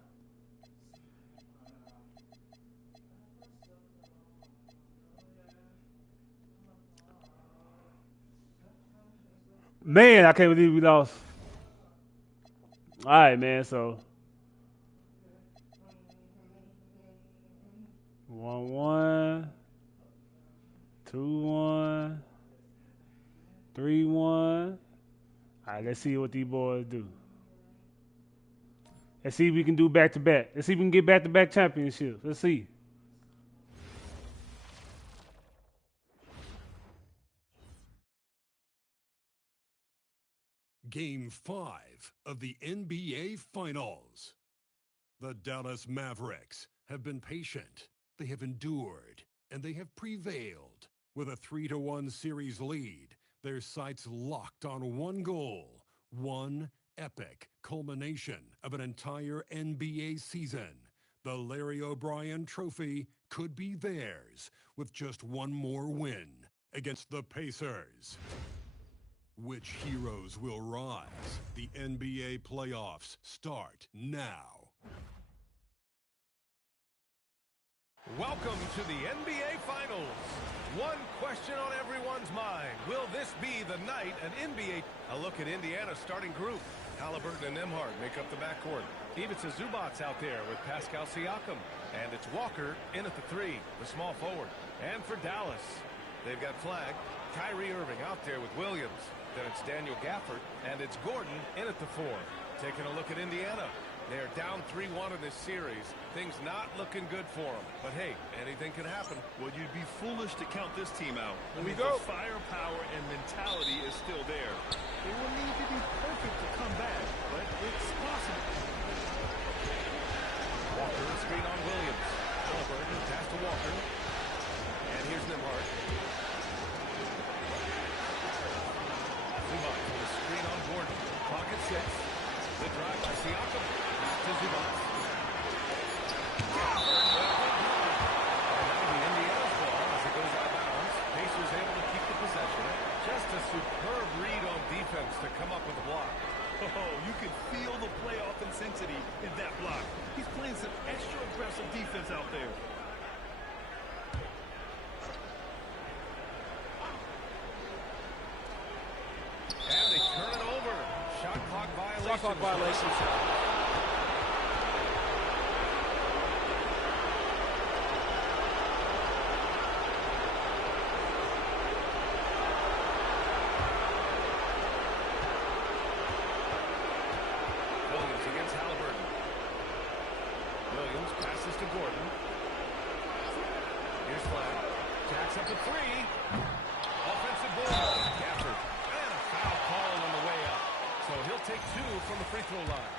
Man, I can't believe we lost. All right, man, so 1-1, 2-1, 3-1. All right, let's see what these boys do. Let's see if we can do back-to-back. Let's see if we can get back-to-back championships. Let's see. Game 5 of the NBA Finals. The Dallas Mavericks have been patient, they have endured, and they have prevailed. With a 3-1 series lead, their sights locked on one goal, one epic culmination of an entire NBA season. The Larry O'Brien Trophy could be theirs with just one more win against the Pacers. Which heroes will rise? The NBA playoffs start now. Welcome to the NBA Finals. One question on everyone's mind. Will this be the night an NBA... A look at Indiana's starting group. Halliburton and Nembhard make up the backcourt. Ivica Zubac's out there with Pascal Siakam. And it's Walker in at the 3, the small forward. And for Dallas, they've got Flag, Kyrie Irving out there with Williams. Then it's Daniel Gafford, and it's Gordon in at the 4. Taking a look at Indiana. They're down 3-1 in this series. Things not looking good for them. But hey, anything can happen. Well, you'd be foolish to count this team out. We The go. firepower and mentality is still there. They will need to be perfect to come back, but it's possible. Walker, screen on Williams. Halliburton, pass to Walker. And here's Nembhard. Zubac with a screen on Gordon. Clock at 6. The drive by Siakam. Back to Zubac. And that'll be Indiana's ball as it goes out of bounds. Pacers able to keep the possession. Just a superb read on defense to come up with a block. Oh, you can feel the playoff intensity in that block. He's playing some extra aggressive defense Shot clock violation. Williams against Halliburton. Williams passes to Gordon. Here's Flag. Jacks up a three. Offensive ball. Gafford. And a foul call on the way up. So he'll take two from the free throw line.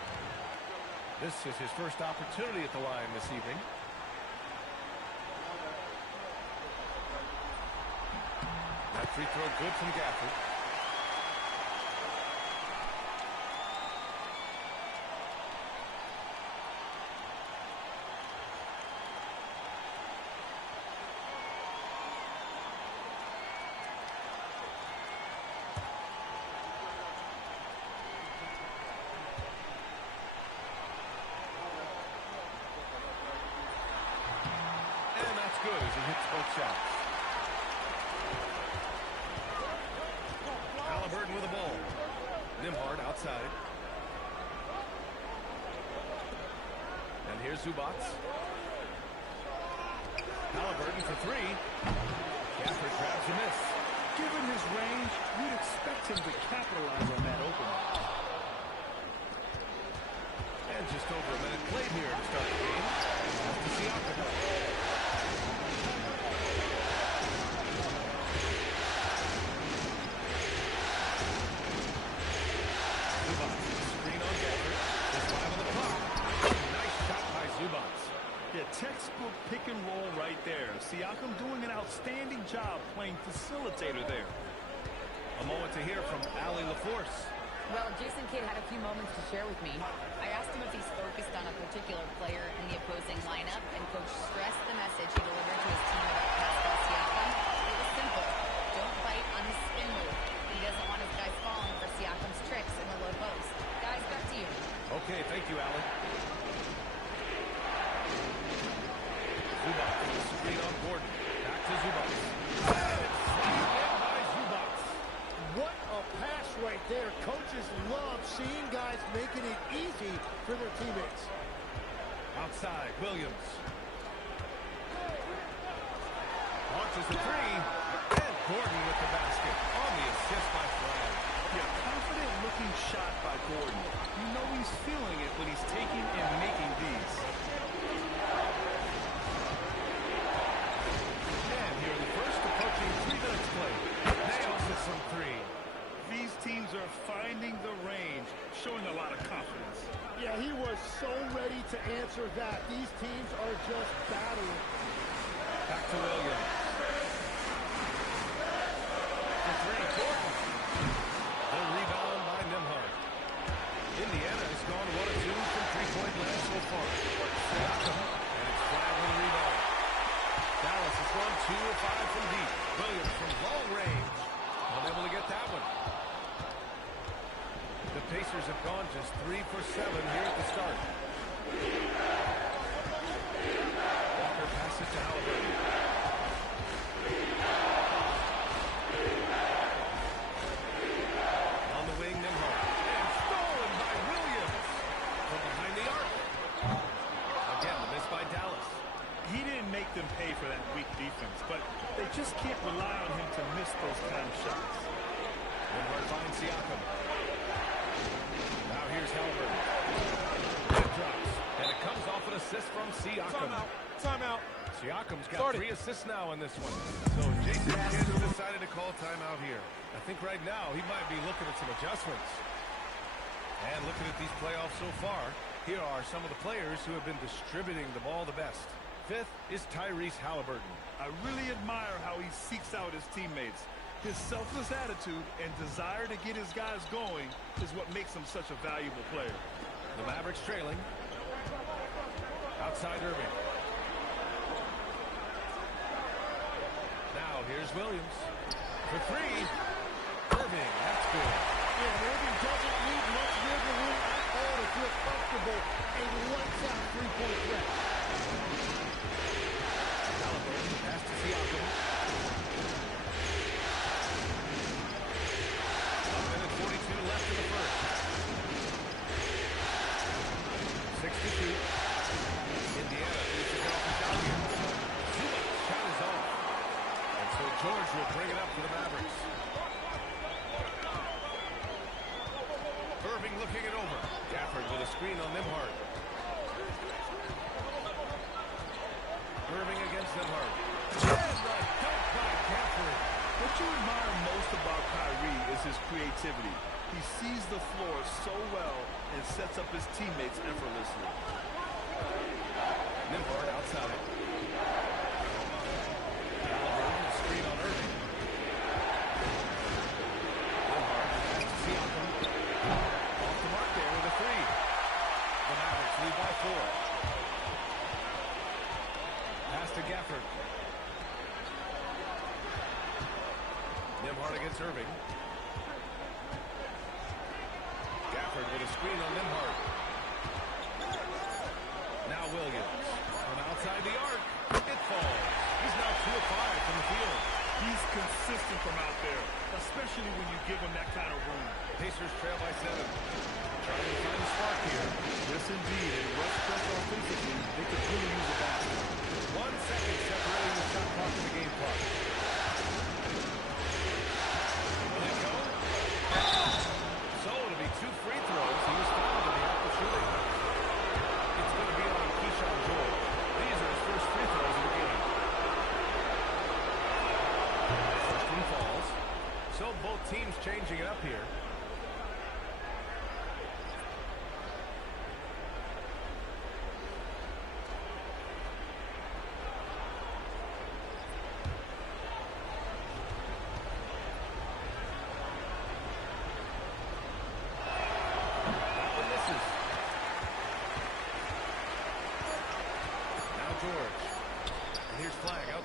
This is his first opportunity at the line this evening. That free throw good from Gafford. Good as he hits both shots. Halliburton with the ball. Nimhard outside. And here's Zubats. Halliburton for three. Gafford grabs a miss. Given his range, you'd expect him to capitalize on that opening. And just over a minute played here to start the game. That's to Siakam. Yeah, textbook pick and roll right there. Siakam doing an outstanding job playing facilitator there. A moment to hear from Allie LaForce. Well, Jason Kidd had a few moments to share with me. I asked him if he's focused on a particular player in the opposing lineup, and Coach stressed the message he delivered to his team about Pascal Siakam. It was simple. Don't bite on his spin move. He doesn't want his guys falling for Siakam's tricks in the low post. Guys, back to you. Okay, thank you, Allie. Zubats with a screen on Gordon. Back to Zubats. By Zubats. What a pass right there. Coaches love seeing guys making it easy for their teammates. Outside, Williams. Launches the three. And Gordon with the basket. On the assist by Flag. Yeah, confident looking shot by Gordon. You know he's feeling it when he's taking and making these. And here in the first, approaching 3 minutes played. Nails it from three. These teams are finding the range, showing a lot of confidence. Yeah, he was so ready to answer that. These teams are just battling. Back to Williams. The three, Gordon. The rebound by Nimhard. Indiana has gone 1 of 2 from three-point land so far. Siakam, and it's Flag with a rebound. Dallas has gone 2 of 5 from deep. Williams from long range. Unable to get that one. The Pacers have gone just 3 for 7 here at the start. Walker passes to Halliburton. On the wing, Nimhard. And stolen by Williams. From behind the arc. Again, the miss by Dallas. He didn't make them pay for that weak defense, but they just can't rely on him to miss those kind of shots. Nimhard finds Siakam. Now here's Halliburton. That drops. And it comes off an assist from Siakam. Timeout. Siakam's got 3 assists now in this one. So Jason Kidd decided to call timeout here. I think right now he might be looking at some adjustments. And looking at these playoffs so far, here are some of the players who have been distributing the ball the best. 5th is Tyrese Halliburton. I really admire how he seeks out his teammates. His selfless attitude and desire to get his guys going is what makes him such a valuable player. The Mavericks trailing. Outside Irving. Now here's Williams. For 3. Irving, that's good. Yeah, Irving doesn't need much wiggle room at all to feel comfortable. A lights-out three-point threat. Halliburton pass to Siakam. 1:42 left in the first. Spurs will bring it up for the Mavericks. Irving looking it over. Gafford with a screen on Nembhard. Irving against Nembhard. And the dunk by Gafford. What you admire most about Kyrie is his creativity. He sees the floor so well and sets up his teammates effortlessly. Nembhard outside. Halliburton, a screen on Irving. Nembhard back to Siakam. Off the mark there with a three. The Mavericks lead by 4. Pass to Gafford. Nembhard against Irving. Gafford with a screen on Nembhard. Now Williams. From outside the arc. It falls. He's now 2 of 5 from the field. He's consistent from out there, especially when you give him that kind of room. Pacers trail by 7. Trying to find a spark here. Yes, indeed. And rush pressure offensively, they could really use a basket. 1 second separating the shot clock and the game clock. Will it go? So it'll be 2 free throws. He was fouled in the act of shooting. It's going to be on Keyshawn Joel. These are his first free throws of the game. First one falls. So both teams changing it up here.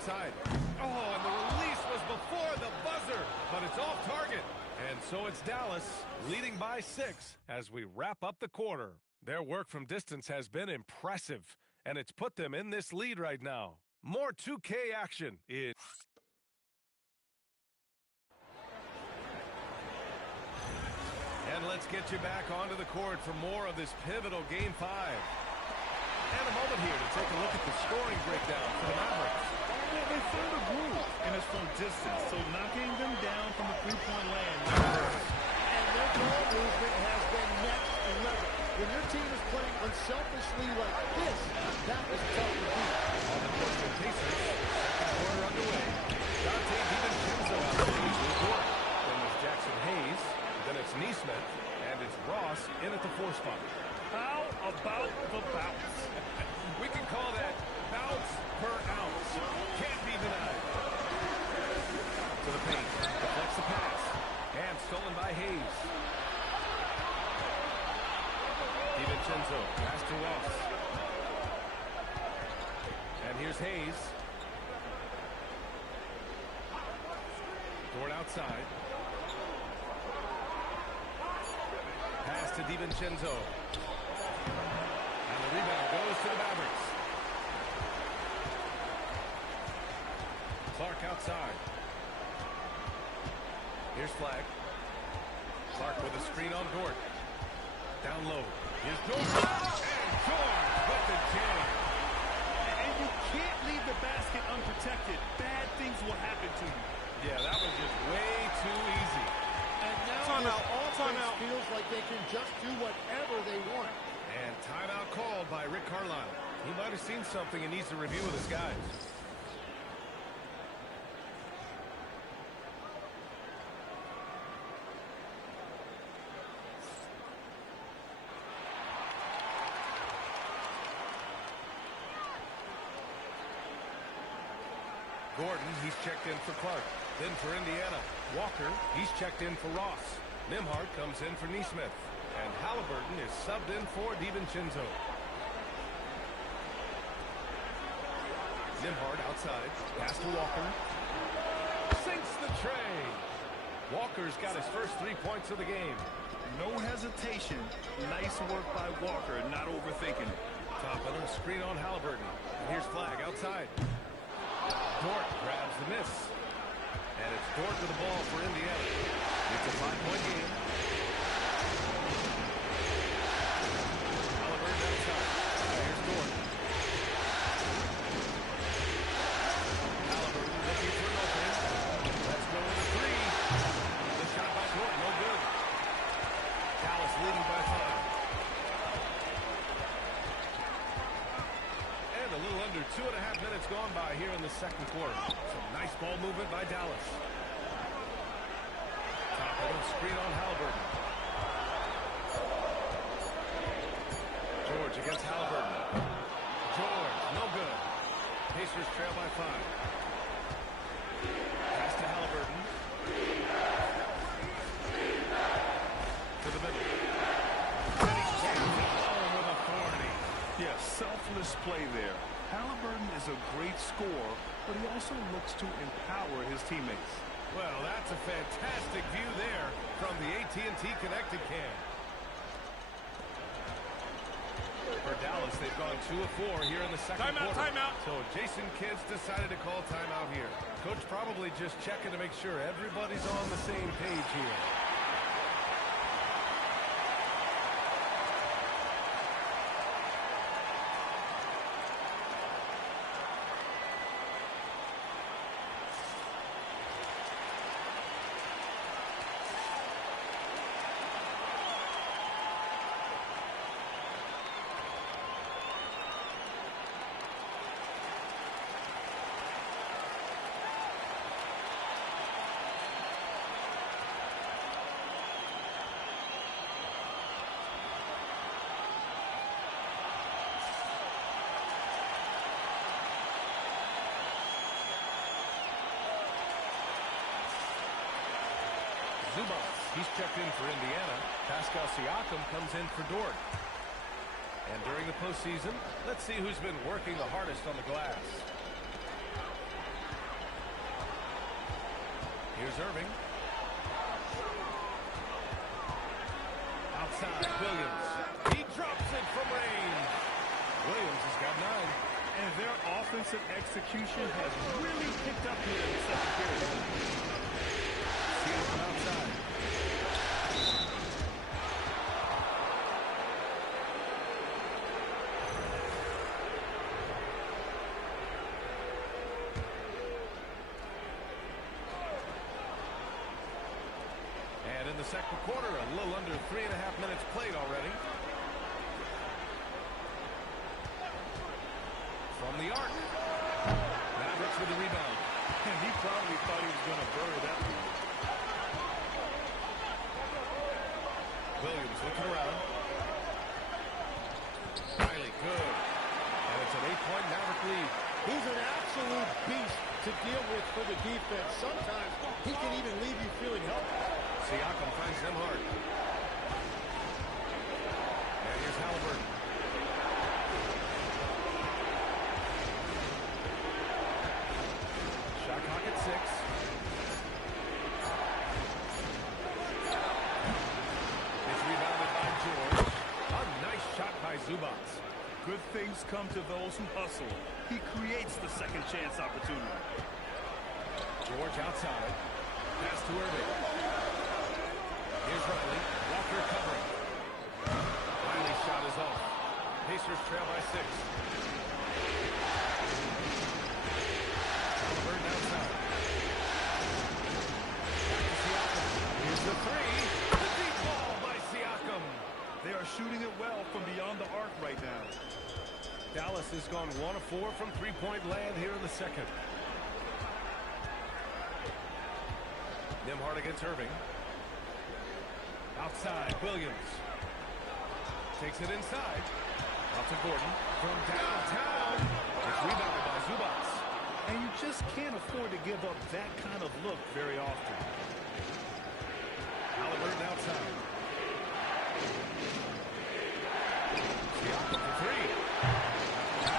Oh, and the release was before the buzzer, but it's off target. And so it's Dallas leading by 6 as we wrap up the quarter. Their work from distance has been impressive, and it's put them in this lead right now. More 2K action in. And let's get you back onto the court for more of this pivotal Game 5. And a moment here to take a look at the scoring breakdown for the Mavericks. Well, they found a groove, and it's from distance, so knocking them down from the three-point land hurts. And their ball movement has been next level. When your team is playing unselfishly like this, that is tough to beat. On the court for Pacers, second quarter underway. Dante DiVincenzo out there leads the court. Then there's Jackson Hayes, then it's Neesmith, and it's Ross in at the 4 spot. How about the bounce? We can call that bounce per ounce. Can't be denied. To the paint. Deflects the pass. And stolen by Hayes. DiVincenzo. Pass to Ross. And here's Hayes. Dort outside. Pass to DiVincenzo. And the rebound goes to the Mavericks. Clark outside. Here's Flag. Clark with a screen on Dort. Down low. Here's Dort. And George with the jam. And you can't leave the basket unprotected. Bad things will happen to you. Yeah, that was just way too easy. And now this offense feels like they can just do whatever they want. And timeout called by Rick Carlisle. He might have seen something and needs to review with his guys. Gordon, he's checked in for Clark. Then for Indiana. Walker, he's checked in for Ross. Nembhard comes in for Neesmith. And Halliburton is subbed in for DiVincenzo. Nembhard outside. Pass to Walker. Sinks the tray. Walker's got his first 3 points of the game. No hesitation. Nice work by Walker, not overthinking it. Top of the screen on Halliburton. And here's Flag outside. Dort grabs the miss. And it's Dort with the ball for Indiana. It's a 5-point game. Halliburton outside. Here's Dort. Halliburton looking for an opening. minutes gone by here in the second quarter. Some nice ball movement by Dallas. Top of the screen on Halliburton. George against Halliburton. George, no good. Pacers trail by 5. Pass to Halliburton. To the middle. And he's jammed it home with authority. Yeah, selfless play there. Halliburton is a great scorer, but he also looks to empower his teammates. Well, that's a fantastic view there from the AT&T connected cam. For Dallas, they've gone 2 of 4 here in the second quarter. Timeout. So Jason Kidd's decided to call timeout here. Coach probably just checking to make sure everybody's on the same page here. Zubats, he's checked in for Indiana. Pascal Siakam comes in for Dort. And during the postseason, let's see who's been working the hardest on the glass. Here's Irving. Outside, Williams. He drops it from range. Williams has got 9. And their offensive execution has really picked up here in the second period. Siakam outside. And in the second quarter, a little under 3.5 minutes played already. From the arc. Mavericks with the rebound. And he probably thought he was going to bury that one. Williams looking around. Riley, good. And it's an 8-point Maverick lead. He's an absolute beast to deal with for the defense. Sometimes he can even leave you feeling helpless. Siakam finds them hard. And here's Halliburton. Shot clock at 6. It's rebounded by George. A nice shot by Zubats. Good things come to those who hustle. He creates the second chance opportunity. George outside. Pass to Irving. Here's Riley. Walker covering. Riley's shot is off. Pacers trail by 6. Halliburton outside. Back to Siakam. Here's the 3. The deep ball by Siakam. They are shooting it well from beyond the arc right now. Dallas has gone 1 of 4 from three-point land here in the second. Nembhard against Irving. Outside, Williams. Takes it inside. Out to Gordon. From downtown. It's rebounded by Zubats. And you just can't afford to give up that kind of look very often. Halliburton outside. Siakam for 3.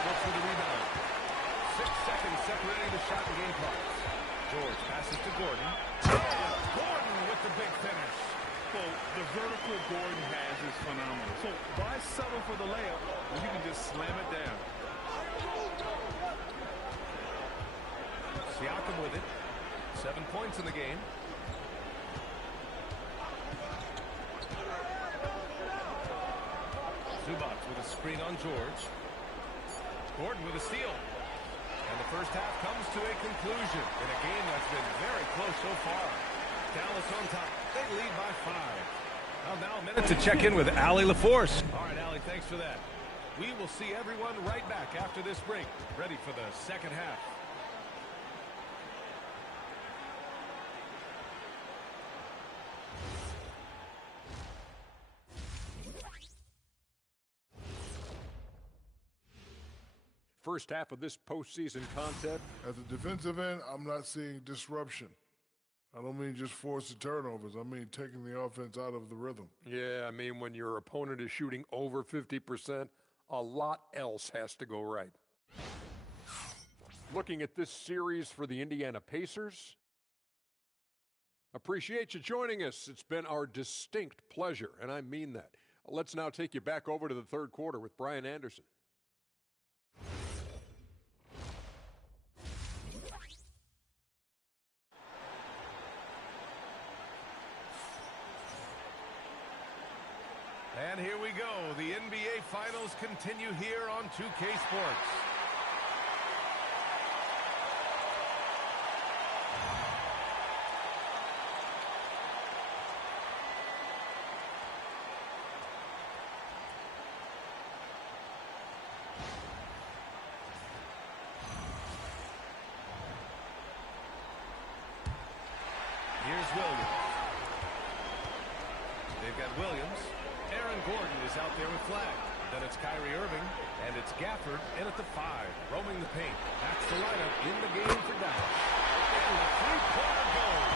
Looks for the rebound. 6 seconds separating the shot and game clocks. George passes to Gordon. Gordon with the big finish. Well, the vertical Gordon has is phenomenal. So why settle for the layup when you can just slam it down? Siakam with it. 7 points in the game. Zubats with a screen on George. Gordon with a steal. And the first half comes to a conclusion in a game that's been very close so far. Dallas on top. They lead by 5. Well, now a minute to check in with Allie LaForce. All right, Allie, thanks for that. We will see everyone right back after this break, ready for the second half. First half of this postseason contest. At the defensive end, I'm not seeing disruption. I don't mean just forced turnovers. I mean taking the offense out of the rhythm. Yeah, I mean when your opponent is shooting over 50%, a lot else has to go right. Looking at this series for the Indiana Pacers. Appreciate you joining us. It's been our distinct pleasure, and I mean that. Let's now take you back over to the third quarter with Brian Anderson. And here we go. The NBA Finals continue here on 2K Sports. Here's Williams. They've got Williams. Aaron Gordon is out there with flag. Then it's Kyrie Irving, and it's Gafford in at the 5, roaming the paint. That's the lineup in the game for Dallas. And the three-pointer goes.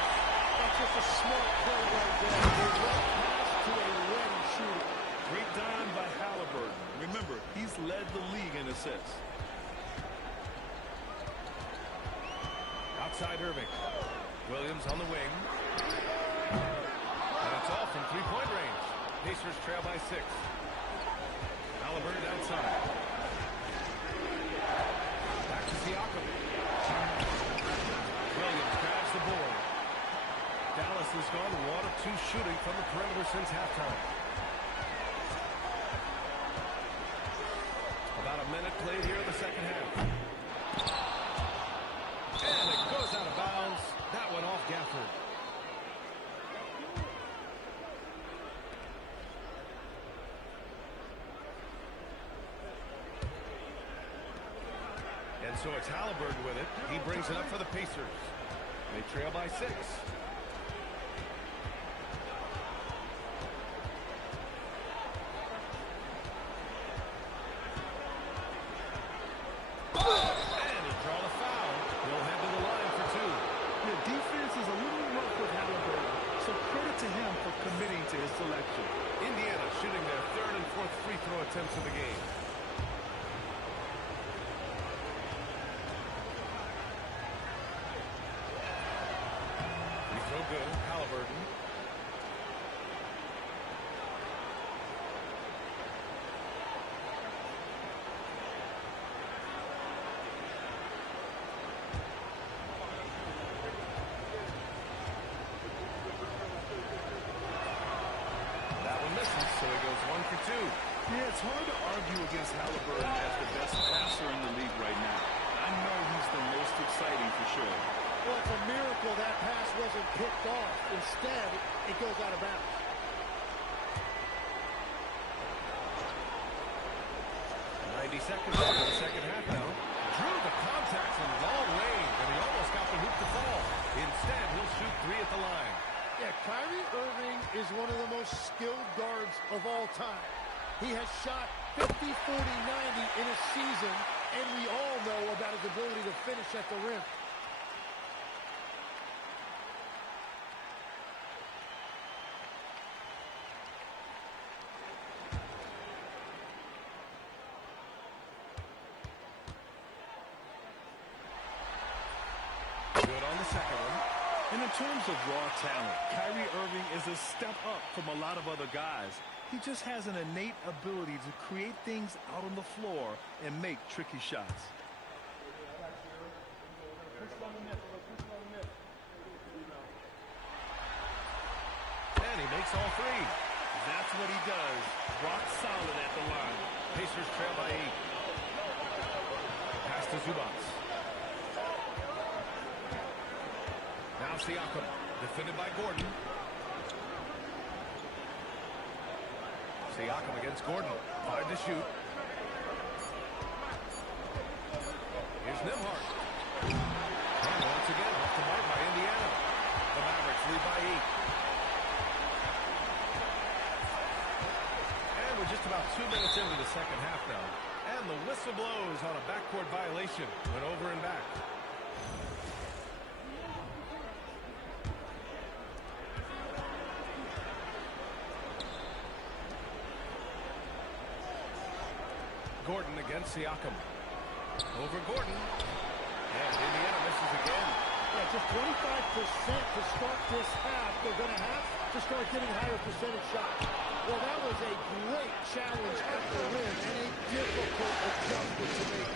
That's just a smart play right there. A right pass to a ready shooter. Great dime by Halliburton. Remember, he's led the league in assists. Outside Irving. Williams on the wing. And it's all from three-point range. Pacers trail by 6. Halliburton outside. Back to Siakam. Williams grabs the board. Dallas has gone 1 of 2 shooting from the perimeter since halftime. About a minute played here in the second half. And it goes out of bounds. That went off Gafford. And so it's Halliburton with it. He brings it up for the Pacers. They trail by 6. And he drawn a foul. He'll head to the line for 2. The defense is a little rough with Halliburton, so credit to him for committing to his selection. Indiana shooting their 3rd and 4th free throw attempts of the game. Good. Halliburton. That one misses, so he goes 1 for 2. Yeah, it's hard to argue against Halliburton as the best passer in the league right now. I know he's the most exciting for sure. Well, it's a miracle that pass wasn't picked off. Instead, it goes out of bounds. Seconds into the second half now. Drew the contact from long range, and he almost got the hoop to fall. Instead, he'll shoot 3 at the line. Yeah, Kyrie Irving is one of the most skilled guards of all time. He has shot 50, 40, 90 in a season, and we all know about his ability to finish at the rim. And in terms of raw talent, Kyrie Irving is a step up from a lot of other guys. He just has an innate ability to create things out on the floor and make tricky shots. And he makes all 3. That's what he does. Rock solid at the line. Pacers trail by 8. Pass to Zubac. Now Siakam, defended by Gordon. Siakam against Gordon. 5 to shoot. Here's Nembhard. And once again, off the mark by Indiana. The Mavericks lead by 8. And we're just about 2 minutes into the second half now. And the whistle blows on a backcourt violation. Went over and back. Gordon against Siakam. Over Gordon. And Indiana misses again. Yeah, just 25% to start this half. They're going to have to start getting higher percentage shots. Well, that was a great challenge at the rim and a difficult adjustment to make.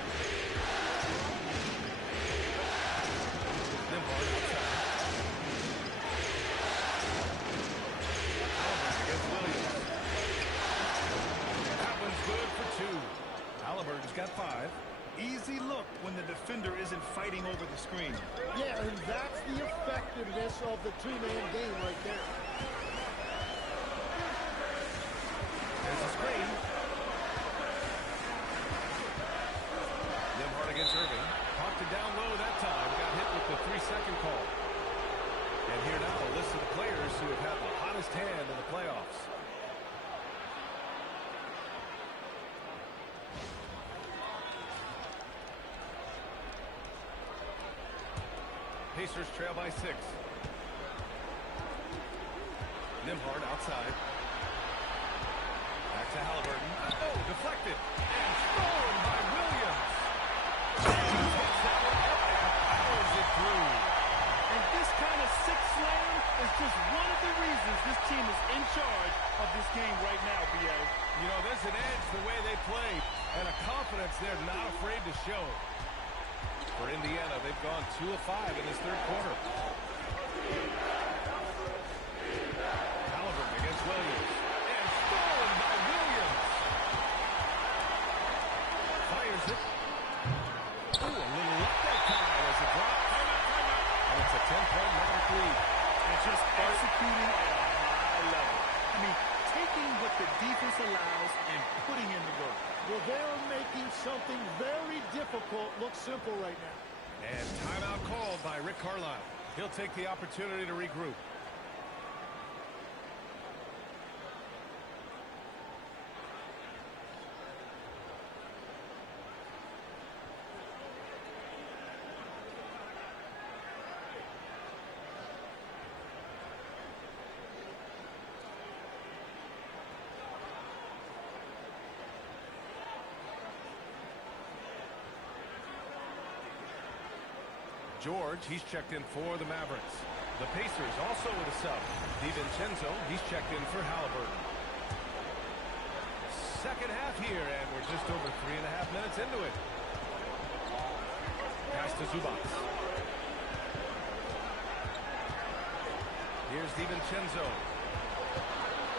Nembhard outside. Halliburton against Williams. That one's good for 2. Halliburton's got 5. Easy look when the defender isn't fighting over the screen. Yeah, and that's the effectiveness of the two-man game right there. There's a screen. Nembhard against Irving. Talked it down low that time. Got hit with the 3-second call. And here now a list of the players who have had the hottest hand in the playoffs. Pacers trail by 6. Nembhard outside. Back to Halliburton. Oh, deflected. And stolen by Williams. And he takes that one up and powers it through. And this kind of six slam is just one of the reasons this team is in charge of this game right now, B.A. You know, there's an edge the way they play and a confidence they're not afraid to show. For Indiana, they've gone 2 of 5 in this third quarter. Halliburton against Williams. And stolen by Williams. Fires it. Ooh, a little up that time as a drop. And it's a 10-point Maverick lead. And just executing at a high level. I mean, taking what the defense allows and putting in the work. Well, they're making something very difficult look simple right now. And timeout called by Rick Carlisle. He'll take the opportunity to regroup. George, he's checked in for the Mavericks. The Pacers also with a sub. DiVincenzo, he's checked in for Halliburton. Second half here, and we're just over 3.5 minutes into it. Pass to Zubac. Here's DiVincenzo.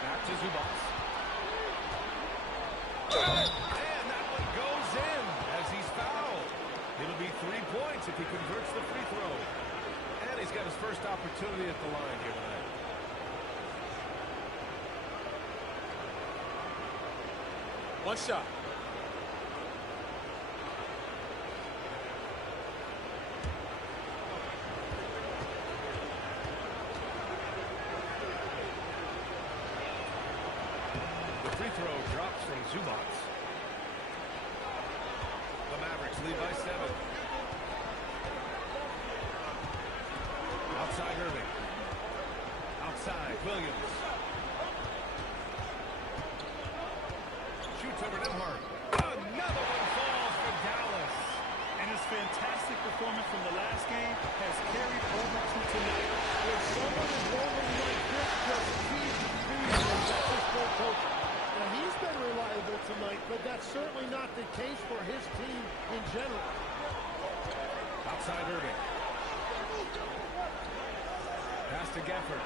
Back to Zubac. And that one goes in as he's fouled. It'll be 3 points if he converts the free throw. And he's got his first opportunity at the line here tonight. One shot. The free throw drops from Zubac. The Mavericks lead by 7. Outside Irving. Outside Williams. Shoots over Nembhard. Another one falls for Dallas. And his fantastic performance from the last game has carried over to tonight. When someone is rolling like this, just keep feeding him. That's his full coaching. Now, he's been reliable tonight, but that's certainly not the case for his team in general. Outside Irving. Pass to Gafford.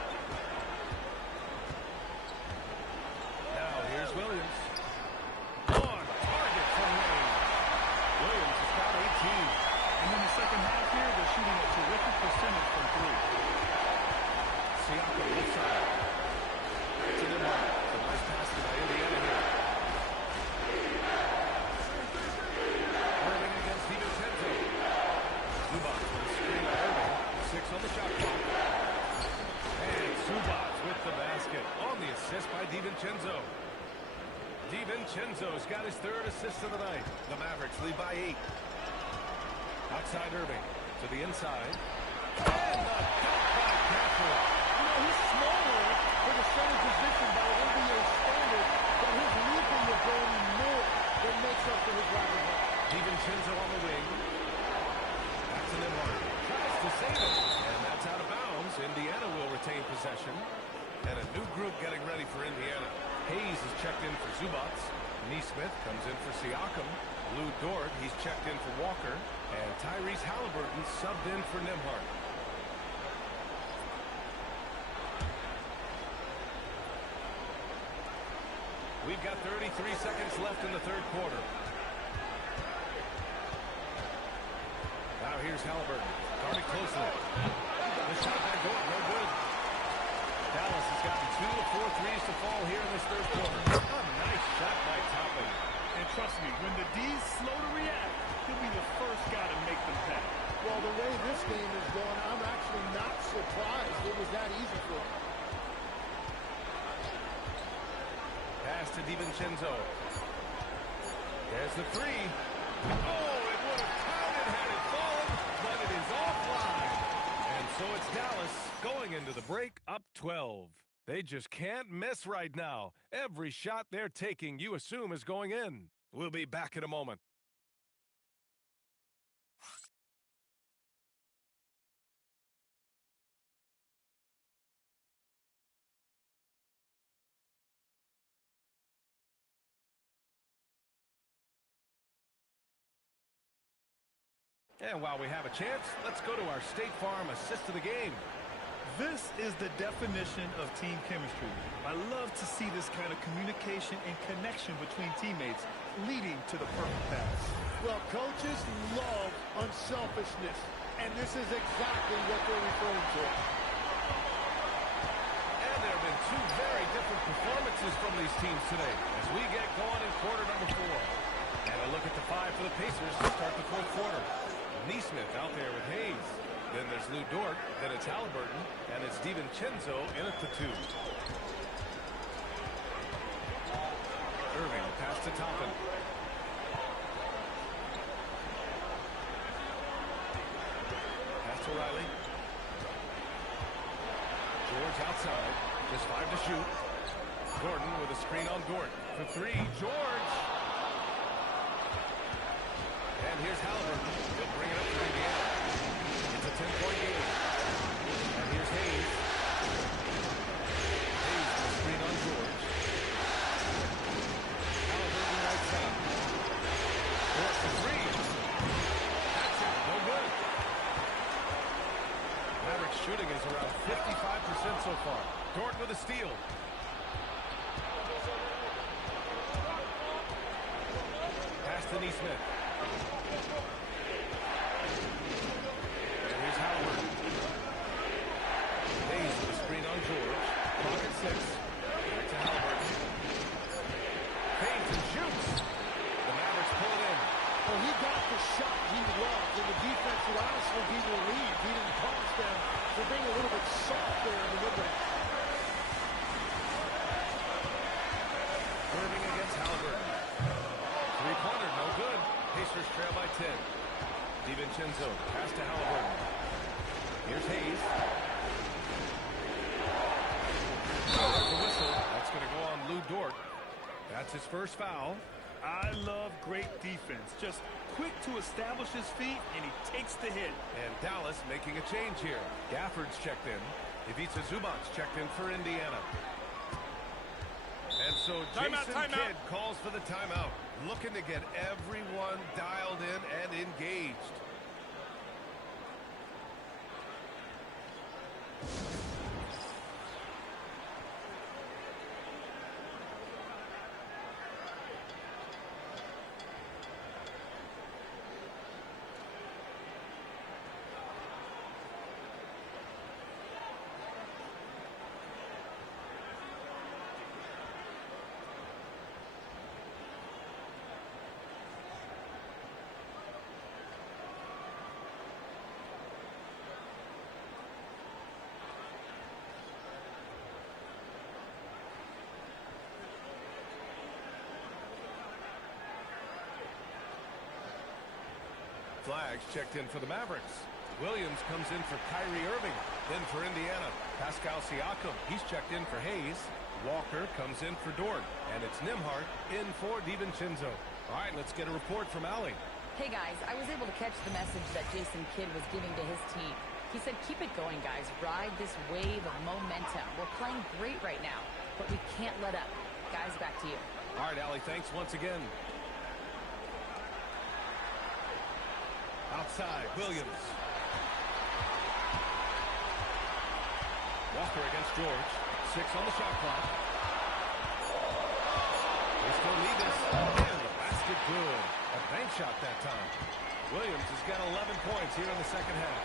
Now here's Williams. On target for Wayne. Williams has got 18. And in the second half here, they're shooting a terrific percentage from 3. Siakam left side. To Nembhard. The nice pass by Indiana here. Irving against DiVincenzo. seconds on the shot clock. And Zubac with the basket on the assist by DiVincenzo. DiVincenzo's got his third assist of the night. The Mavericks lead by 8. Outside Irving to the inside. And the dunk by Gafford. You know, he's smaller for the center position by NBA standards, but his leaping ability more than makes up for his rapid run. DiVincenzo on the wing. Back to Nembhard. Tries to save it. And that's out of bounds. Indiana will retain possession. And a new group getting ready for Indiana. Hayes is checked in for Zubac. Neesmith comes in for Siakam. Lou Dort, he's checked in for Walker. And Tyrese Halliburton subbed in for Nembhard. We've got 33 seconds left in the third quarter. Now here's Halliburton. Guarded closely. The shot by Dort, no good. Dallas has gotten 2 of 4 threes to fall here in this third quarter. A nice shot by Toppin. And trust me, when the D's slow to react, he'll be the first guy to make them pay. Well, the way this game is going, I'm actually not surprised it was that easy for him. Pass to DiVincenzo. There's the three. Oh, it would have counted had it fallen, but it is offline. And so it's Dallas going into the break up 12. They just can't miss right now. Every shot they're taking, you assume, is going in. We'll be back in a moment. And while we have a chance, let's go to our State Farm assist of the game. This is the definition of team chemistry. I love to see this kind of communication and connection between teammates leading to the perfect pass. Well, coaches love unselfishness, and this is exactly what they're referring to. And there have been 2 very different performances from these teams today as we get going in quarter number 4. And a look at the 5 for the Pacers to start the fourth quarter. Neesmith out there with Hayes. Then there's Lou Dort. Then it's Halliburton. And it's DiVincenzo in at the 2. Irving pass to Toppin. Pass to Riley. George outside. Just 5 to shoot. Gordon with a screen on Dort. For 3. George. And here's Halliburton. He'll bring it up for Indiana. It's a 10-point game. And here's Hayes. Hayes with a screen on George. Halliburton right side. Dort for 3. That's it. No good. Mavericks shooting is around 55% so far. Dort with a steal. Pass to Neesmith. And here's Halliburton. Hayes with a screen on George. Clock at 6. Back to Halliburton. Hayes and shoots. The Mavericks pull it in. Well, he got the shot he loved, and the defense would honestly be relieved he didn't punish them for being a little bit soft there in the mid-range. Irving against Halliburton. Three-pointer, no good. Pacers trail by 10. DiVincenzo, pass to Halliburton. Here's Hayes. There's the whistle. That's going to go on Lou Dort. That's his first foul. I love great defense. Just quick to establish his feet, and he takes the hit. And Dallas making a change here. Gafford's checked in. Ivica Zubac's checked in for Indiana. And so Jason Kidd calls for the timeout, looking to get everyone dialed in and engaged. flags checked in for the Mavericks. Williams comes in for Kyrie Irving. Then for Indiana, Pascal Siakam. He's checked in for Hayes. Walker comes in for Dort. And it's Nembhard in for DiVincenzo. All right, let's get a report from Allie. Hey, guys, I was able to catch the message that Jason Kidd was giving to his team. He said, keep it going, guys. Ride this wave of momentum. We're playing great right now, but we can't let up. Guys, back to you. All right, Allie, thanks once again. Outside, Williams. Walker against George. 6 on the shot clock. They still need this. And the basket good. A bank shot that time. Williams has got 11 points here in the second half.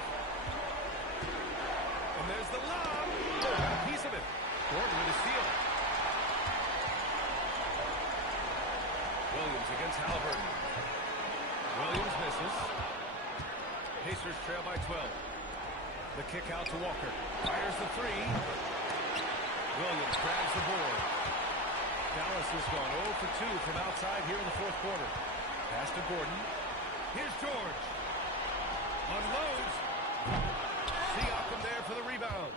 And there's the lob. Got a piece of it. Gordon with a steal. Williams against Halliburton. Williams misses. Pacers trail by 12. The kick out to Walker. Fires the three. Williams grabs the board. Dallas has gone 0 for 2 from outside here in the fourth quarter. Pass to Gordon. Here's George. Unloads. Siakam there for the rebound.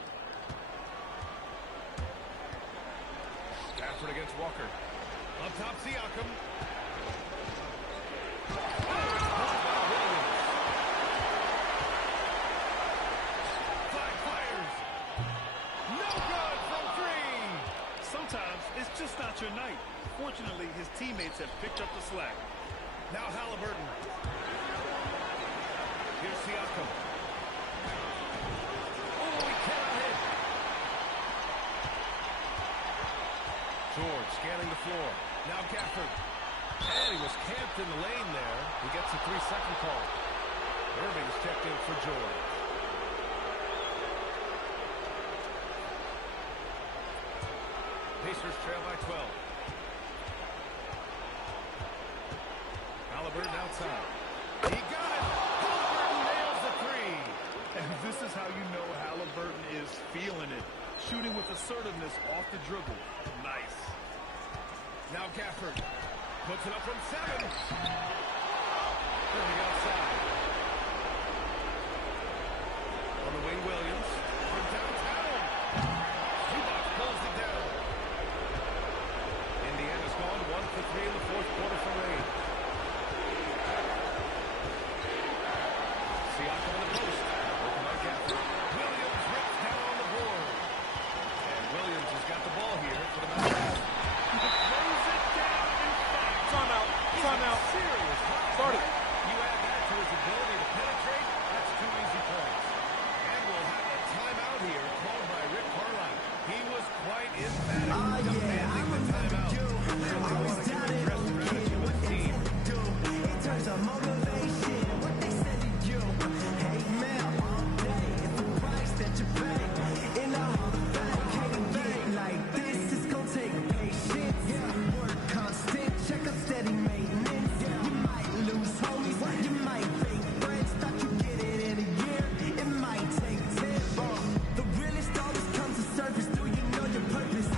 Stafford against Walker. Up top, Siakam. Sometimes it's just not your night. Fortunately, his teammates have picked up the slack. Now Halliburton. Here's Siakam. Oh, he cannot hit. George scanning the floor. Now Gafford. And he was camped in the lane there. He gets a 3-second call. Irving's checked in for George. Pacers trail by 12. Halliburton outside. He got it! Halliburton nails the three! And this is how you know Halliburton is feeling it. Shooting with assertiveness off the dribble. Nice. Now Gafford puts it up from 7. Irving outside. On the wing, Williams. From downtown. Zubac pulls it down. Indiana's gone 1 for 3 in the fourth quarter for Ray. Siakam in the post. Open by Gafford. Williams rips down on the board. And Williams has got the ball here for the Mavericks. He throws it down in 5. Timeout. Timeout. Serious. Start it. You add that to his ability to penetrate, that's 2 easy points. And we'll have a timeout here called by Rick Carlisle. He was quite emphatic. Demanding the timeout. Clearly wanted to address the strategy with the team. In terms of motivation, what they said to you. Hey, man, all day, it's the price that you pay. In the Hall of Fame, can't get like this. It's gonna take patience. Work constant, check up steady maintenance. You might lose homies, you might fake friends. Thought you get it in a year, it might take 10. The realest always comes to surface. Do you know your purpose?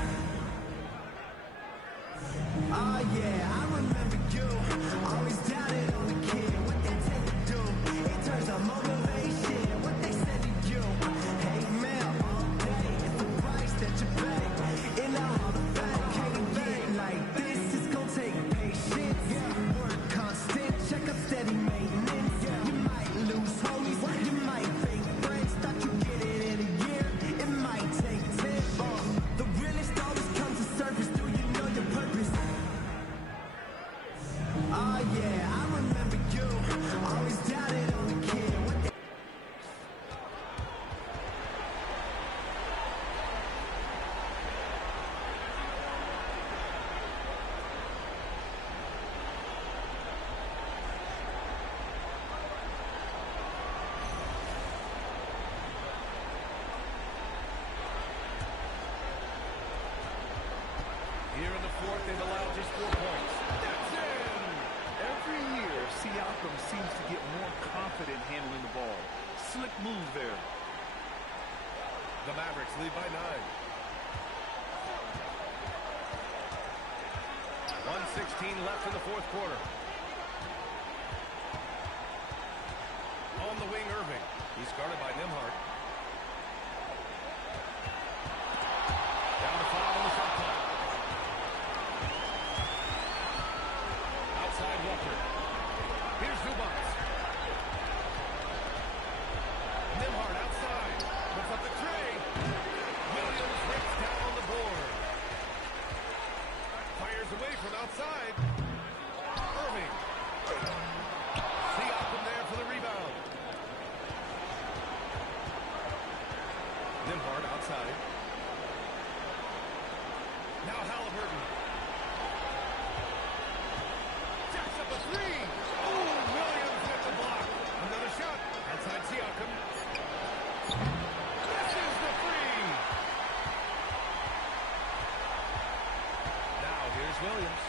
Oh yeah, I remember you. Always doubted on the kid. What they tell you do in terms of motivation. What they said to you. Hey man, all day it's the price that you pay. In the Hall of Fame, can't get like this. It's gonna take patience. Work constant, check up steady maintenance. You might lose homies, you might fake friends. Thought you get it in a year, it might take 10. The realest always comes to surface. Do you know your purpose? Oh yeah, I remember you. Always doubted on the kid. What they Here in the fourth, they've allowed just 4 points. That's in! Every year, Siakam seems to get more confident handling the ball. Slick move there. The Mavericks lead by 9. 1:16 left in the fourth quarter. on the wing, Irving. He's guarded by Nembhard. Down to 5 on the shot clock. Outside Walker. Here's Zubac. Nembhard outside. Puts up the tray. Williams rips down the board. Fires away from outside. Irving. Siakam there for the rebound. Nembhard outside. Now Halliburton. Jacks up a three. Oh, Williams with the block. Another shot. Outside Siakam. This is the three. Now here's Williams.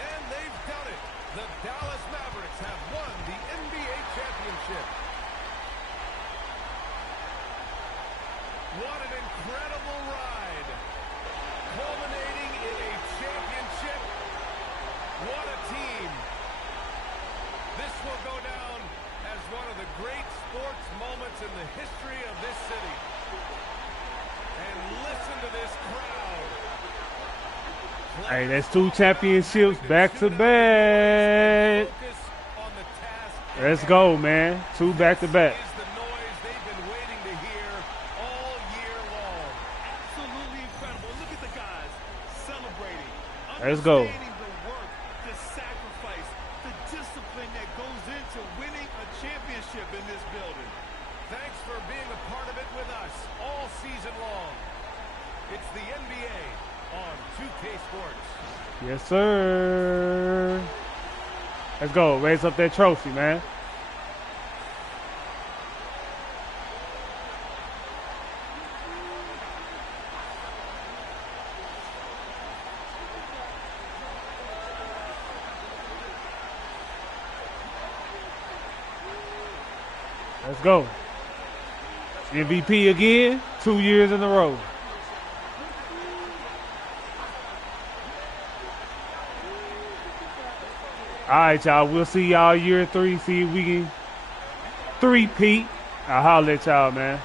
And they've done it. The Dallas Mavericks have won the NBA championship. What an incredible ride. Culminating in a championship. What a team. This will go down as one of the great sports moments in the history of this city. And listen to this crowd. Hey, that's 2 championships back to back. Let's go, man. 2 back to back. Let's go. The work, the sacrifice, the discipline that goes into winning a championship in this building. Thanks for being a part of it with us all season long. It's the NBA on 2K Sports. Yes, sir. Let's go. Raise up that trophy, man. Let's go. MVP again, 2 years in a row. All right, y'all. We'll see y'all year 3. See if we can 3-peat. I'll holler at y'all, man.